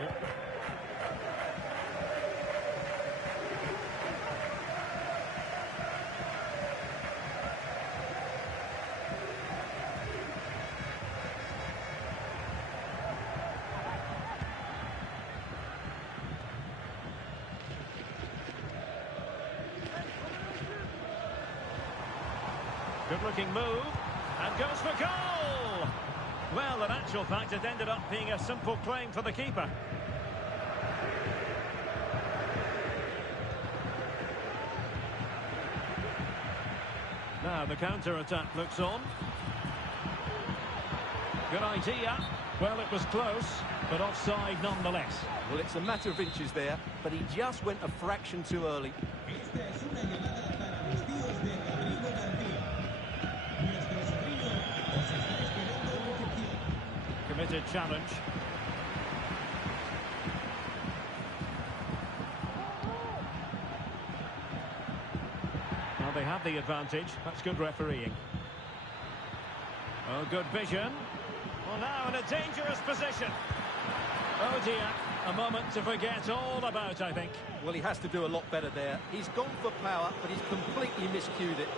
Good-looking move, and goes for goal! Well, in actual fact, it ended up being a simple claim for the keeper. Now the counter-attack looks on. Good idea. Well, it was close, but offside nonetheless. Well, it's a matter of inches there, but he just went a fraction too early. Committed challenge. Well, they have the advantage. That's good refereeing. Oh, good vision. Well, now in a dangerous position. Oh dear, a moment to forget all about, I think. Well, he has to do a lot better there. He's gone for power, but he's completely miscued it.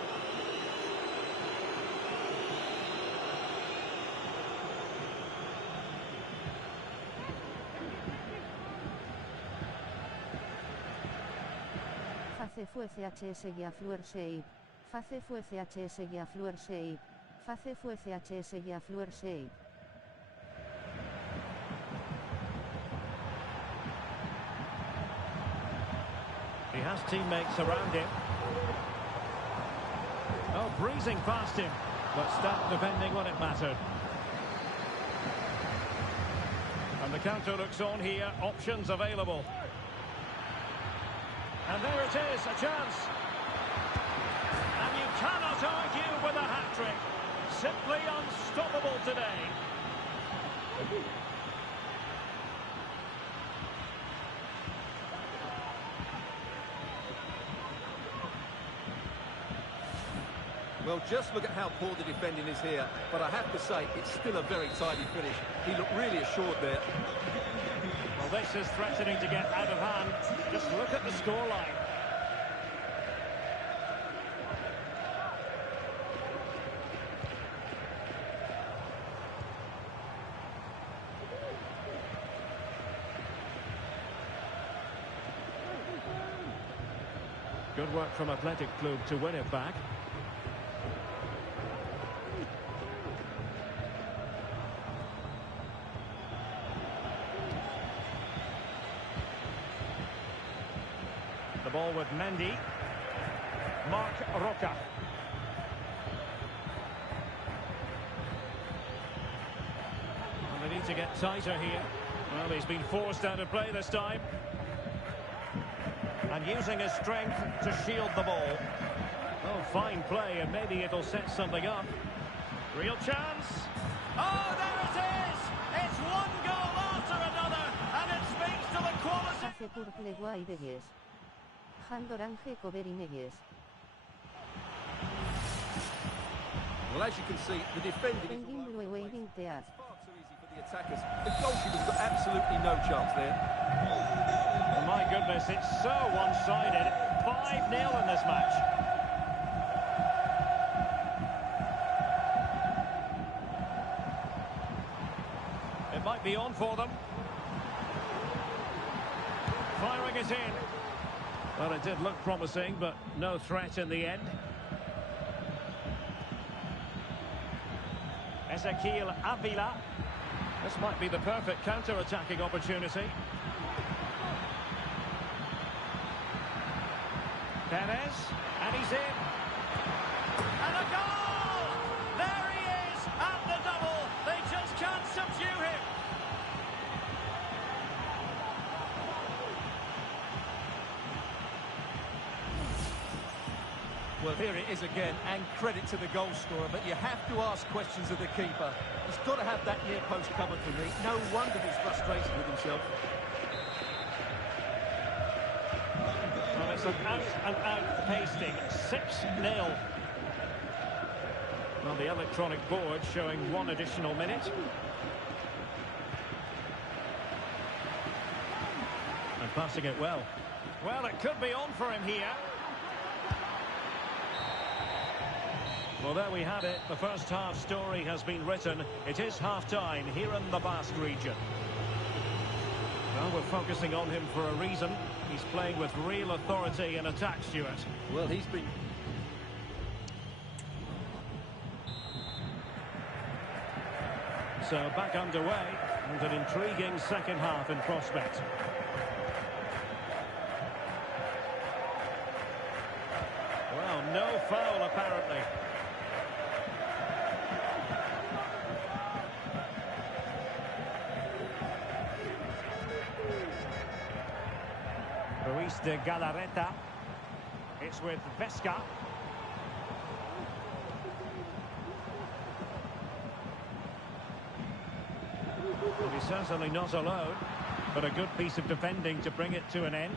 Face fue CHS guía Fluer Shape. Face fue CHS guía Fluer Shape. Face fue CHS guía Fluer Shape. He has teammates around him. Oh, breezing past him, but stout defending when it mattered. And the counter looks on here, options available. And there it is, a chance. And you cannot argue with a hat-trick. Simply unstoppable today. Well, just look at how poor the defending is here. But I have to say, it's still a very tidy finish. He looked really assured there. Well, this is threatening to get out of hand. Just look at the scoreline. Good work from Athletic Club to win it back. The ball with Mendy. Mark Roca. And they need to get tighter here. Well, he's been forced out of play this time. And using his strength to shield the ball. Oh, fine play, and maybe it'll set something up. Real chance. Oh, there it is! It's one goal after another, and it speaks to the quality. Hace purple guaidegues. Handorange coverinegues. Well, as you can see, the defending is Engin blue waving tear. far too easy for the attackers. The goalkeeper's got absolutely no chance there. My goodness, it's so one-sided. 5-0 in this match. It might be on for them. Firing it in. Well, it did look promising, but no threat in the end. Ezequiel Avila. This might be the perfect counter-attacking opportunity. Perez, and he's in. And a goal! There he is, at the double. They just can't subdue him. Well, here it is again, and credit to the goal scorer, but you have to ask questions of the keeper. He's got to have that near post covered for me. No wonder he's frustrated with himself. Well, it's an out-and-out pasting, 6-0. Well, the electronic board showing 1 additional minute. And passing it well. Well, it could be on for him here. Well, there we have it. The first half story has been written. It is half-time here in the Basque region. Well, we're focusing on him for a reason. He's playing with real authority in attack, Stuart. Well, he's been... So back underway, and an intriguing second half in prospect. Well, no foul apparently. Ruiz de Galarreta. It's with Vesca. Well, he's certainly not alone, but a good piece of defending to bring it to an end.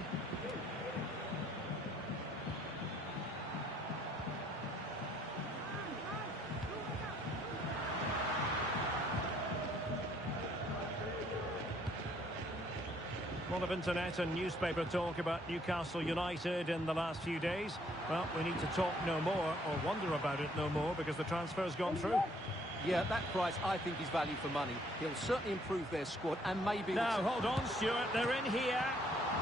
A lot of internet and newspaper talk about Newcastle United in the last few days. Well, we need to talk no more, or wonder about it no more, because the transfer's gone through. Yeah, that price, I think, is value for money. He'll certainly improve their squad and maybe... Now, hold on, Stuart. They're in here.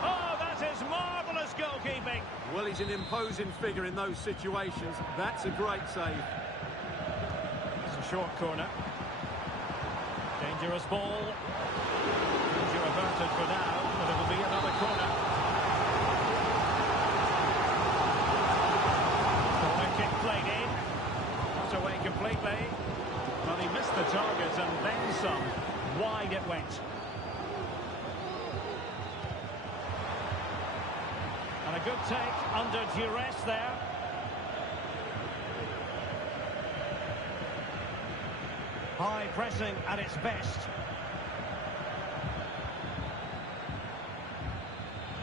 Oh, that's That is marvellous goalkeeping. Well, he's an imposing figure in those situations. That's a great save. It's a short corner. Dangerous ball. Danger averted for now, but it will be another corner. Corner kick played in. Not away completely. But he missed the target and then some. Wide it went. And a good take under duress there. High pressing at its best.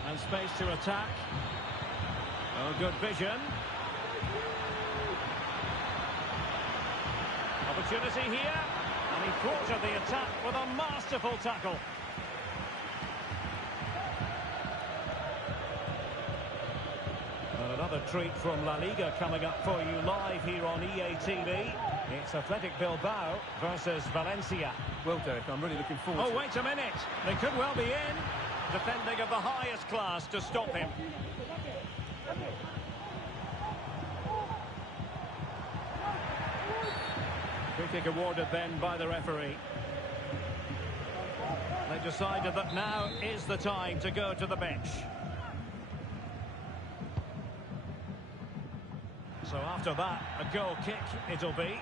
And space to attack. Oh, good vision. Opportunity here. And he thwarted the attack with a masterful tackle. And another treat from La Liga coming up for you live here on EA TV. It's Athletic Bilbao versus Valencia. Well, Derek, I'm really looking forward to it. Oh, wait a minute. They could well be in. Defending of the highest class to stop him. Free kick awarded then by the referee. They decided that now is the time to go to the bench. So after that, a goal kick it'll be.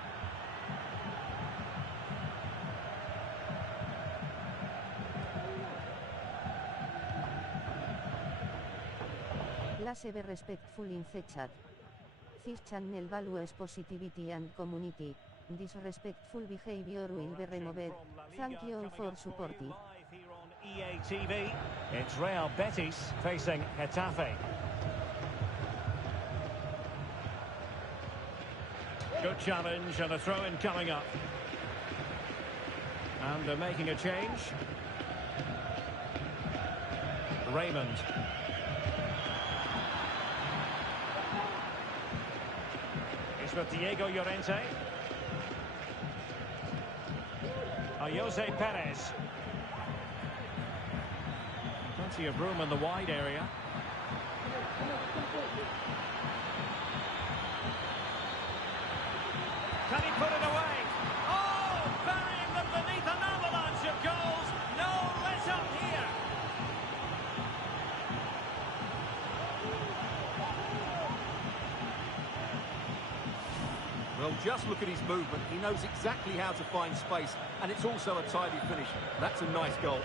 Let's be respectful in the chat. This channel values positivity and community. Disrespectful behavior will be removed. Thank you all for supporting. Live here on EA TV. It's Real Betis facing Getafe. Good challenge and a throw-in coming up. And they're making a change. Raymond. It's with Diego Llorente. Jose Perez. Plenty of room in the wide area. Can he put it away? Oh, burying them beneath an avalanche of goals. No let up here. Well, just look at his movement. He knows exactly how to find space, and it's also a tidy finish. That's a nice goal.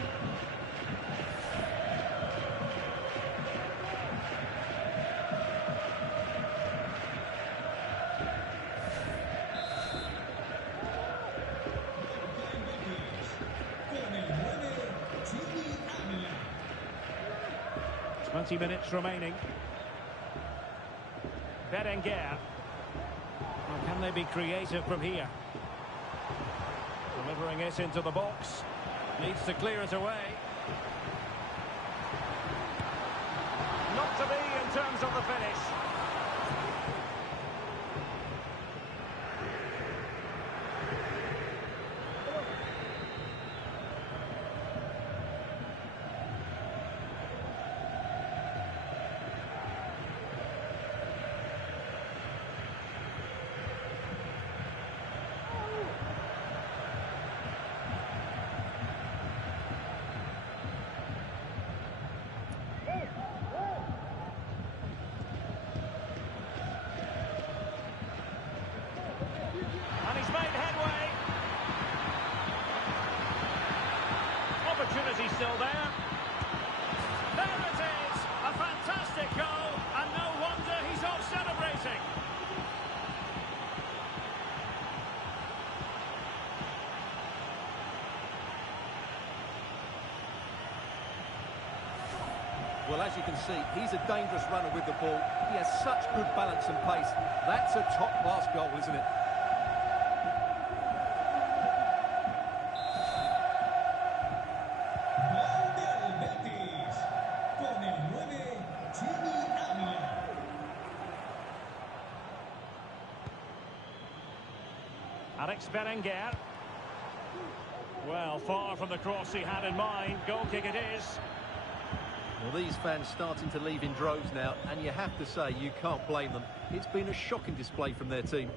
Twenty minutes remaining. Berenguer. Well, can they be creative from here? Delivering it into the box. Needs to clear it away. Not to be in terms of the finish. Still there. There it is! A fantastic goal, and no wonder he's off celebrating. Well, as you can see, he's a dangerous runner with the ball. He has such good balance and pace. That's a top-class goal, isn't it? Berenguer. Well, far from the cross he had in mind. Goal kick it is. Well, these fans starting to leave in droves now, and you have to say you can't blame them. It's been a shocking display from their team.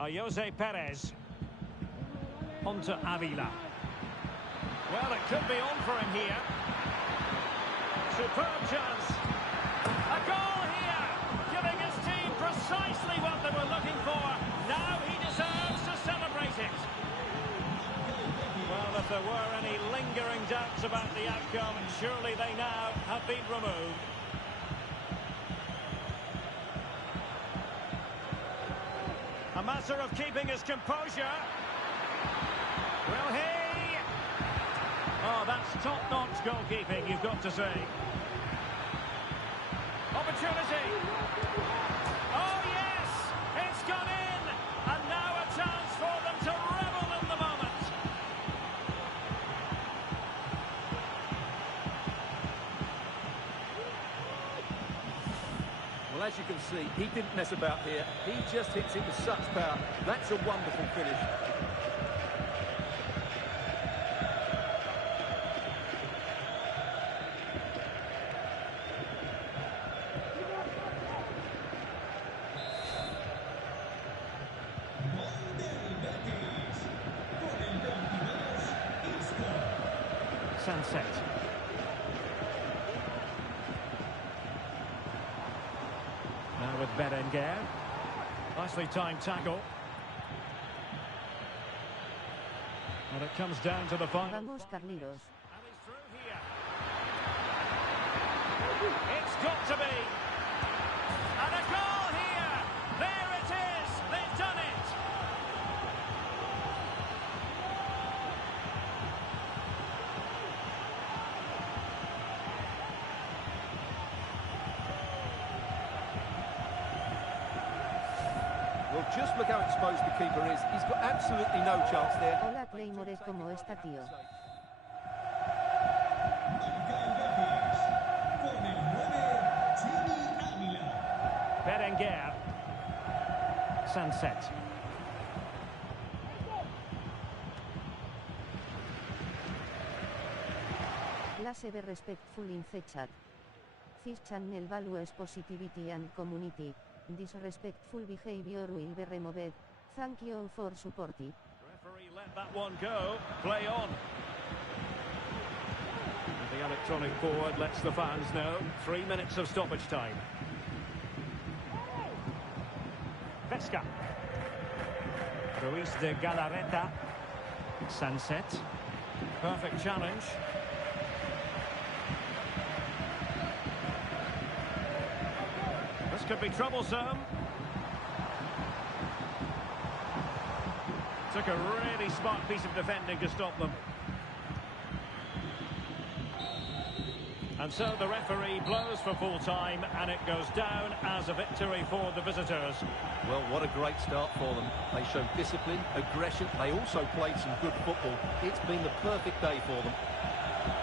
Jose Perez. On to Avila. Well, it could be on for him here. Superb chance. A goal here, giving his team precisely what they were looking for. Now he deserves to celebrate it. Well, if there were any lingering doubts about the outcome, surely they now have been removed. A matter of keeping his composure. Will he? Oh, that's top-notch goalkeeping, you've got to say. Opportunity. Oh, yes! It's gone in! And now a chance for them to revel in the moment. Well, as you can see, he didn't mess about here. He just hits it with such power. That's a wonderful finish. Sunset. Now with Berenguer. Nicely timed tackle. And it comes down to the final. Vamos, Carlitos. And he's through here. It's got to be. And a goal here. There it is. They've done it. Well, just look how exposed the keeper is. He's got absolutely no chance there. Hola Claymore, ¿cómo está, tío? Berenguer. Sunset. Clase be respectful in the chat. This channel values positivity and community. Disrespectful behavior will be removed. Thank you for supporting. Referee let that one go. Play on. And the electronic board lets the fans know. 3 minutes of stoppage time. Vesca. Ruiz de Galarreta. Sunset. Perfect challenge. This could be troublesome. Took a really smart piece of defending to stop them. And so the referee blows for full time, and it goes down as a victory for the visitors. Well, what a great start for them. They showed discipline, aggression. They also played some good football. It's been the perfect day for them.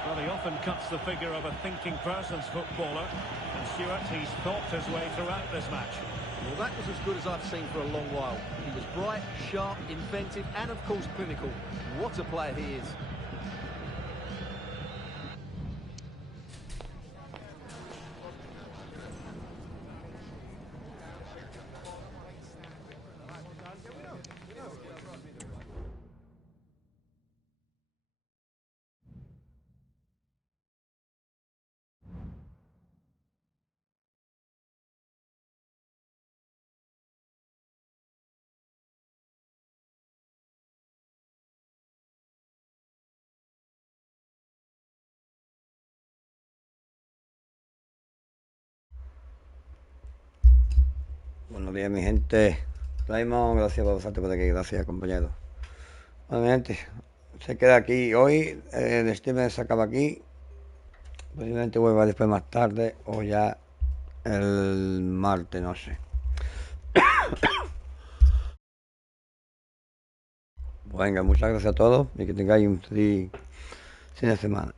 Well, he often cuts the figure of a thinking person's footballer. And Stuart, he's thought his way throughout this match. Well, that was as good as I've seen for a long while. He was bright, sharp, inventive, and of course clinical. What a player he is. Buenos días, mi gente. Raymond, gracias por pasarte por aquí. Gracias, compañero. Bueno, mi gente, se queda aquí hoy. El stream se acaba aquí. Posiblemente vuelva después más tarde o ya el martes, no sé. Venga, muchas gracias a todos y que tengáis un feliz fin de semana.